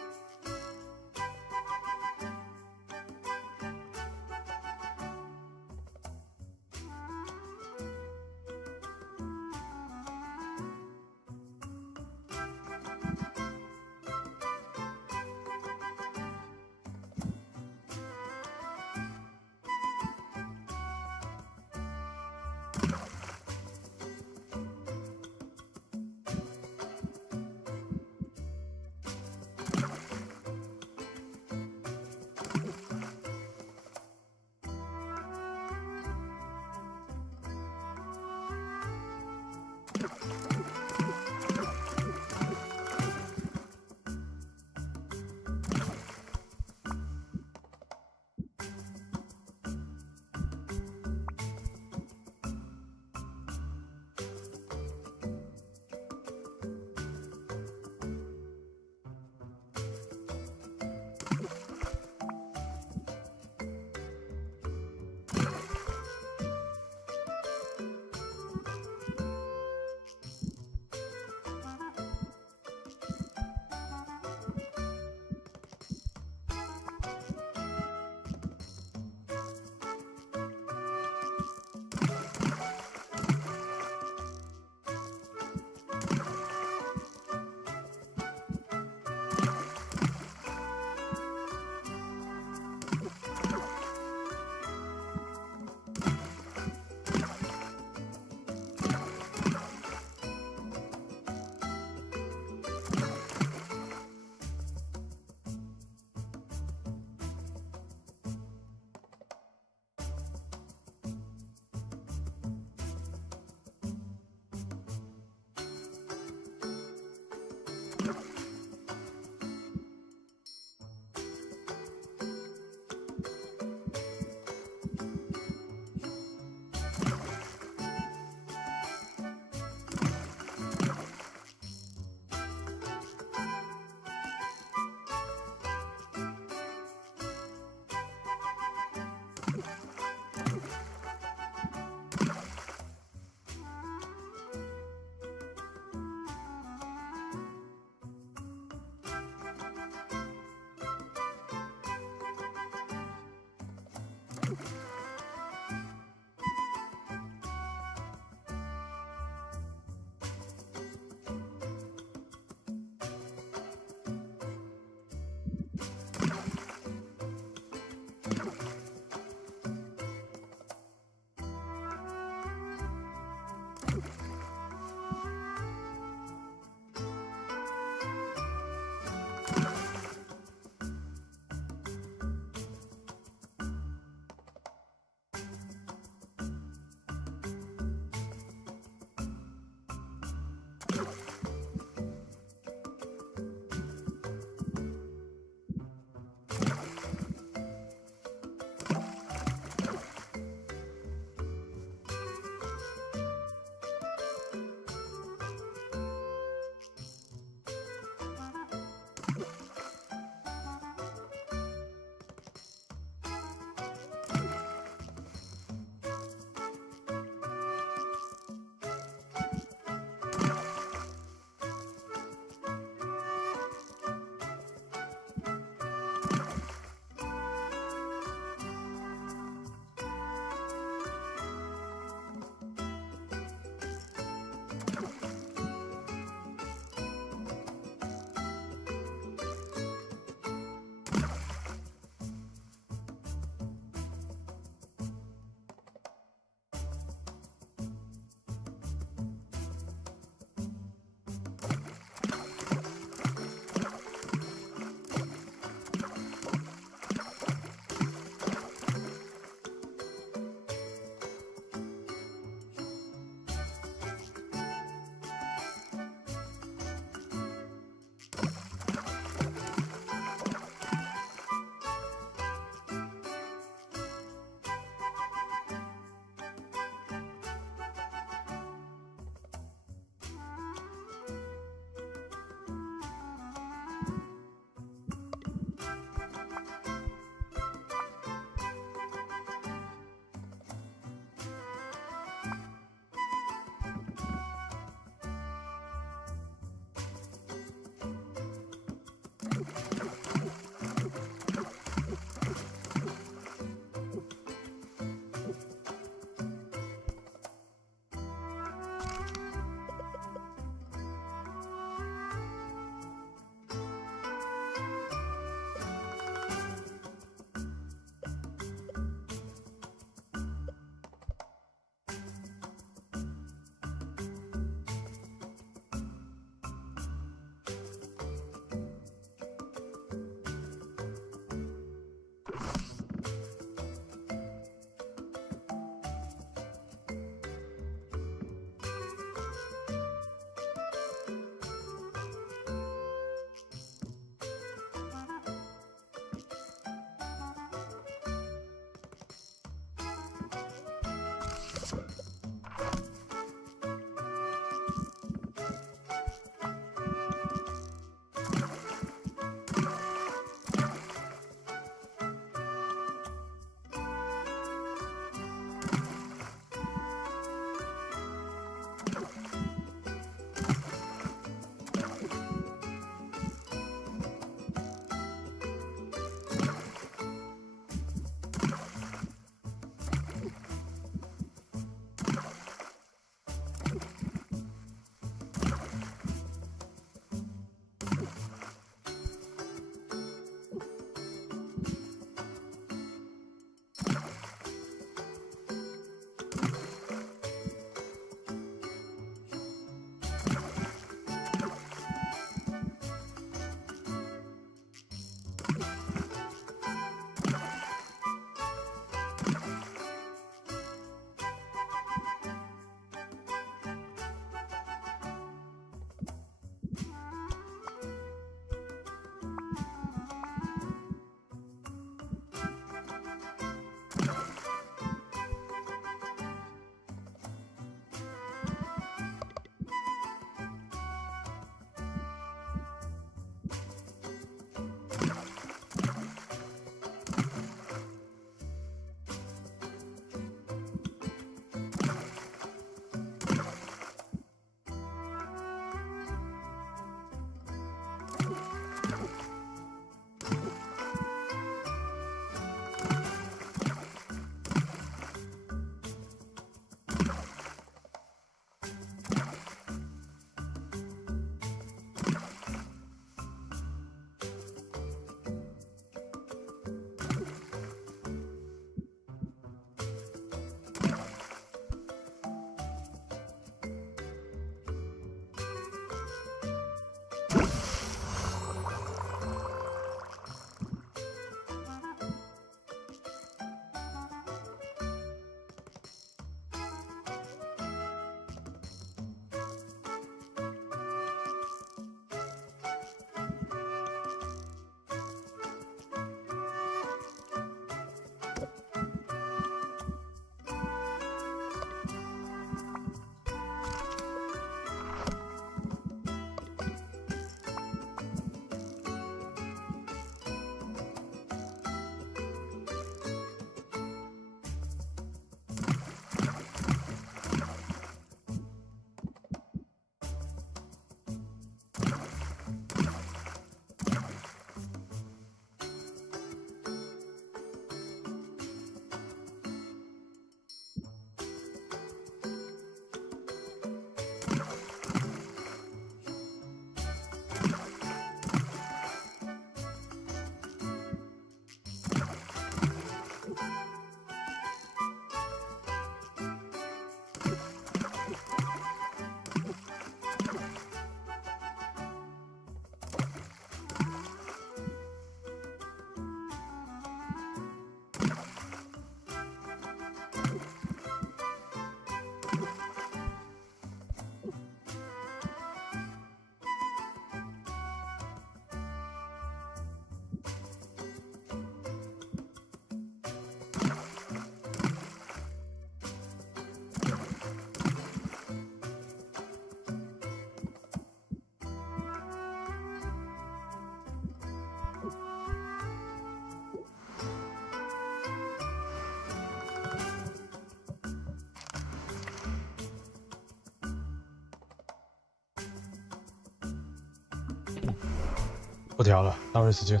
不调了，浪费时间。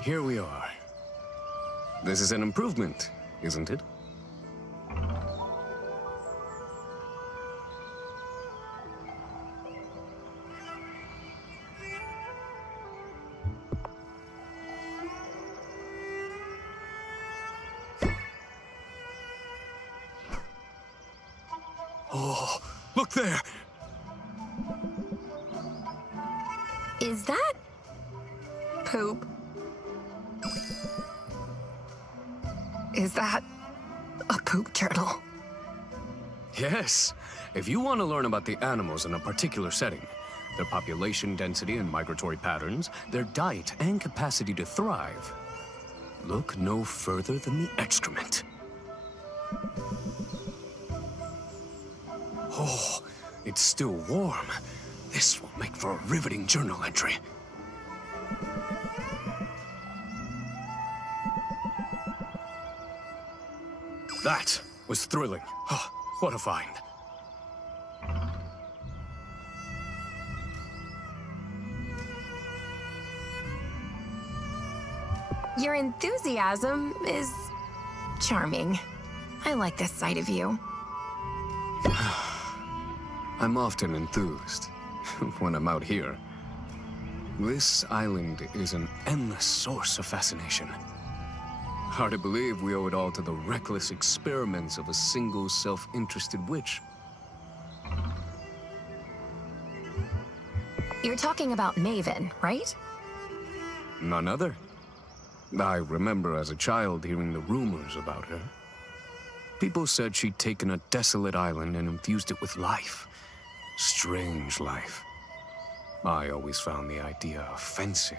Here we are. This is an improvement, isn't it? Oh, look there! Is that poop? Is that a poop turtle? Yes. If you want to learn about the animals in a particular setting, their population density and migratory patterns, their diet and capacity to thrive, look no further than the excrement. Oh, it's still warm. This will make for a riveting journal entry. That was thrilling. Oh, what a find. Your enthusiasm is charming. I like this side of you. I'm often enthused when I'm out here. This island is an endless source of fascination. Hard to believe we owe it all to the reckless experiments of a single self-interested witch. You're talking about Maven, right? None other. I remember as a child hearing the rumors about her. People said she'd taken a desolate island and infused it with life. Strange life. I always found the idea offensive.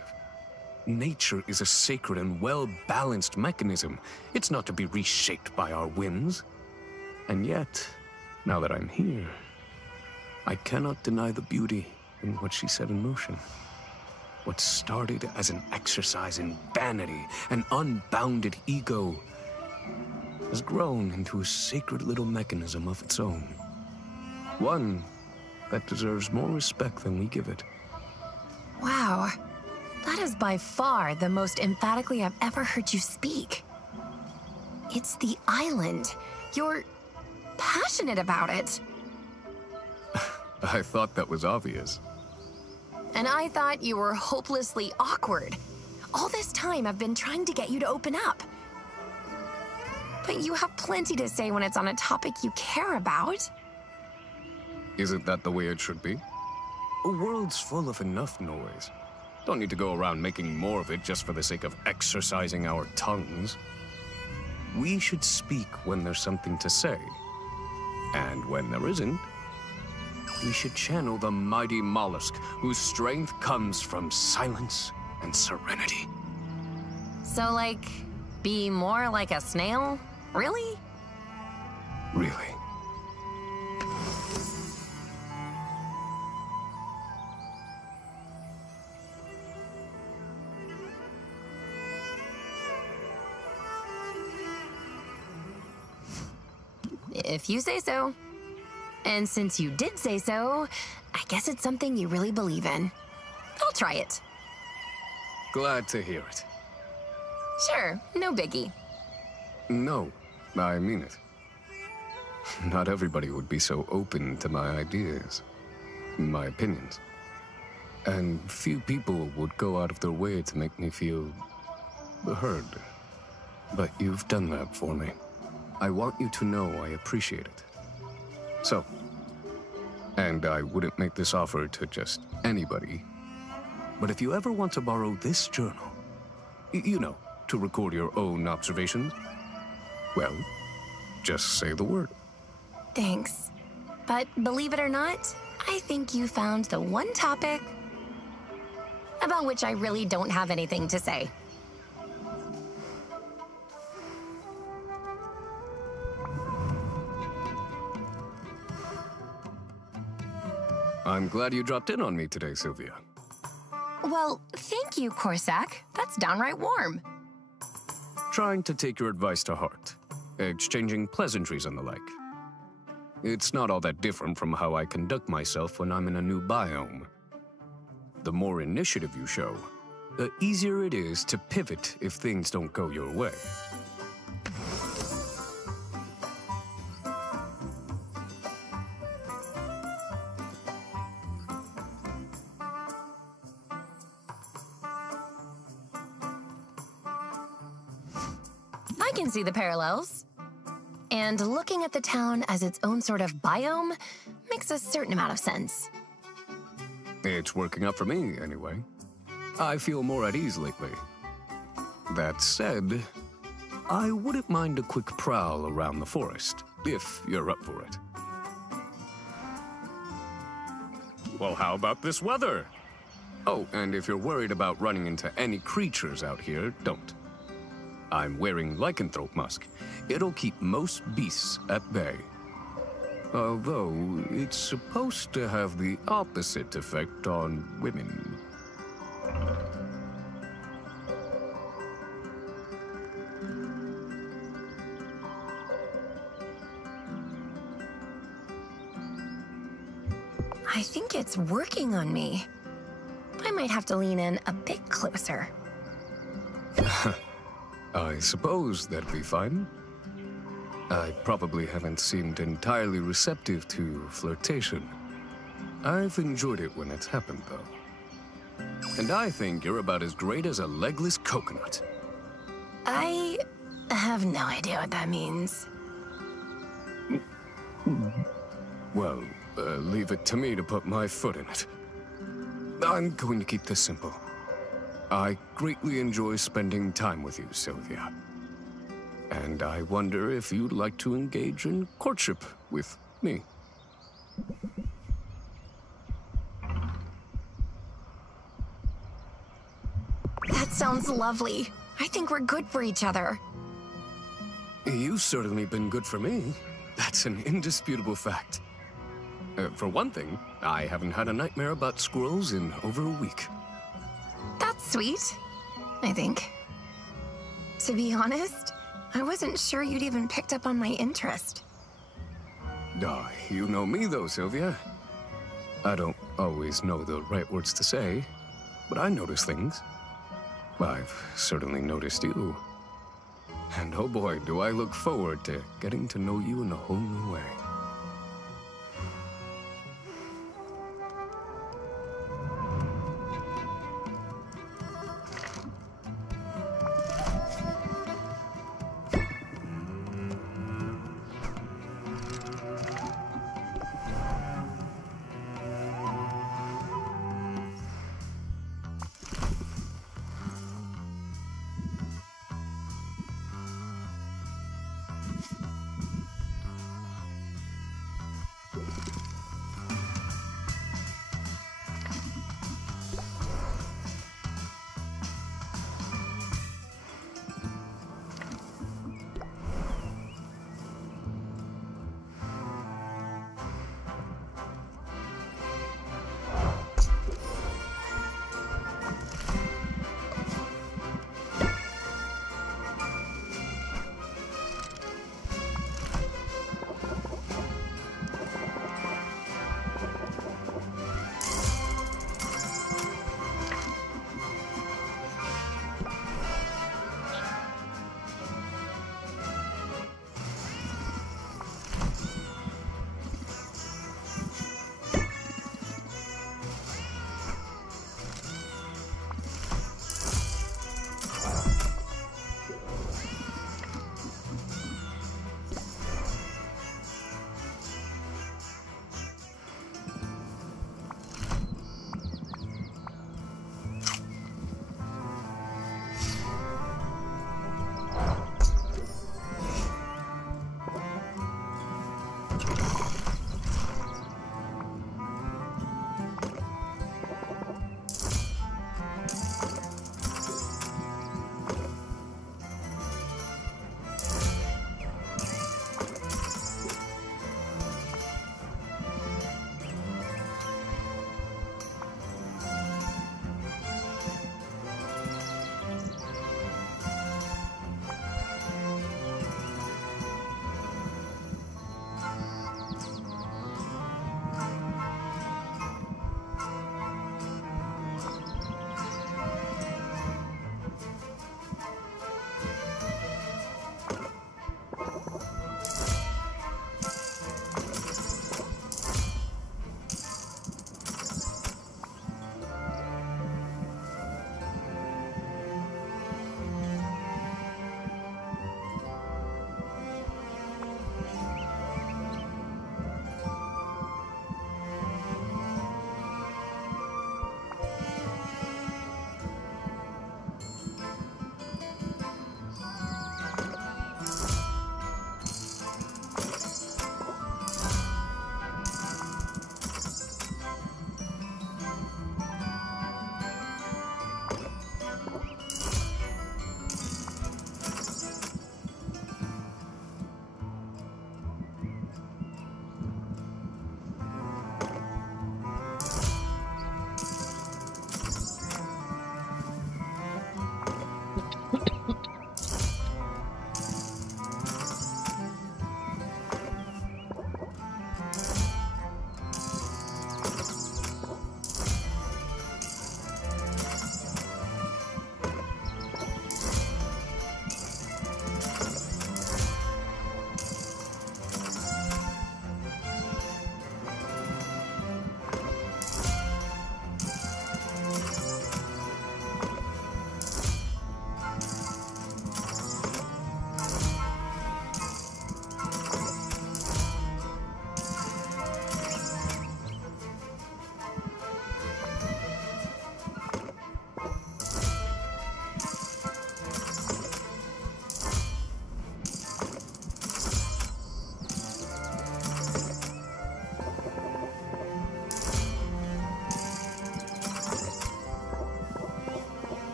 Nature is a sacred and well-balanced mechanism. It's not to be reshaped by our whims. And yet, now that I'm here, I cannot deny the beauty in what she set in motion. What started as an exercise in vanity and unbounded ego has grown into a sacred little mechanism of its own. One that deserves more respect than we give it. Wow. That is by far the most emphatically I've ever heard you speak. It's the island. You're passionate about it. I thought that was obvious. And I thought you were hopelessly awkward. All this time I've been trying to get you to open up. But you have plenty to say when it's on a topic you care about. Isn't that the way it should be? A world's full of enough noise. Don't need to go around making more of it just for the sake of exercising our tongues. We should speak when there's something to say. And when there isn't, we should channel the mighty mollusk whose strength comes from silence and serenity. So, like, be more like a snail? Really? Really. If you say so. And since you did say so, I guess it's something you really believe in. I'll try it. Glad to hear it. Sure, no biggie. No, I mean it. Not everybody would be so open to my ideas, my opinions. And few people would go out of their way to make me feel heard. But you've done that for me. I want you to know I appreciate it. So, and I wouldn't make this offer to just anybody, but if you ever want to borrow this journal, you know, to record your own observations, well, just say the word. Thanks. But believe it or not, I think you found the one topic about which I really don't have anything to say. I'm glad you dropped in on me today, Sylvia. Well, thank you, Corsac. That's downright warm. Trying to take your advice to heart, exchanging pleasantries and the like. It's not all that different from how I conduct myself when I'm in a new biome. The more initiative you show, the easier it is to pivot if things don't go your way. I can see the parallels. And looking at the town as its own sort of biome makes a certain amount of sense. It's working out for me, anyway. I feel more at ease lately. That said, I wouldn't mind a quick prowl around the forest, if you're up for it. Well, how about this weather? Oh, and if you're worried about running into any creatures out here, don't. I'm wearing lycanthrope musk. It'll keep most beasts at bay. Although, it's supposed to have the opposite effect on women. I think it's working on me. I might have to lean in a bit closer. I suppose that'd be fine. I probably haven't seemed entirely receptive to flirtation. I've enjoyed it when it's happened, though. And I think you're about as great as a legless coconut. I have no idea what that means. Well, leave it to me to put my foot in it. I'm going to keep this simple. I greatly enjoy spending time with you, Sylvia. And I wonder if you'd like to engage in courtship with me. That sounds lovely. I think we're good for each other. You've certainly been good for me. That's an indisputable fact. For one thing, I haven't had a nightmare about squirrels in over a week. That's sweet, I think. To be honest, I wasn't sure you'd even picked up on my interest. You know me though, Sylvia. I don't always know the right words to say, but I notice things. I've certainly noticed you. And oh boy, do I look forward to getting to know you in a whole new way.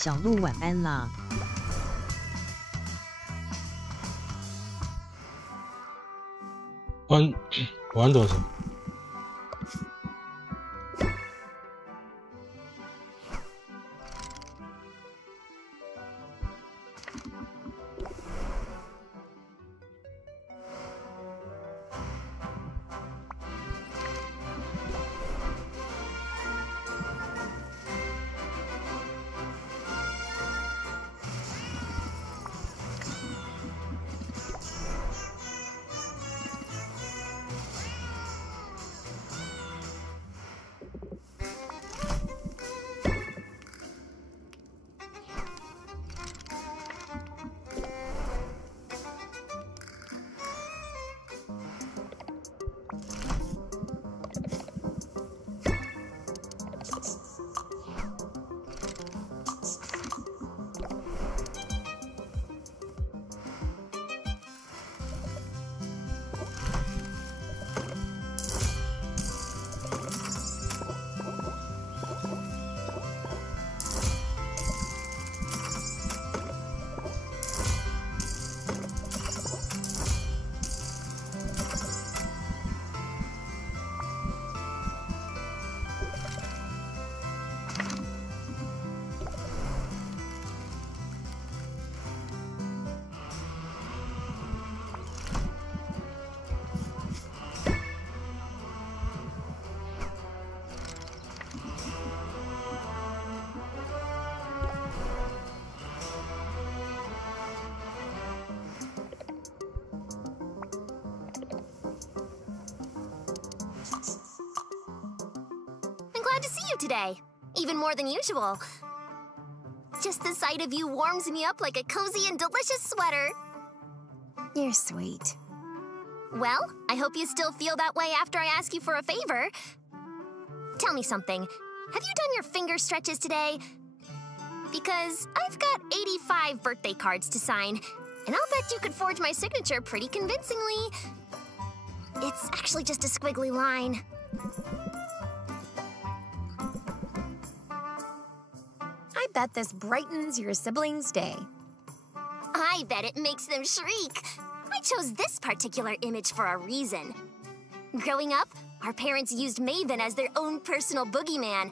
小鹿晚安啦。玩多少？Glad to see you today. Even more than usual. Just the sight of you warms me up like a cozy and delicious sweater. You're sweet. Well, I hope you still feel that way after I ask you for a favor. Tell me something. Have you done your finger stretches today? Because I've got 85 birthday cards to sign, and I'll bet you could forge my signature pretty convincingly. It's actually just a squiggly line. I bet this brightens your siblings' day. I bet it makes them shriek. I chose this particular image for a reason. Growing up, our parents used Maven as their own personal boogeyman.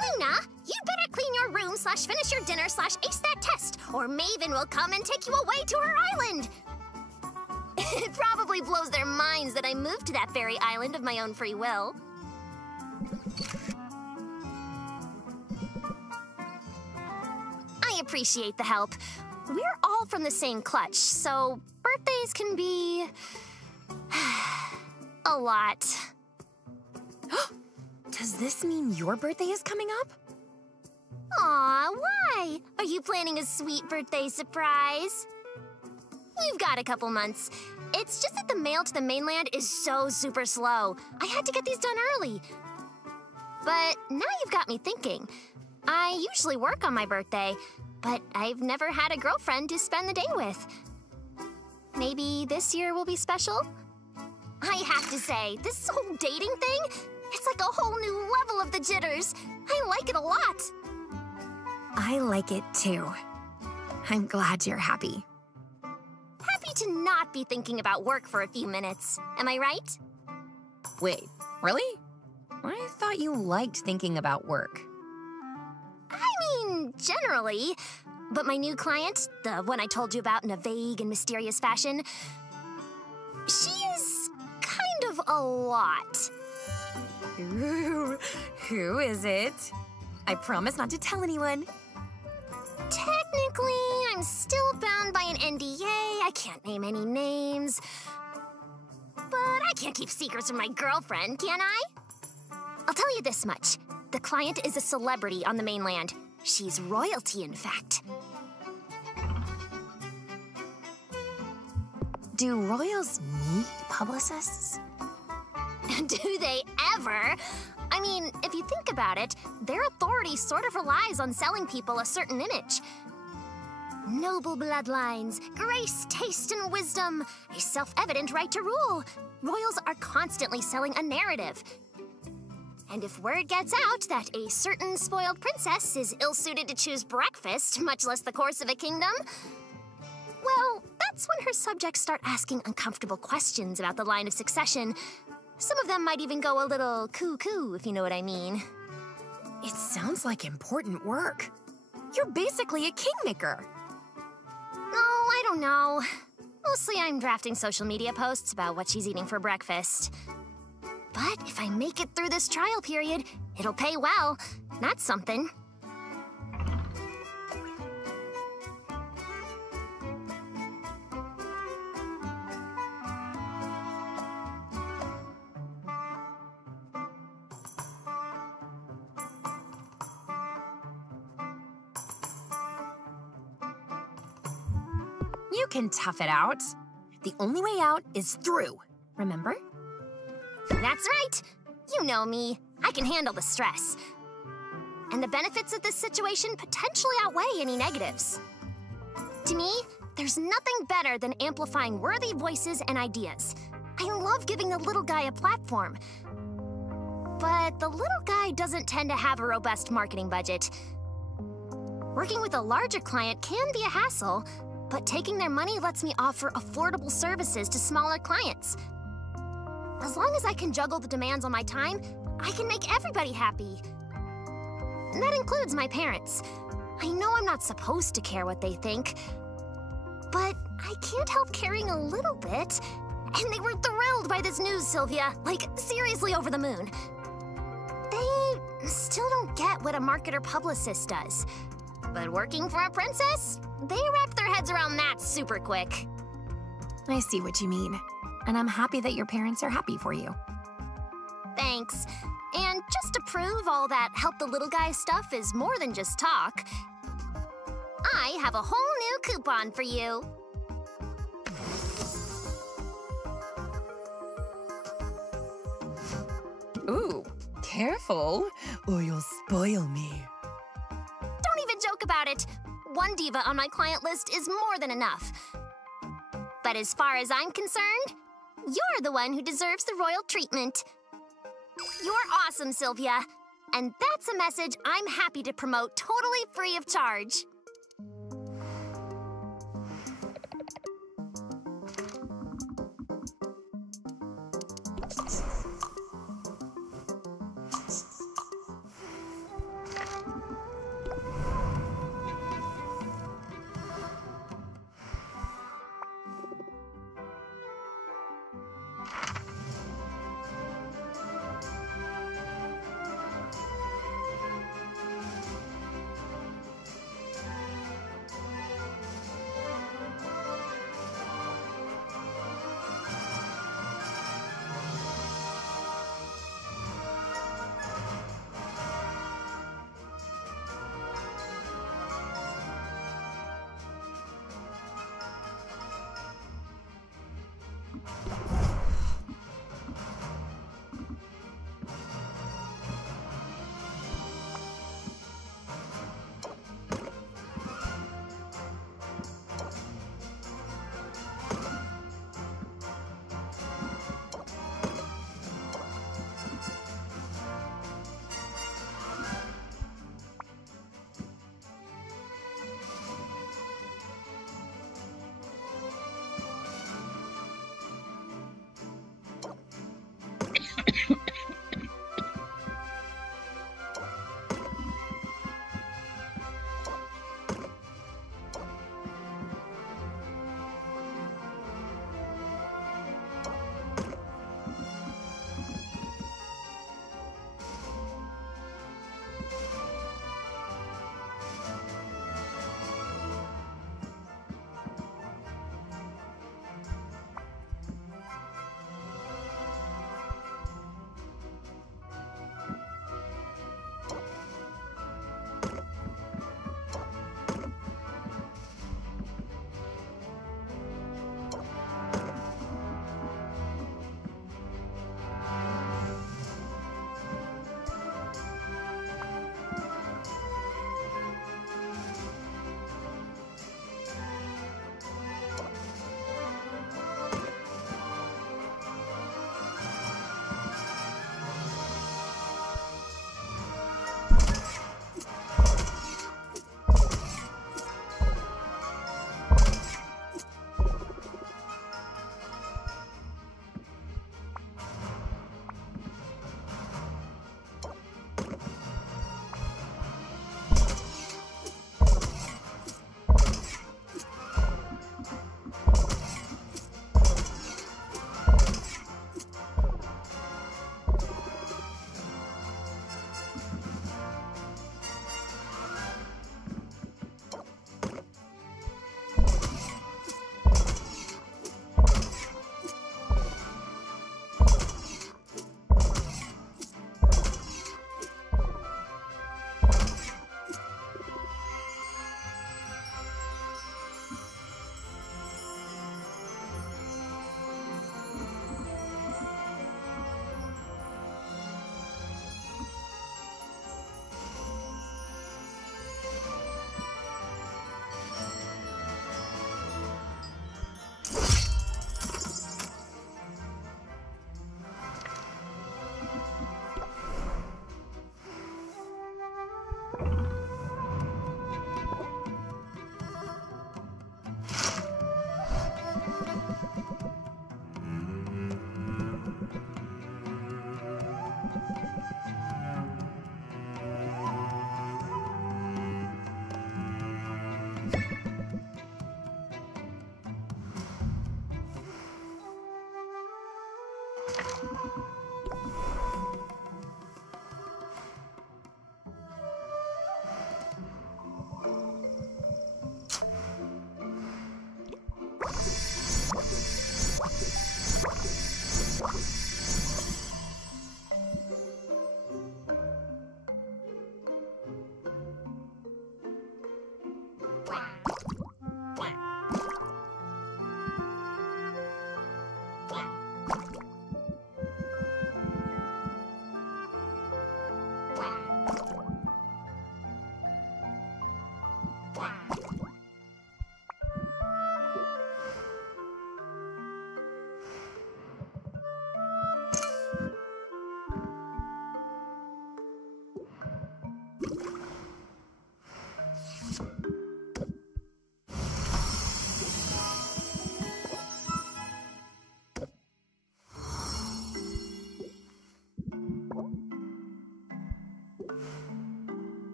Luna, you'd better clean your room / finish your dinner / ace that test, or Maven will come and take you away to her island. It probably blows their minds that I moved to that very island of my own free will. I appreciate the help. We're all from the same clutch, so birthdays can be... a lot. Does this mean your birthday is coming up? Aw, why? Are you planning a sweet birthday surprise? You've got a couple months. It's just that the mail to the mainland is so super slow. I had to get these done early. But now you've got me thinking. I usually work on my birthday, but I've never had a girlfriend to spend the day with. Maybe this year will be special? I have to say, this whole dating thing, it's like a whole new level of the jitters. I like it a lot. I like it too. I'm glad you're happy. Happy to not be thinking about work for a few minutes. Am I right? Wait, really? I thought you liked thinking about work. I mean, generally. But my new client, the one I told you about in a vague and mysterious fashion, she is kind of a lot. Ooh, who is it? I promise not to tell anyone. Technically, I'm still bound by an NDA. I can't name any names. But I can't keep secrets from my girlfriend, can I? I'll tell you this much. The client is a celebrity on the mainland. She's royalty, in fact. Do royals need publicists? Do they ever? I mean, if you think about it, their authority sort of relies on selling people a certain image. Noble bloodlines, grace, taste, and wisdom, a self-evident right to rule. Royals are constantly selling a narrative. And if word gets out that a certain spoiled princess is ill-suited to choose breakfast, much less the course of a kingdom, well, that's when her subjects start asking uncomfortable questions about the line of succession. Some of them might even go a little cuckoo, if you know what I mean. It sounds like important work. You're basically a kingmaker. Oh, I don't know. Mostly I'm drafting social media posts about what she's eating for breakfast. But if I make it through this trial period, it'll pay well. That's something. You can tough it out. The only way out is through, remember? That's right. You know me. I can handle the stress. And the benefits of this situation potentially outweigh any negatives. To me, there's nothing better than amplifying worthy voices and ideas. I love giving the little guy a platform. But the little guy doesn't tend to have a robust marketing budget. Working with a larger client can be a hassle, but taking their money lets me offer affordable services to smaller clients. As long as I can juggle the demands on my time, I can make everybody happy. And that includes my parents. I know I'm not supposed to care what they think, but I can't help caring a little bit. And they were thrilled by this news, Sylvia. Like, seriously over the moon. They still don't get what a marketer publicist does. But working for a princess, they wrap their heads around that super quick. I see what you mean. And I'm happy that your parents are happy for you. Thanks. And just to prove all that help the little guy stuff is more than just talk, I have a whole new coupon for you. Ooh, careful, or you'll spoil me. Don't even joke about it. One diva on my client list is more than enough. But as far as I'm concerned, you're the one who deserves the royal treatment. You're awesome, Sylvia. And that's a message I'm happy to promote totally free of charge.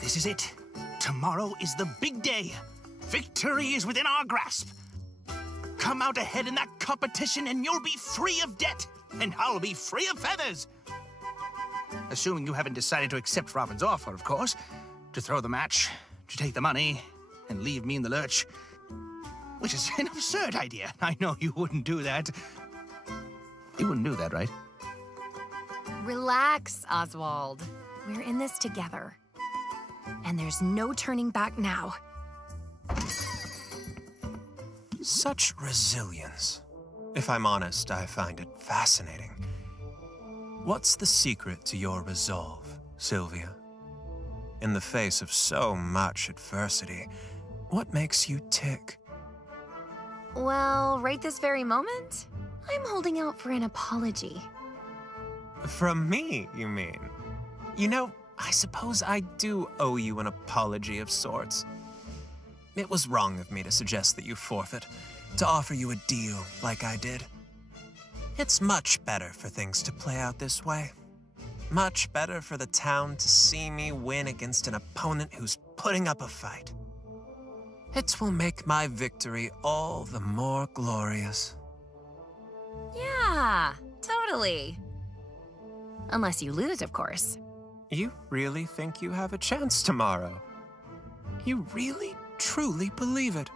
This is it. Tomorrow is the big day. Victory is within our grasp. Come out ahead in that competition and you'll be free of debt. And I'll be free of feathers. Assuming you haven't decided to accept Robin's offer, of course. To throw the match, to take the money, and leave me in the lurch. Which is an absurd idea. I know you wouldn't do that. You wouldn't do that, right? Relax, Oswald. We're in this together. And there's no turning back now. Such resilience. If I'm honest, I find it fascinating. What's the secret to your resolve, Sylvia? In the face of so much adversity, what makes you tick? Well, right this very moment, I'm holding out for an apology. From me, you mean? You know, I suppose I do owe you an apology of sorts. It was wrong of me to suggest that you forfeit, to offer you a deal like I did. It's much better for things to play out this way. Much better for the town to see me win against an opponent who's putting up a fight. It will make my victory all the more glorious. Yeah, totally. Unless you lose, of course. You really think you have a chance tomorrow? You really, truly believe it?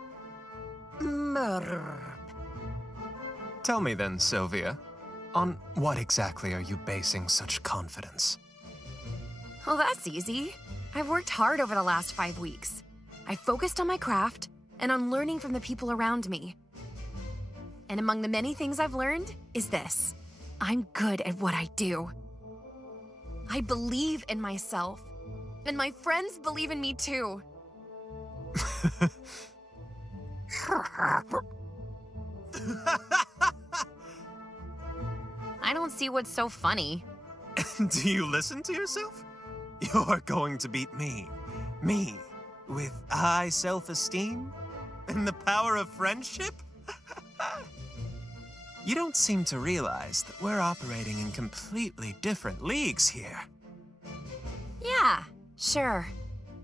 Tell me then, Sylvia, on what exactly are you basing such confidence? Well, that's easy. I've worked hard over the last 5 weeks. I focused on my craft and on learning from the people around me. And among the many things I've learned is this. I'm good at what I do. I believe in myself. And my friends believe in me too. I don't see what's so funny. Do you listen to yourself? You're going to beat me. Me, with high self-esteem and the power of friendship? You don't seem to realize that we're operating in completely different leagues here. Yeah, sure.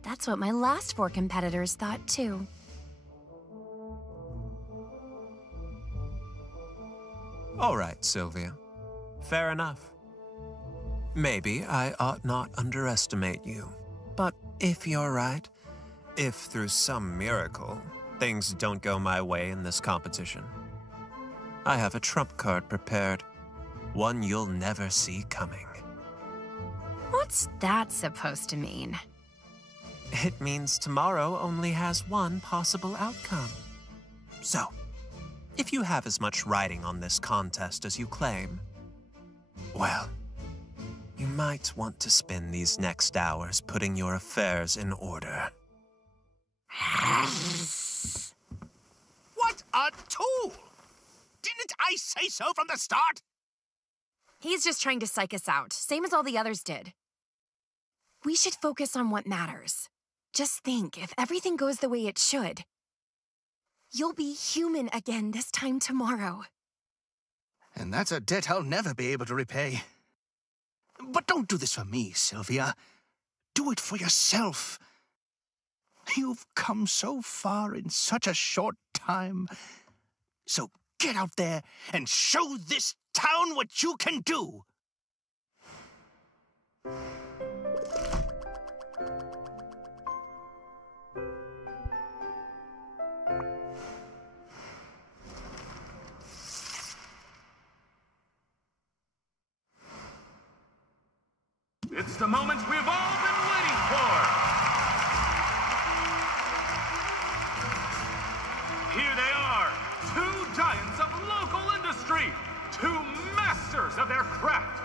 That's what my last 4 competitors thought too. All right, Sylvia. Fair enough. Maybe I ought not underestimate you. But if you're right, if through some miracle things don't go my way in this competition, I have a trump card prepared. One you'll never see coming. What's that supposed to mean? It means tomorrow only has one possible outcome. So, if you have as much riding on this contest as you claim, well, you might want to spend these next hours putting your affairs in order. What a tool! Didn't I say so from the start? He's just trying to psych us out, same as all the others did. We should focus on what matters. Just think, if everything goes the way it should, you'll be human again this time tomorrow. And that's a debt I'll never be able to repay. But don't do this for me, Sylvia. Do it for yourself. You've come so far in such a short time. So get out there and show this town what you can do. It's the moment we've all been waiting for! Here they are, two giants of local industry, two masters of their craft.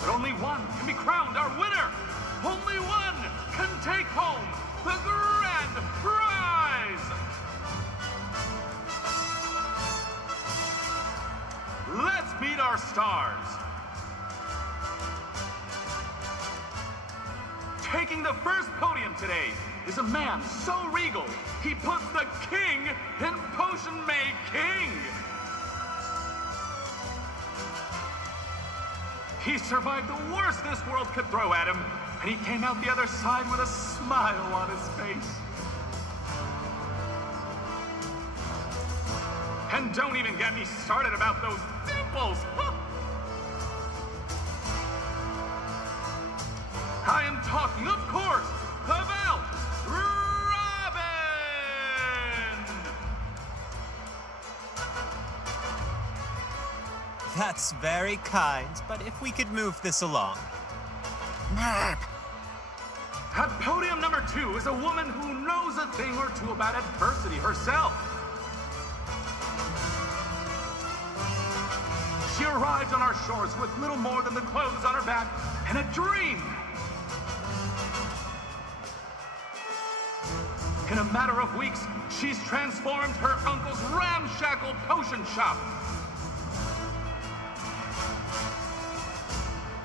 But only one can be crowned our winner. Only one can take home the grand prize. Let's meet our stars. Taking the first podium today is a man so regal, he puts the king in potion-making. He survived the worst this world could throw at him, and he came out the other side with a smile on his face. And don't even get me started about those dimples! I am talking, of course, about Robin! That's very kind, but if we could move this along. At podium number 2 is a woman who knows a thing or two about adversity herself. She arrived on our shores with little more than the clothes on her back and a dream. In a matter of weeks, she's transformed her uncle's ramshackle potion shop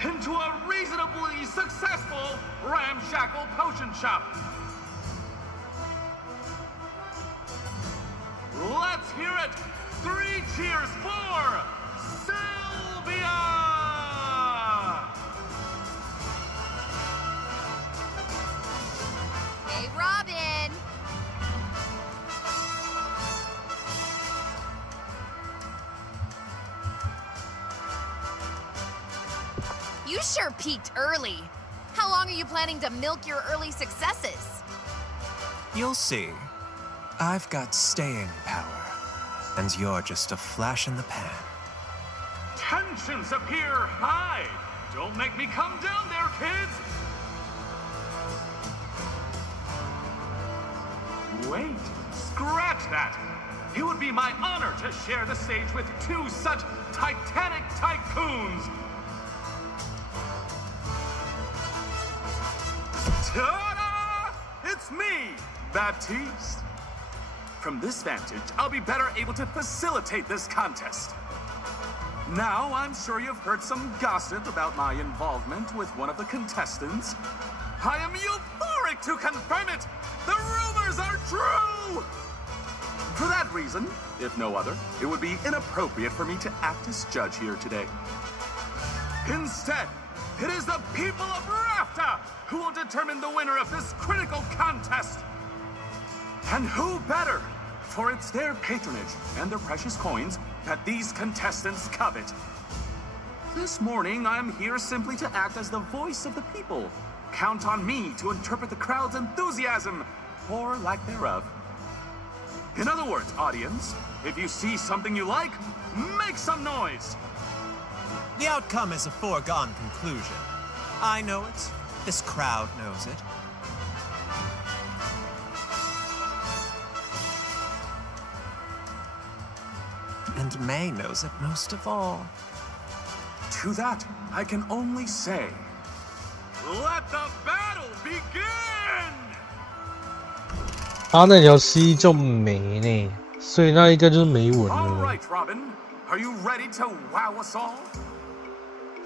into a reasonably successful ramshackle potion shop. Let's hear it! 3 cheers for Sylvia! Hey, Robin! You sure peaked early. How long are you planning to milk your early successes? You'll see. I've got staying power, and you're just a flash in the pan. Tensions appear high. Don't make me come down there, kids. Wait, scratch that. It would be my honor to share the stage with 2 such titanic tycoons. Ta-da! It's me, Baptiste. From this vantage, I'll be better able to facilitate this contest. Now, I'm sure you've heard some gossip about my involvement with one of the contestants. I am euphoric to confirm it! The rumors are true! For that reason, if no other, it would be inappropriate for me to act as judge here today. Instead, it is the people of Rafta who will determine the winner of this critical contest. And who better? For it's their patronage and their precious coins that these contestants covet. This morning, I'm here simply to act as the voice of the people. Count on me to interpret the crowd's enthusiasm, or lack thereof. In other words, audience, if you see something you like, make some noise. The outcome is a foregone conclusion. I know it. This crowd knows it. And May knows it most of all. To that, I can only say, let the battle begin! 他那条溪叫梅呢，所以那应该就是梅文 All 了。 right, Robin, are you ready to wow us all?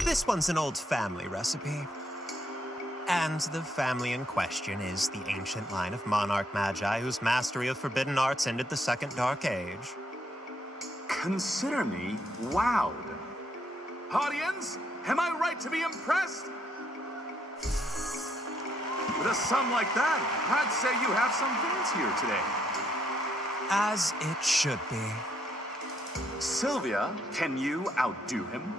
This one's an old family recipe. And the family in question is the ancient line of monarch magi whose mastery of forbidden arts ended the Second Dark Age. Consider me wowed. Audience, am I right to be impressed? With a sum like that, I'd say you have some fans here today. As it should be. Sylvia, can you outdo him?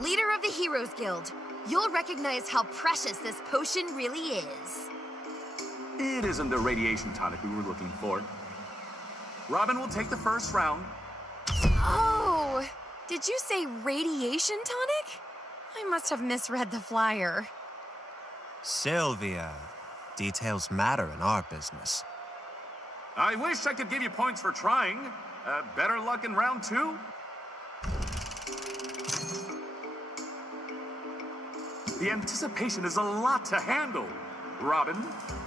leader of the Heroes Guild, you'll recognize how precious this potion really is. It isn't the radiation tonic we were looking for. Robin will take the first round. Oh, did you say radiation tonic? I must have misread the flyer. Sylvia, details matter in our business. I wish I could give you points for trying. Better luck in round 2? The anticipation is a lot to handle. Robin,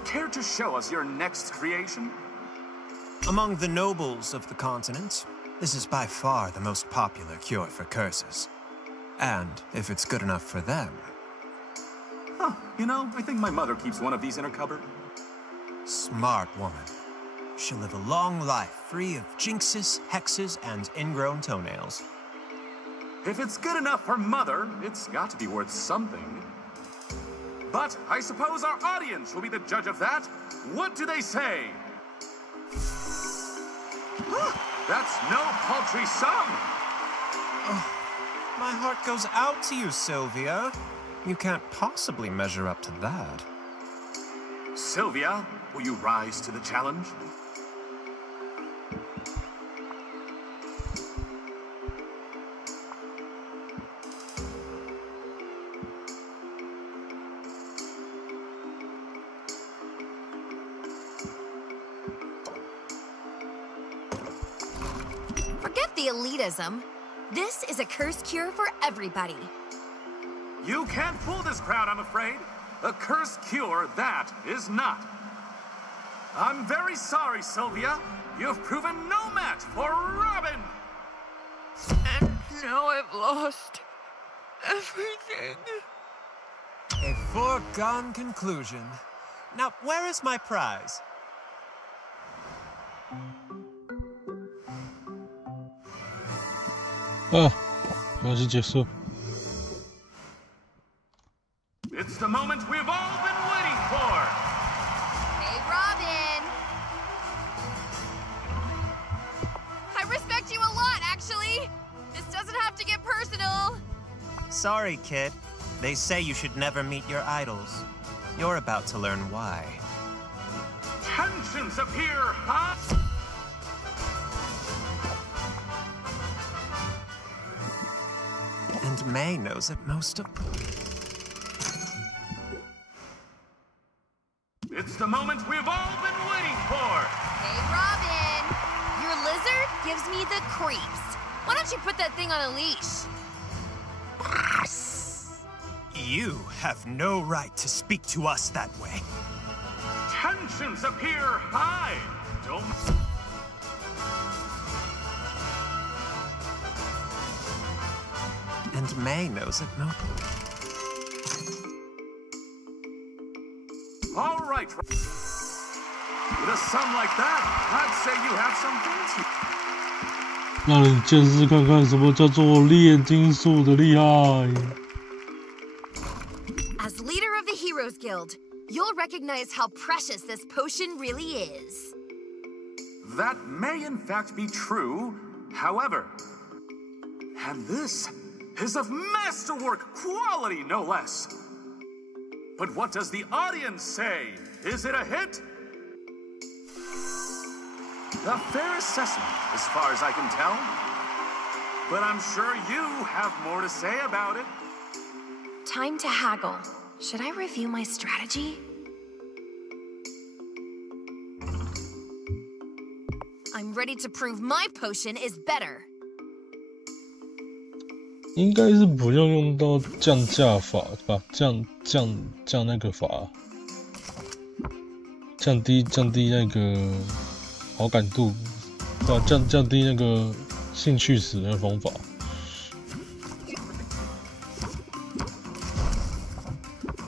care to show us your next creation? Among the nobles of the continent, this is by far the most popular cure for curses. And if it's good enough for them... Huh, you know, I think my mother keeps one of these in her cupboard. Smart woman. She'll live a long life, free of jinxes, hexes, and ingrown toenails. If it's good enough for Mother, it's got to be worth something. But I suppose our audience will be the judge of that. What do they say? That's no paltry sum! Oh, my heart goes out to you, Sylvia. You can't possibly measure up to that. Sylvia, will you rise to the challenge? Forget the elitism. This is a curse cure for everybody. You can't fool this crowd, I'm afraid. A curse cure, that is not. I'm very sorry, Sylvia. You've proven no match for Robin! And now I've lost everything. A foregone conclusion. Now, where is my prize? It's the moment we've all been waiting for! Hey, Robin! I respect you a lot, actually! This doesn't have to get personal! Sorry, kid. They say you should never meet your idols. You're about to learn why. Tensions appear hot! And May knows it most of... It's the moment we've all been waiting for! Hey, Robin! Your lizard gives me the creeps. Why don't you put that thing on a leash? You have no right to speak to us that way. Tensions appear high! Don't... And May knows it most... All right. With a sum like that, I'd say you have some fancy. 让你见识看看什么叫做炼金术的厉害。As leader of the Heroes Guild, you'll recognize how precious this potion really is. That may in fact be true, however. And this is of masterwork quality, no less. But what does the audience say? Is it a hit? A fair assessment, as far as I can tell. But I'm sure you have more to say about it. Time to haggle. Should I review my strategy? I'm ready to prove my potion is better. 应该是不用用到降价法吧，降那个法，降低那个好感度，对吧？降低那个兴趣使的方法。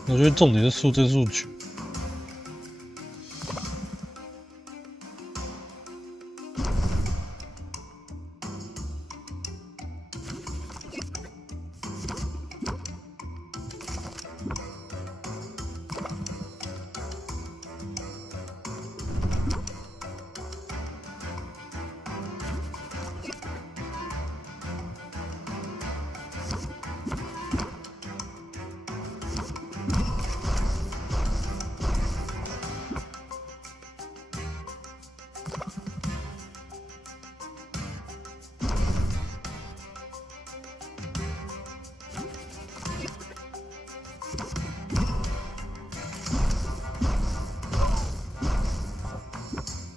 我觉得重点是数据。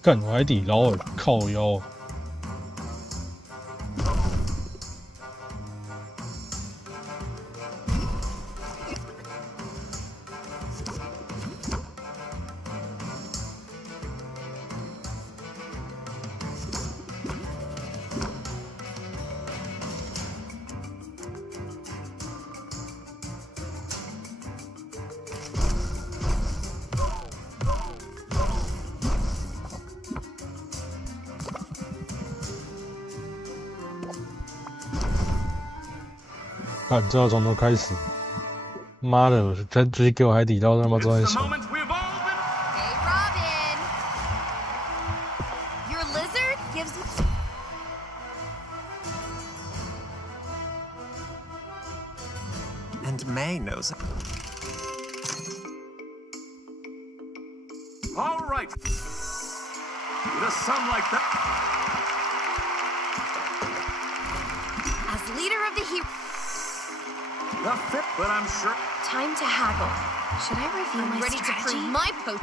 干海底捞靠腰。看，这要从头开始。妈的，他直接给我海底捞，他妈都在想。Hey, Robin! Your lizard gives me... And May knows it. All right. With a sum like that. As leader of the hero... The fit, but I'm sure. Time to haggle. Should I review my ready strategy? to prove my post...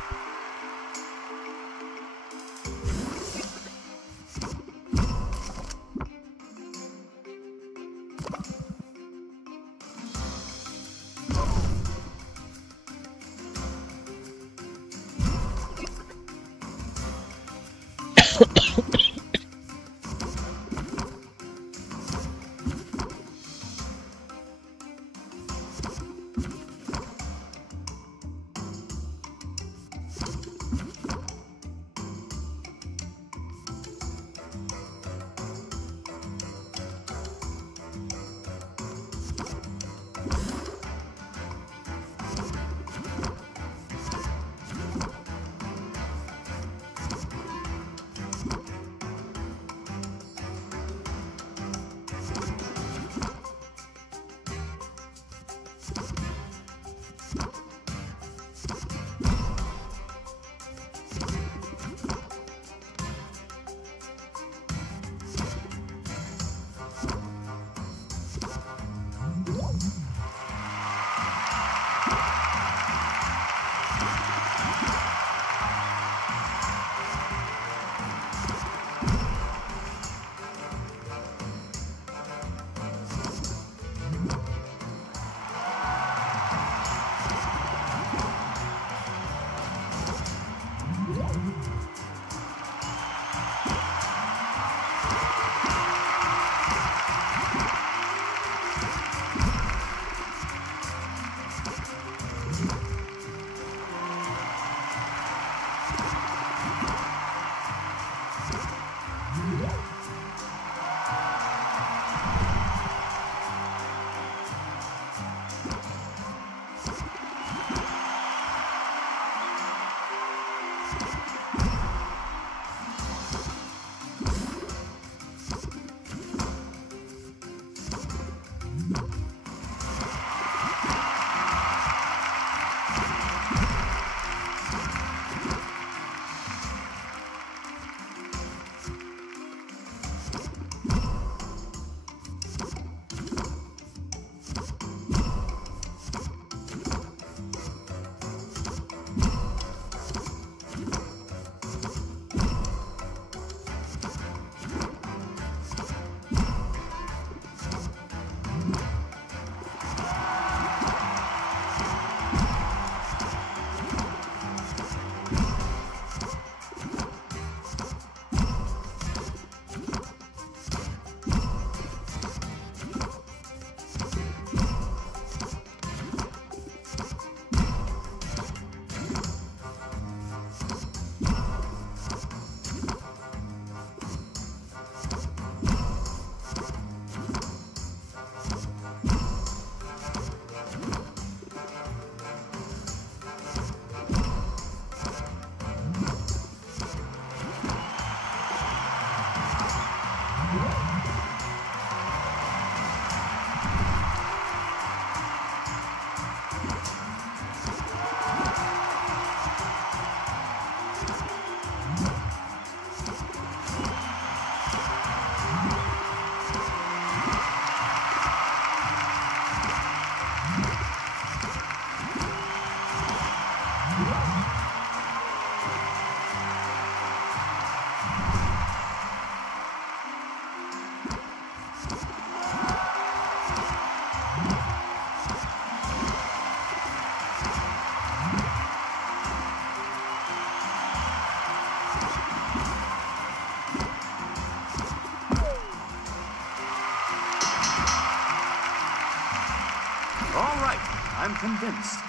convinced.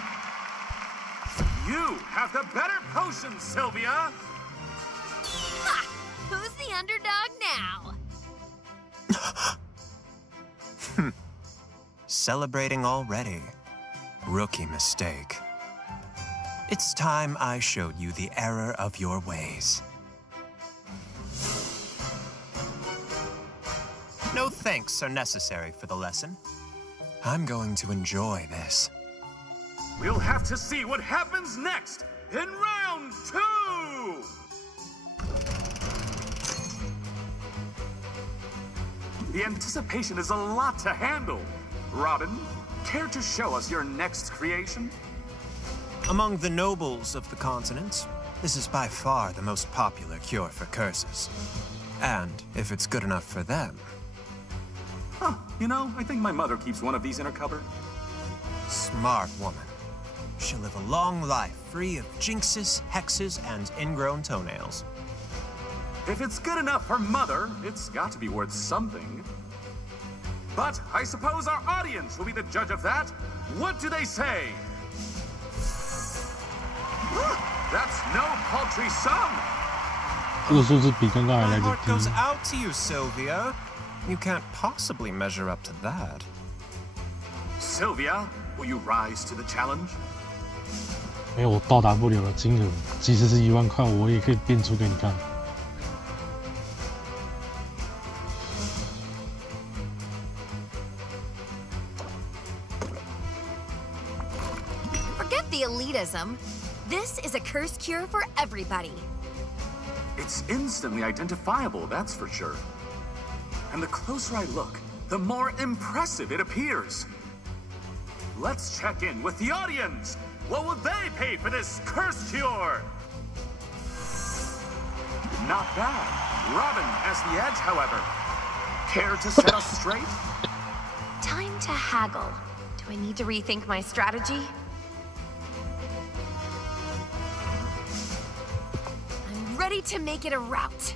You have the better potion, Sylvia! Ha! Who's the underdog now? Celebrating already. Rookie mistake. It's time I showed you the error of your ways. No thanks are necessary for the lesson. I'm going to enjoy this. We'll have to see what happens next in round 2! The anticipation is a lot to handle. Robin, care to show us your next creation? Among the nobles of the continent, this is by far the most popular cure for curses. And if it's good enough for them... Huh, you know, I think my mother keeps one of these in her cupboard. Smart woman. She'll live a long life, free of jinxes, hexes, and ingrown toenails. If it's good enough for Mother, it's got to be worth something. But I suppose our audience will be the judge of that. What do they say? That's no paltry sum. 这个数字比刚刚还来 My 得 heart goes 低。 out to you, Sylvia. You can't possibly measure up to that. Sylvia, will you rise to the challenge? 没有，我到达不了的金额，即使是1万块，我也可以变出给你看。 Forget the elitism. This is a curse cure for everybody. It's instantly identifiable, that's for sure. And the closer I look, the more impressive it appears. Let's check in with the audience. What will they pay for this curse cure? Not bad. Robin has the edge, however. Care to set us straight? Time to haggle. Do I need to rethink my strategy? I'm ready to make it a rout.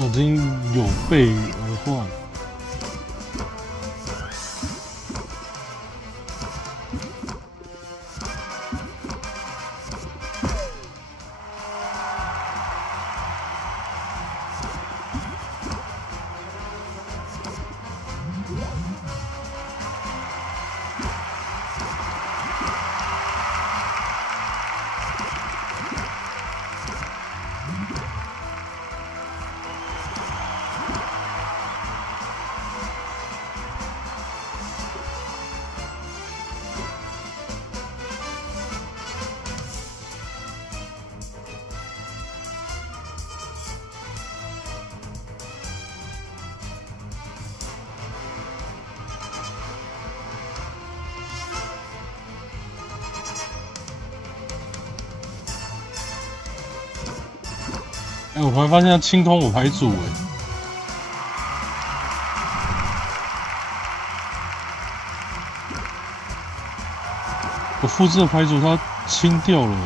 我已经有备而患。哎，我突然发现它清空我牌组哎，我复制的牌组它清掉了。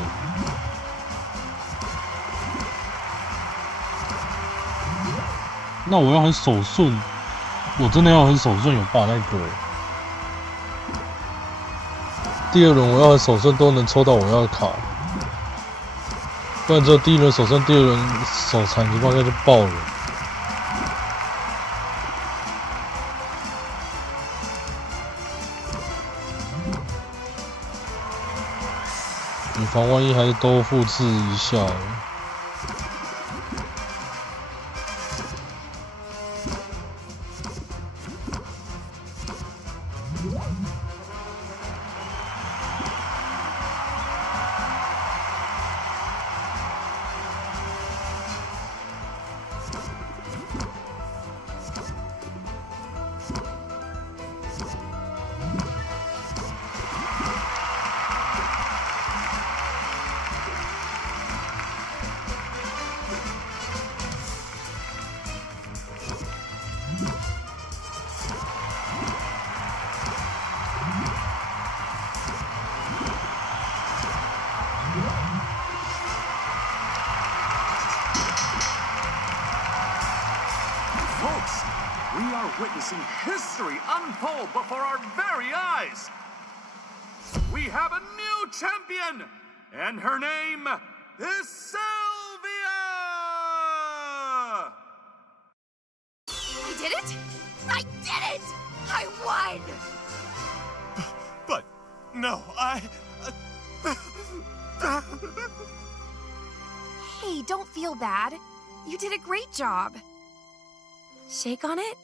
那我要很手顺，我真的要很手顺有把那个。第二轮我要很手顺都能抽到我要的卡。 不然只有第一轮手上，第二轮手残情况下就爆了。以防万一，还是都复制一下。are witnessing history unfold before our very eyes. We have a new champion, and her name is Sylvia! I did it! I did it! I won! But, no, Hey, don't feel bad. You did a great job. Shake on it?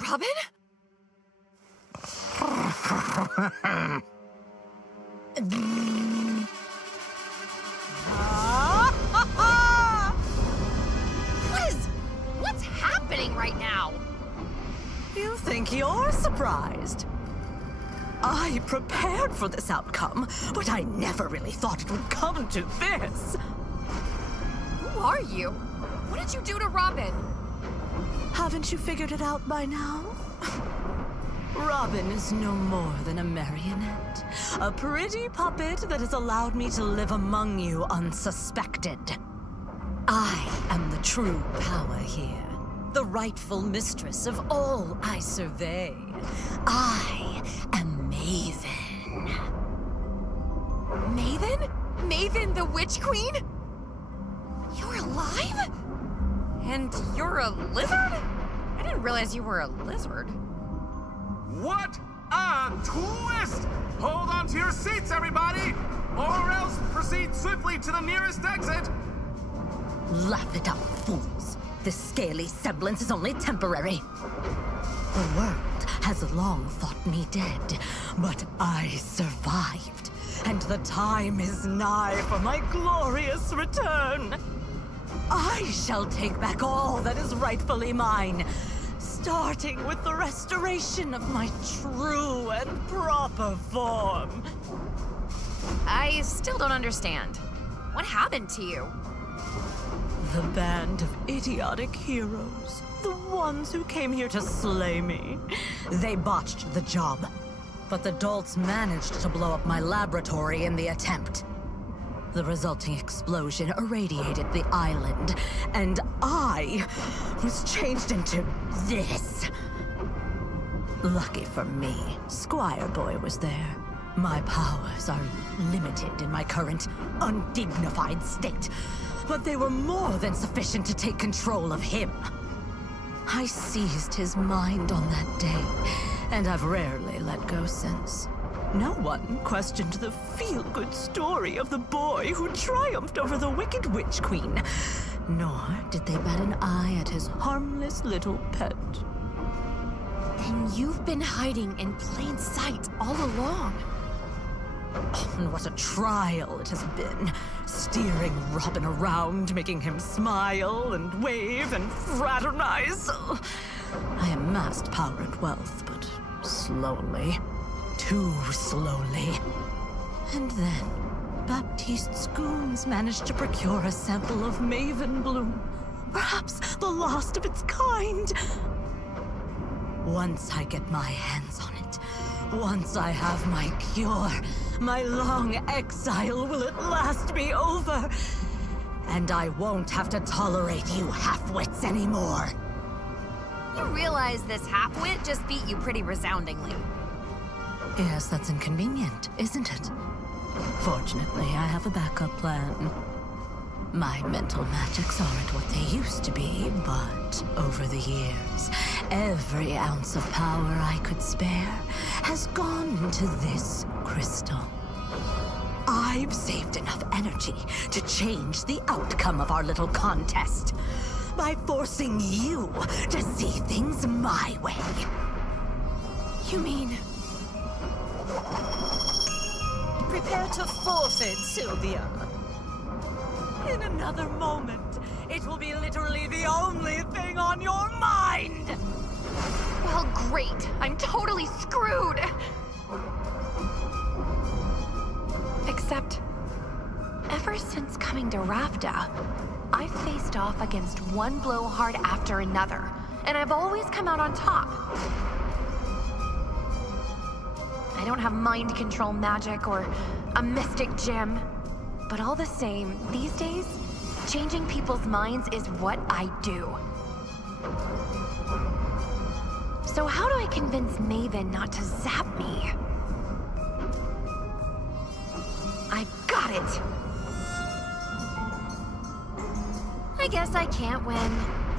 Robin? What's happening right now? You think you're surprised? I prepared for this outcome, but I never really thought it would come to this. Who are you? What did you do to Robin? Haven't you figured it out by now? Robin is no more than a marionette. A pretty puppet that has allowed me to live among you unsuspected. I am the true power here, the rightful mistress of all I survey. I am Maven. Maven? Maven the Witch Queen? You're alive? And you're a lizard? I didn't realize you were a lizard. What a twist! Hold on to your seats, everybody! Or else proceed swiftly to the nearest exit! Laugh it up, fools. This scaly semblance is only temporary. The world has long thought me dead, but I survived. And the time is nigh for my glorious return. I shall take back all that is rightfully mine, starting with the restoration of my true and proper form. I still don't understand. What happened to you? The band of idiotic heroes, the ones who came here to slay me, they botched the job. But the dolts managed to blow up my laboratory in the attempt. The resulting explosion irradiated the island, and I was changed into this. Lucky for me, Squire Boy was there. My powers are limited in my current, undignified state, but they were more than sufficient to take control of him. I seized his mind on that day, and I've rarely let go since. No one questioned the feel-good story of the boy who triumphed over the wicked Witch Queen, nor did they bat an eye at his harmless little pet. Then you've been hiding in plain sight all along. Oh, and what a trial it has been, steering Robin around, making him smile and wave and fraternize. I amassed power and wealth, but slowly. Too slowly. And then, Baptiste's goons managed to procure a sample of Maven Bloom, perhaps the last of its kind. Once I get my hands on it, once I have my cure, my long exile will at last be over, and I won't have to tolerate you half-wits anymore. You realize this half-wit just beat you pretty resoundingly. Yes, that's inconvenient, isn't it? Fortunately, I have a backup plan. My mental magics aren't what they used to be, but over the years, every ounce of power I could spare has gone into this crystal. I've saved enough energy to change the outcome of our little contest by forcing you to see things my way. You mean... Prepare to forfeit, Sylvia. In another moment, it will be literally the only thing on your mind! Well, great. I'm totally screwed. Except, ever since coming coming to Rafta, I've faced off against one blowhard after another, and I've always come out on top. I don't have mind control magic or a mystic gem, but all the same, these days, changing people's minds is what I do. So how do I convince Maven not to zap me? I got it! I guess I can't win.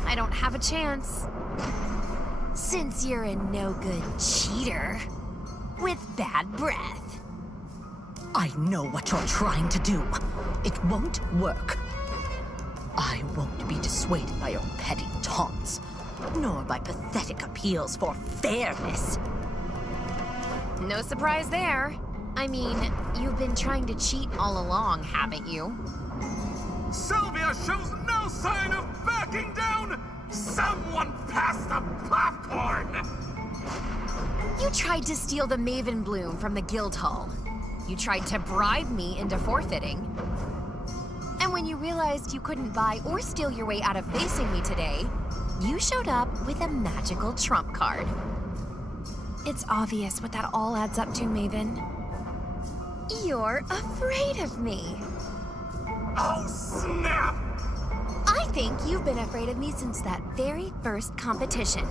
I don't have a chance. Since you're a no-good cheater with bad breath. I know what you're trying to do. It won't work. I won't be dissuaded by your petty taunts, nor by pathetic appeals for fairness. No surprise there. I mean, you've been trying to cheat all along, haven't you? Sylvia shows no sign of backing down! Someone pass the popcorn! You tried to steal the Maven Bloom from the guild hall. You tried to bribe me into forfeiting. And when you realized you couldn't buy or steal your way out of facing me today, you showed up with a magical trump card. It's obvious what that all adds up to, Maven. You're afraid of me. Oh, snap! I think you've been afraid of me since that very first competition.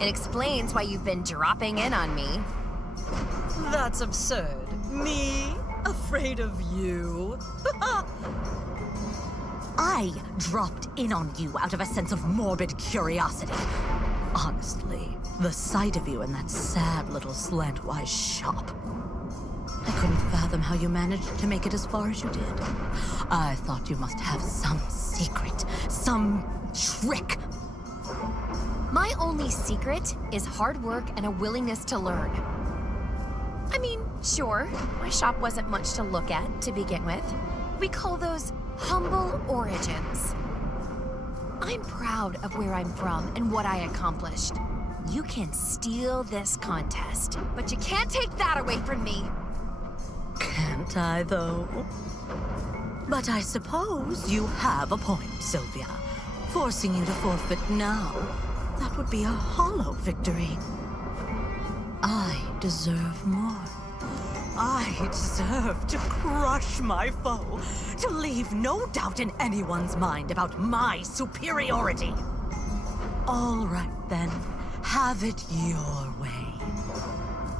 It explains why you've been dropping in on me. That's absurd. Me? Afraid of you? I dropped in on you out of a sense of morbid curiosity. Honestly, the sight of you in that sad little slantwise shop. I couldn't fathom how you managed to make it as far as you did. I thought you must have some secret, some trick. My only secret is hard work and a willingness to learn. I mean, sure, my shop wasn't much to look at to begin with. We call those humble origins. I'm proud of where I'm from and what I accomplished. You can steal this contest, but you can't take that away from me. Can't I, though? But I suppose you have a point, Sylvia. Forcing you to forfeit now, that would be a hollow victory. I deserve more. I deserve to crush my foe, to leave no doubt in anyone's mind about my superiority. All right, then. Have it your way.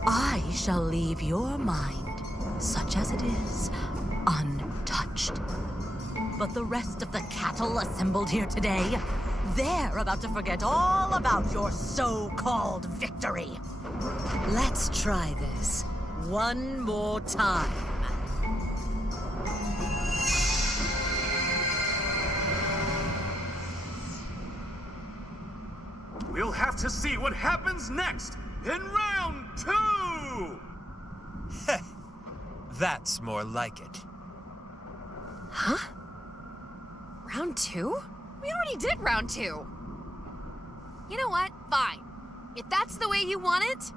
I shall leave your mind, such as it is, untouched. But the rest of the cattle assembled here today, they're about to forget all about your so-called victory. Let's try this one more time. We'll have to see what happens next in round 2! That's more like it. Huh? Round 2? We already did round 2. You know what? Fine. If that's the way you want it,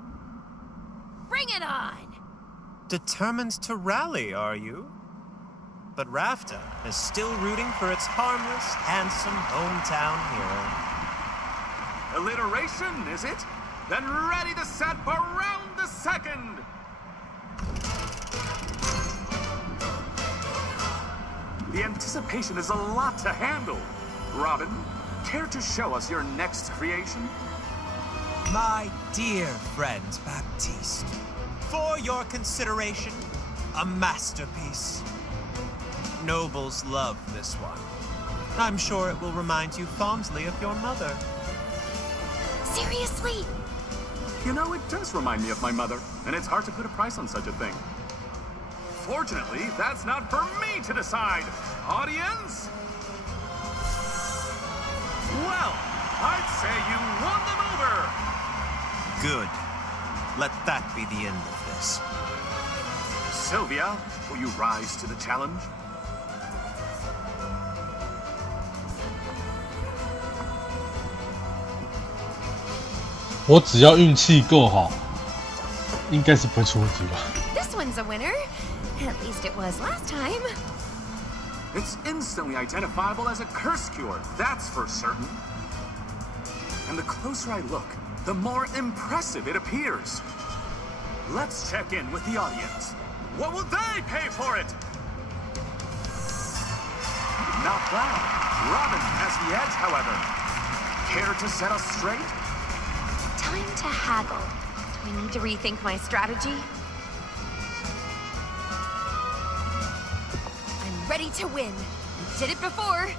bring it on! Determined to rally, are you? But Rafta is still rooting for its harmless, handsome hometown hero. Alliteration, is it? Then ready to set for round the 2nd! The anticipation is a lot to handle. Robin, care to show us your next creation? My dear friend Baptiste, for your consideration, a masterpiece. Nobles love this one. I'm sure it will remind you fondly of your mother. Seriously? You know, it does remind me of my mother, and it's hard to put a price on such a thing. Fortunately, that's not for me to decide. Audience? Well, I'd say you won them over. Good. Let that be the end of this. Sylvia, will you rise to the challenge?我只要运气够好，应该是不会出问题吧。 This one's a winner. At least it was last time. It's instantly identifiable as a curse cure, that's for certain. And the closer I look, the more impressive it appears. Let's check in with the audience. What will they pay for it? Not bad. Robin has the edge, however. Care to set us straight? Time to haggle. Do I need to rethink my strategy? I'm ready to win. I did it before.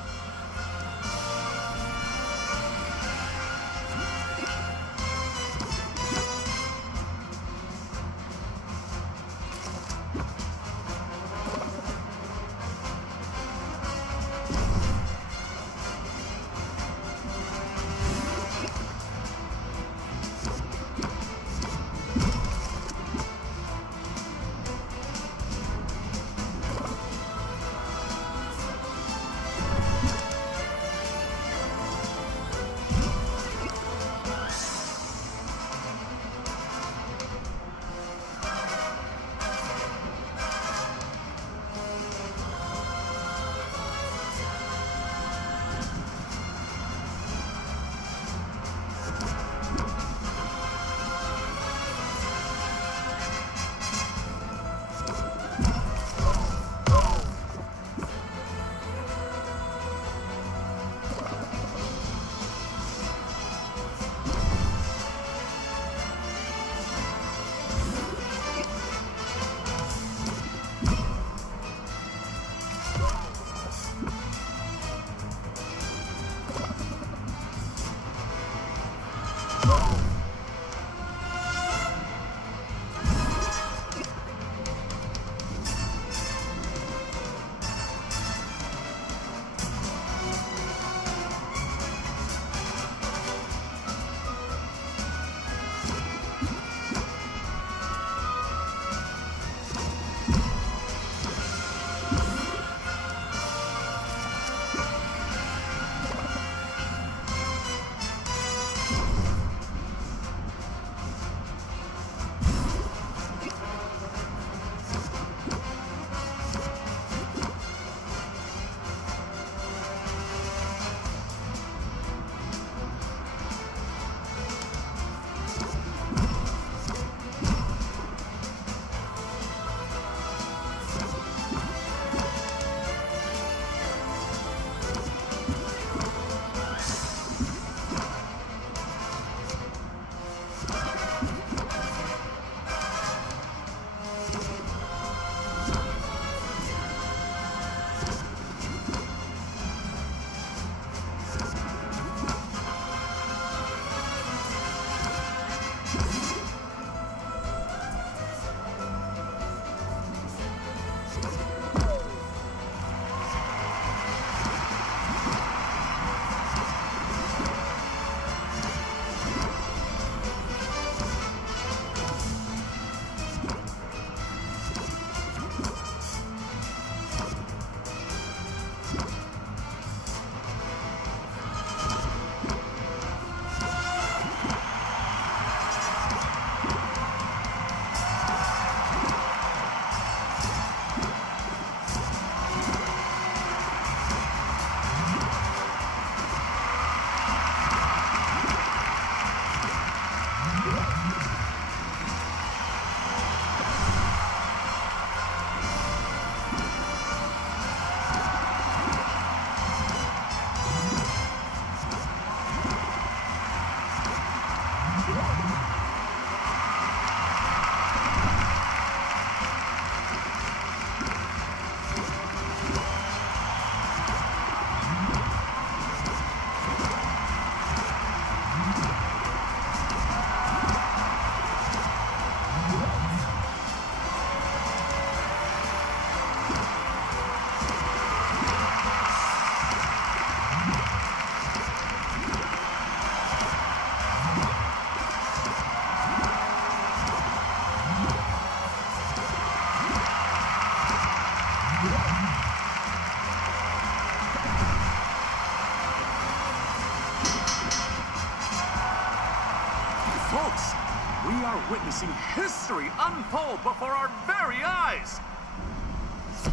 We are witnessing history unfold before our very eyes.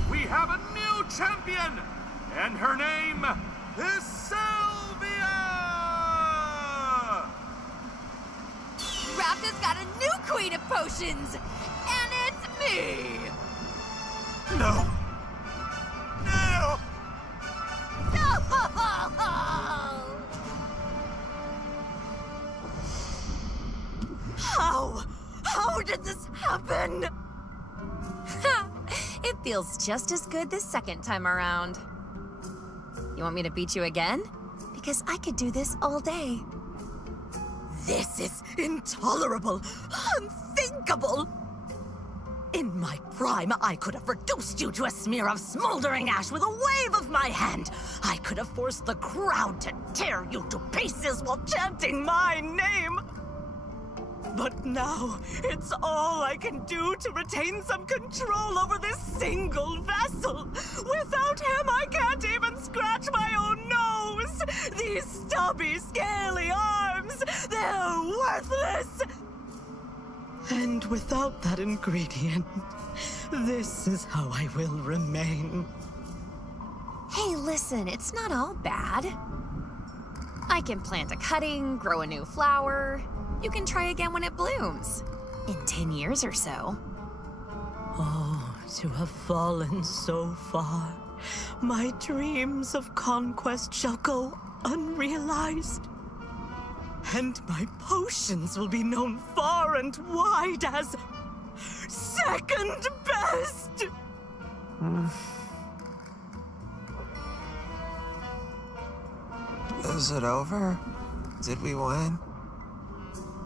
we have a new champion, and her name is Sylvia! Rapta's got a new queen of potions, and it's me! No! No! How did this happen? It feels just as good this second time around. You want me to beat you again? Because I could do this all day. This is intolerable, unthinkable. In my prime, I could have reduced you to a smear of smoldering ash with a wave of my hand. I could have forced the crowd to tear you to pieces while chanting my name. But now, it's all I can do to retain some control over this single vessel. Without him, I can't even scratch my own nose. These stubby, scaly arms, they're worthless. And without that ingredient, this is how I will remain. Hey, listen, it's not all bad. I can plant a cutting, grow a new flower. You can try again when it blooms. In 10 years or so. Oh, to have fallen so far. My dreams of conquest shall go unrealized. And my potions will be known far and wide as second best! Is it over? Did we win?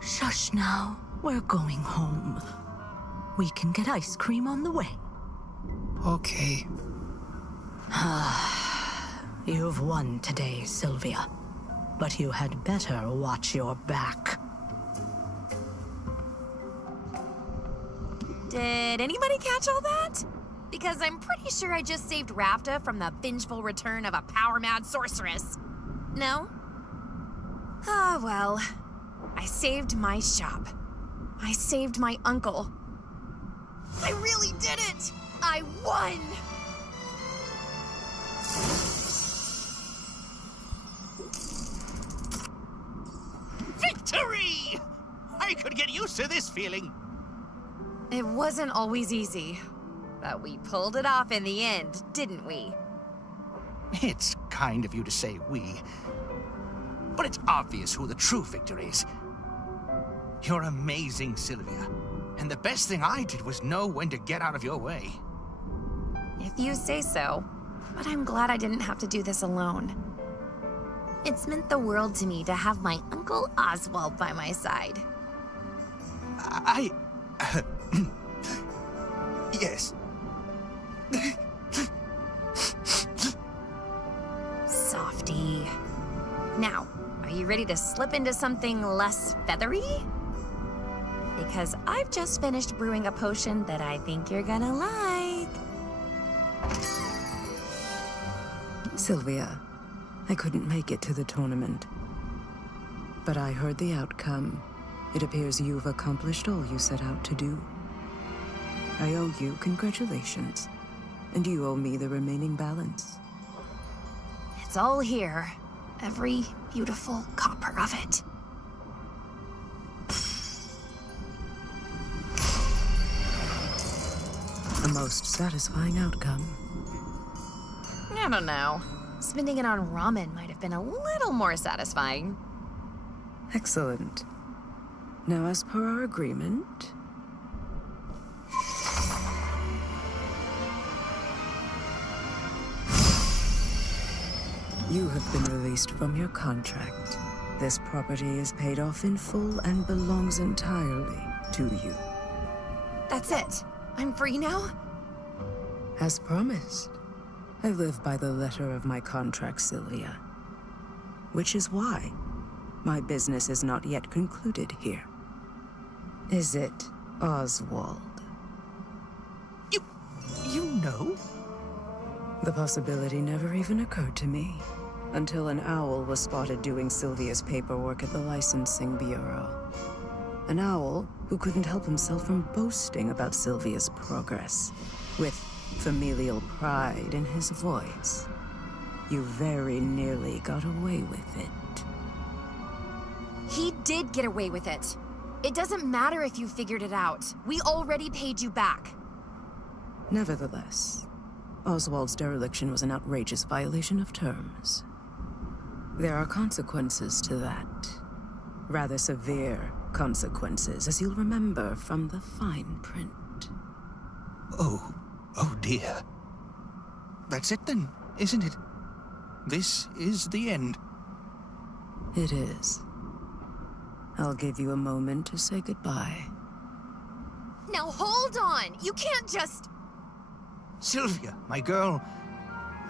Shush now. We're going home. We can get ice cream on the way. Okay. You've won today, Sylvia. But you had better watch your back. Did anybody catch all that? Because I'm pretty sure I just saved Rapta from the vengeful return of a power-mad sorceress. No? Ah, well. I saved my shop. I saved my uncle. I really did it! I won! Victory! I could get used to this feeling. It wasn't always easy, but we pulled it off in the end, didn't we? It's kind of you to say we. But it's obvious who the true victor is. You're amazing, Sylvia. And the best thing I did was know when to get out of your way. If you say so. But I'm glad I didn't have to do this alone. It's meant the world to me to have my Uncle Oswald by my side. Yes. Softy. Now, are you ready to slip into something less feathery? Because I've just finished brewing a potion that I think you're gonna like. Sylvia, I couldn't make it to the tournament. But I heard the outcome. It appears you've accomplished all you set out to do. I owe you congratulations. And you owe me the remaining balance. It's all here. Every beautiful copper of it. A most satisfying outcome. I don't know. Spending it on ramen might have been a little more satisfying. Excellent. Now, as per our agreement... You have been released from your contract. This property is paid off in full and belongs entirely to you. That's it. I'm free now? As promised. I live by the letter of my contract, Sylvia. Which is why my business is not yet concluded here. Is it, Oswald? You know? The possibility never even occurred to me, until an owl was spotted doing Sylvia's paperwork at the Licensing Bureau. An owl who couldn't help himself from boasting about Sylvia's progress, with familial pride in his voice. You very nearly got away with it. He did get away with it. It doesn't matter if you figured it out. We already paid you back. Nevertheless, Oswald's dereliction was an outrageous violation of terms. There are consequences to that. Rather severe consequences, as you'll remember from the fine print. Oh dear. That's it then, isn't it? This is the end. It is. I'll give you a moment to say goodbye. Now hold on! You can't just... Sylvia, my girl,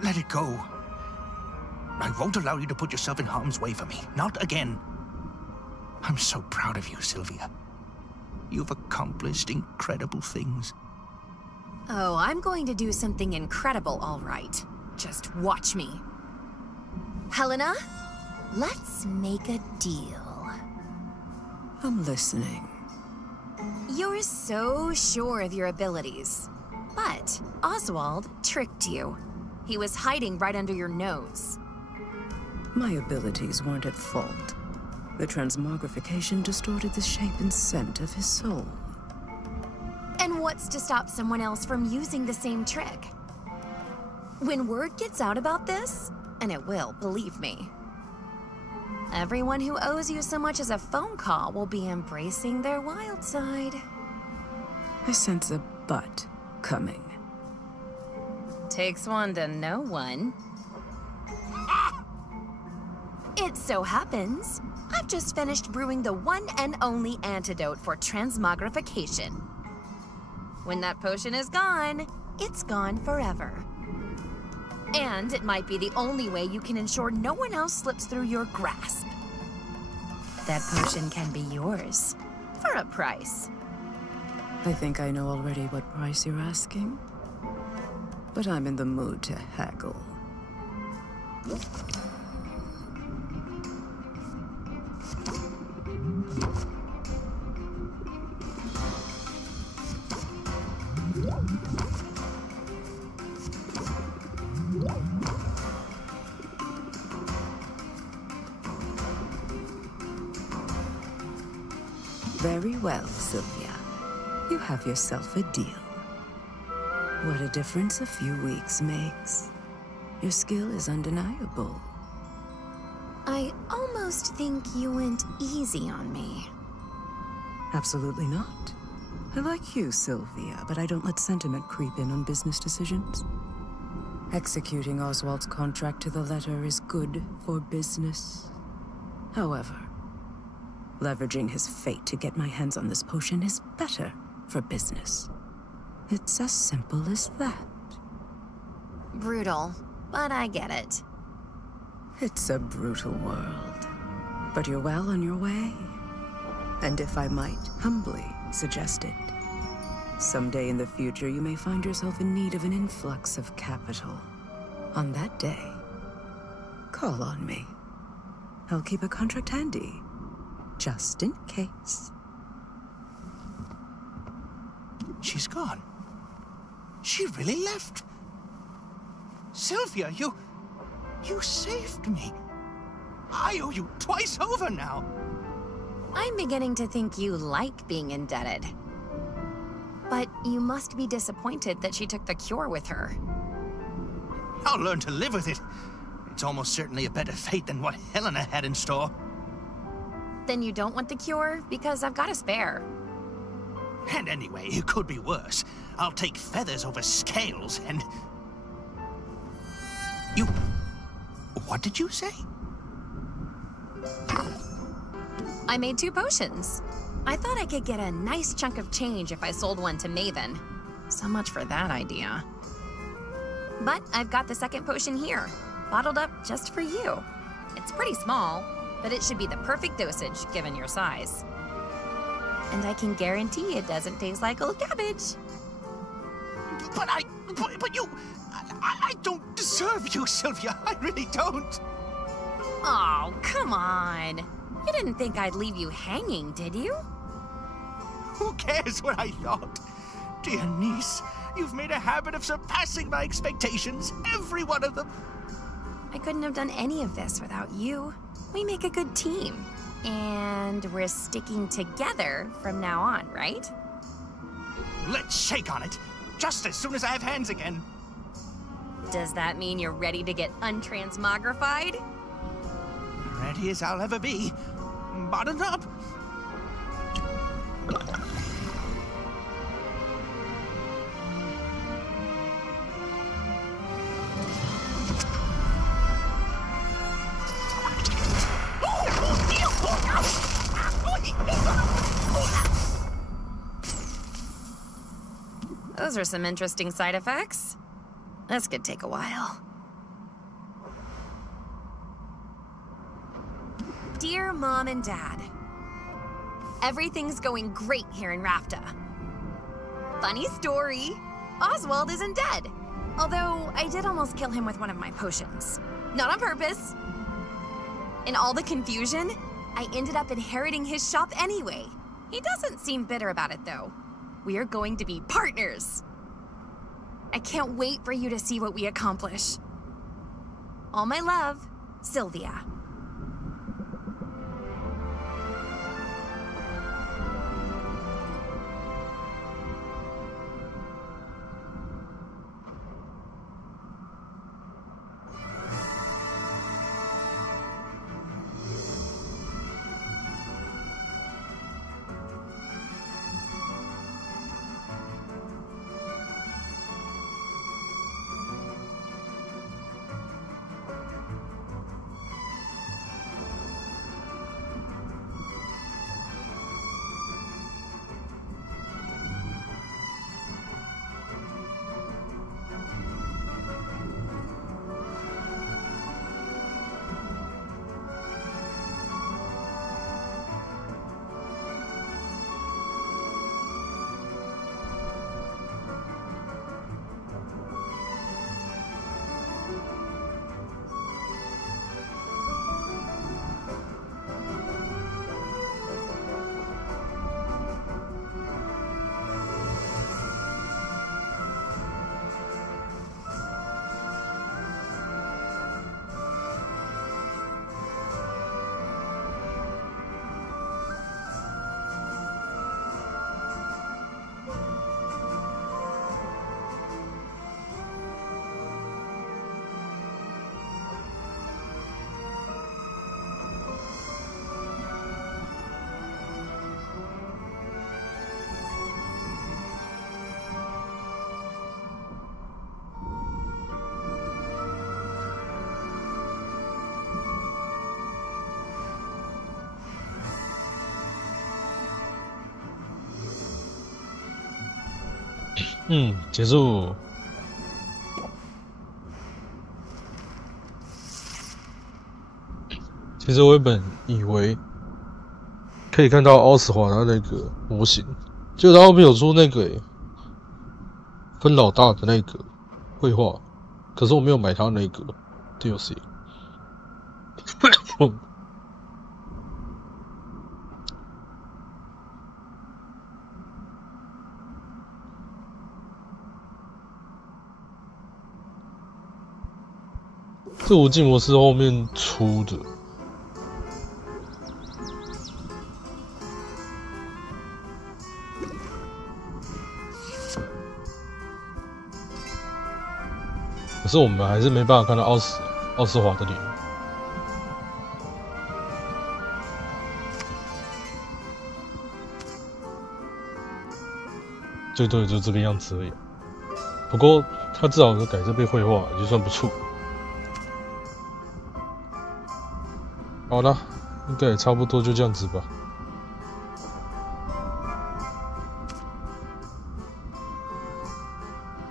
let it go. I won't allow you to put yourself in harm's way for me. Not again. I'm so proud of you, Sylvia. You've accomplished incredible things. Oh, I'm going to do something incredible, all right. Just watch me. Helena, let's make a deal. I'm listening. You're so sure of your abilities. But Oswald tricked you. He was hiding right under your nose. My abilities weren't at fault. The transmogrification distorted the shape and scent of his soul. And what's to stop someone else from using the same trick? When word gets out about this, and it will, believe me, everyone who owes you so much as a phone call will be embracing their wild side. I sense a but coming. Takes one to know one. It so happens, I've just finished brewing the one and only antidote for transmogrification. When that potion is gone, it's gone forever. And it might be the only way you can ensure no one else slips through your grasp. That potion can be yours, for a price. I think I know already what price you're asking. But I'm in the mood to haggle. Very well, Sylvia. You have yourself a deal. What a difference a few weeks makes. Your skill is undeniable. I almost think you went easy on me. Absolutely not. I like you, Sylvia, but I don't let sentiment creep in on business decisions. Executing Oswald's contract to the letter is good for business. However, leveraging his fate to get my hands on this potion is better for business. It's as simple as that. Brutal, but I get it. It's a brutal world, but you're well on your way. And if I might humbly suggest it, someday in the future you may find yourself in need of an influx of capital. On that day, call on me. I'll keep a contract handy, just in case. She's gone. She really left. Sylvia, you saved me. I owe you twice over now. I'm beginning to think you like being indebted. But you must be disappointed that she took the cure with her. I'll learn to live with it. It's almost certainly a better fate than what Helena had in store. Then you don't want the cure? Because I've got a spare. And anyway, it could be worse. I'll take feathers over scales and... You... What did you say? I made 2 potions. I thought I could get a nice chunk of change if I sold one to Maven. So much for that idea. But I've got the second potion here, bottled up just for you. It's pretty small, but it should be the perfect dosage given your size. And I can guarantee it doesn't taste like old cabbage. But you... I don't deserve you, Sylvia. I really don't. Oh, come on. You didn't think I'd leave you hanging, did you? Who cares what I thought? Dear niece, You've made a habit of surpassing my expectations, every one of them. I couldn't have done any of this without you. We make a good team. And we're sticking together from now on, right? Let's shake on it, just as soon as I have hands again. Does that mean you're ready to get untransmogrified? Ready as I'll ever be. Buttoned up. Those are some interesting side effects. This could take a while. Dear Mom and Dad, everything's going great here in Rafta. Funny story, Oswald isn't dead. Although I did almost kill him with one of my potions. Not on purpose. In all the confusion, I ended up inheriting his shop anyway. He doesn't seem bitter about it though. We're going to be partners. I can't wait for you to see what we accomplish. All my love, Sylvia.结束。其实我原本以为可以看到奥斯华的那个模型，结果他后面有出那个分老大的那个绘画，可是我没有买他那个 DLC。这无尽模式后面出的，可是我们还是没办法看到奥斯华的脸。最多也就这个样子而已。不过他至少有改这边绘画，也就算不错。好了，应该也差不多就这样子吧。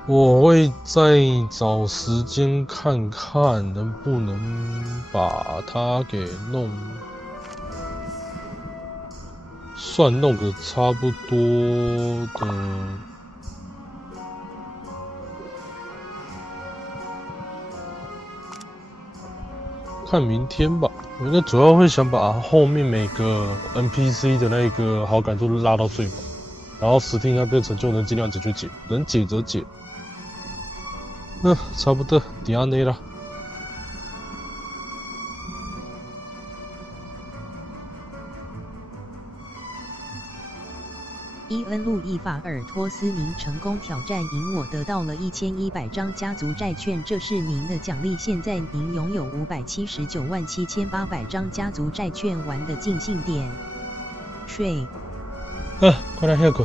我会再找时间看看能不能把它给弄个差不多的。看明天吧，我应该主要会想把后面每个 NPC 的那个好感度拉到最满，然后史汀那边成就能尽量解决解，能解则解。差不多，迪安内了。伊恩·路易·法尔托斯，您成功挑战赢我，得到了1100张家族债券，这是您的奖励。现在您拥有5797800张家族债券，玩得尽兴点。睡。快来下课。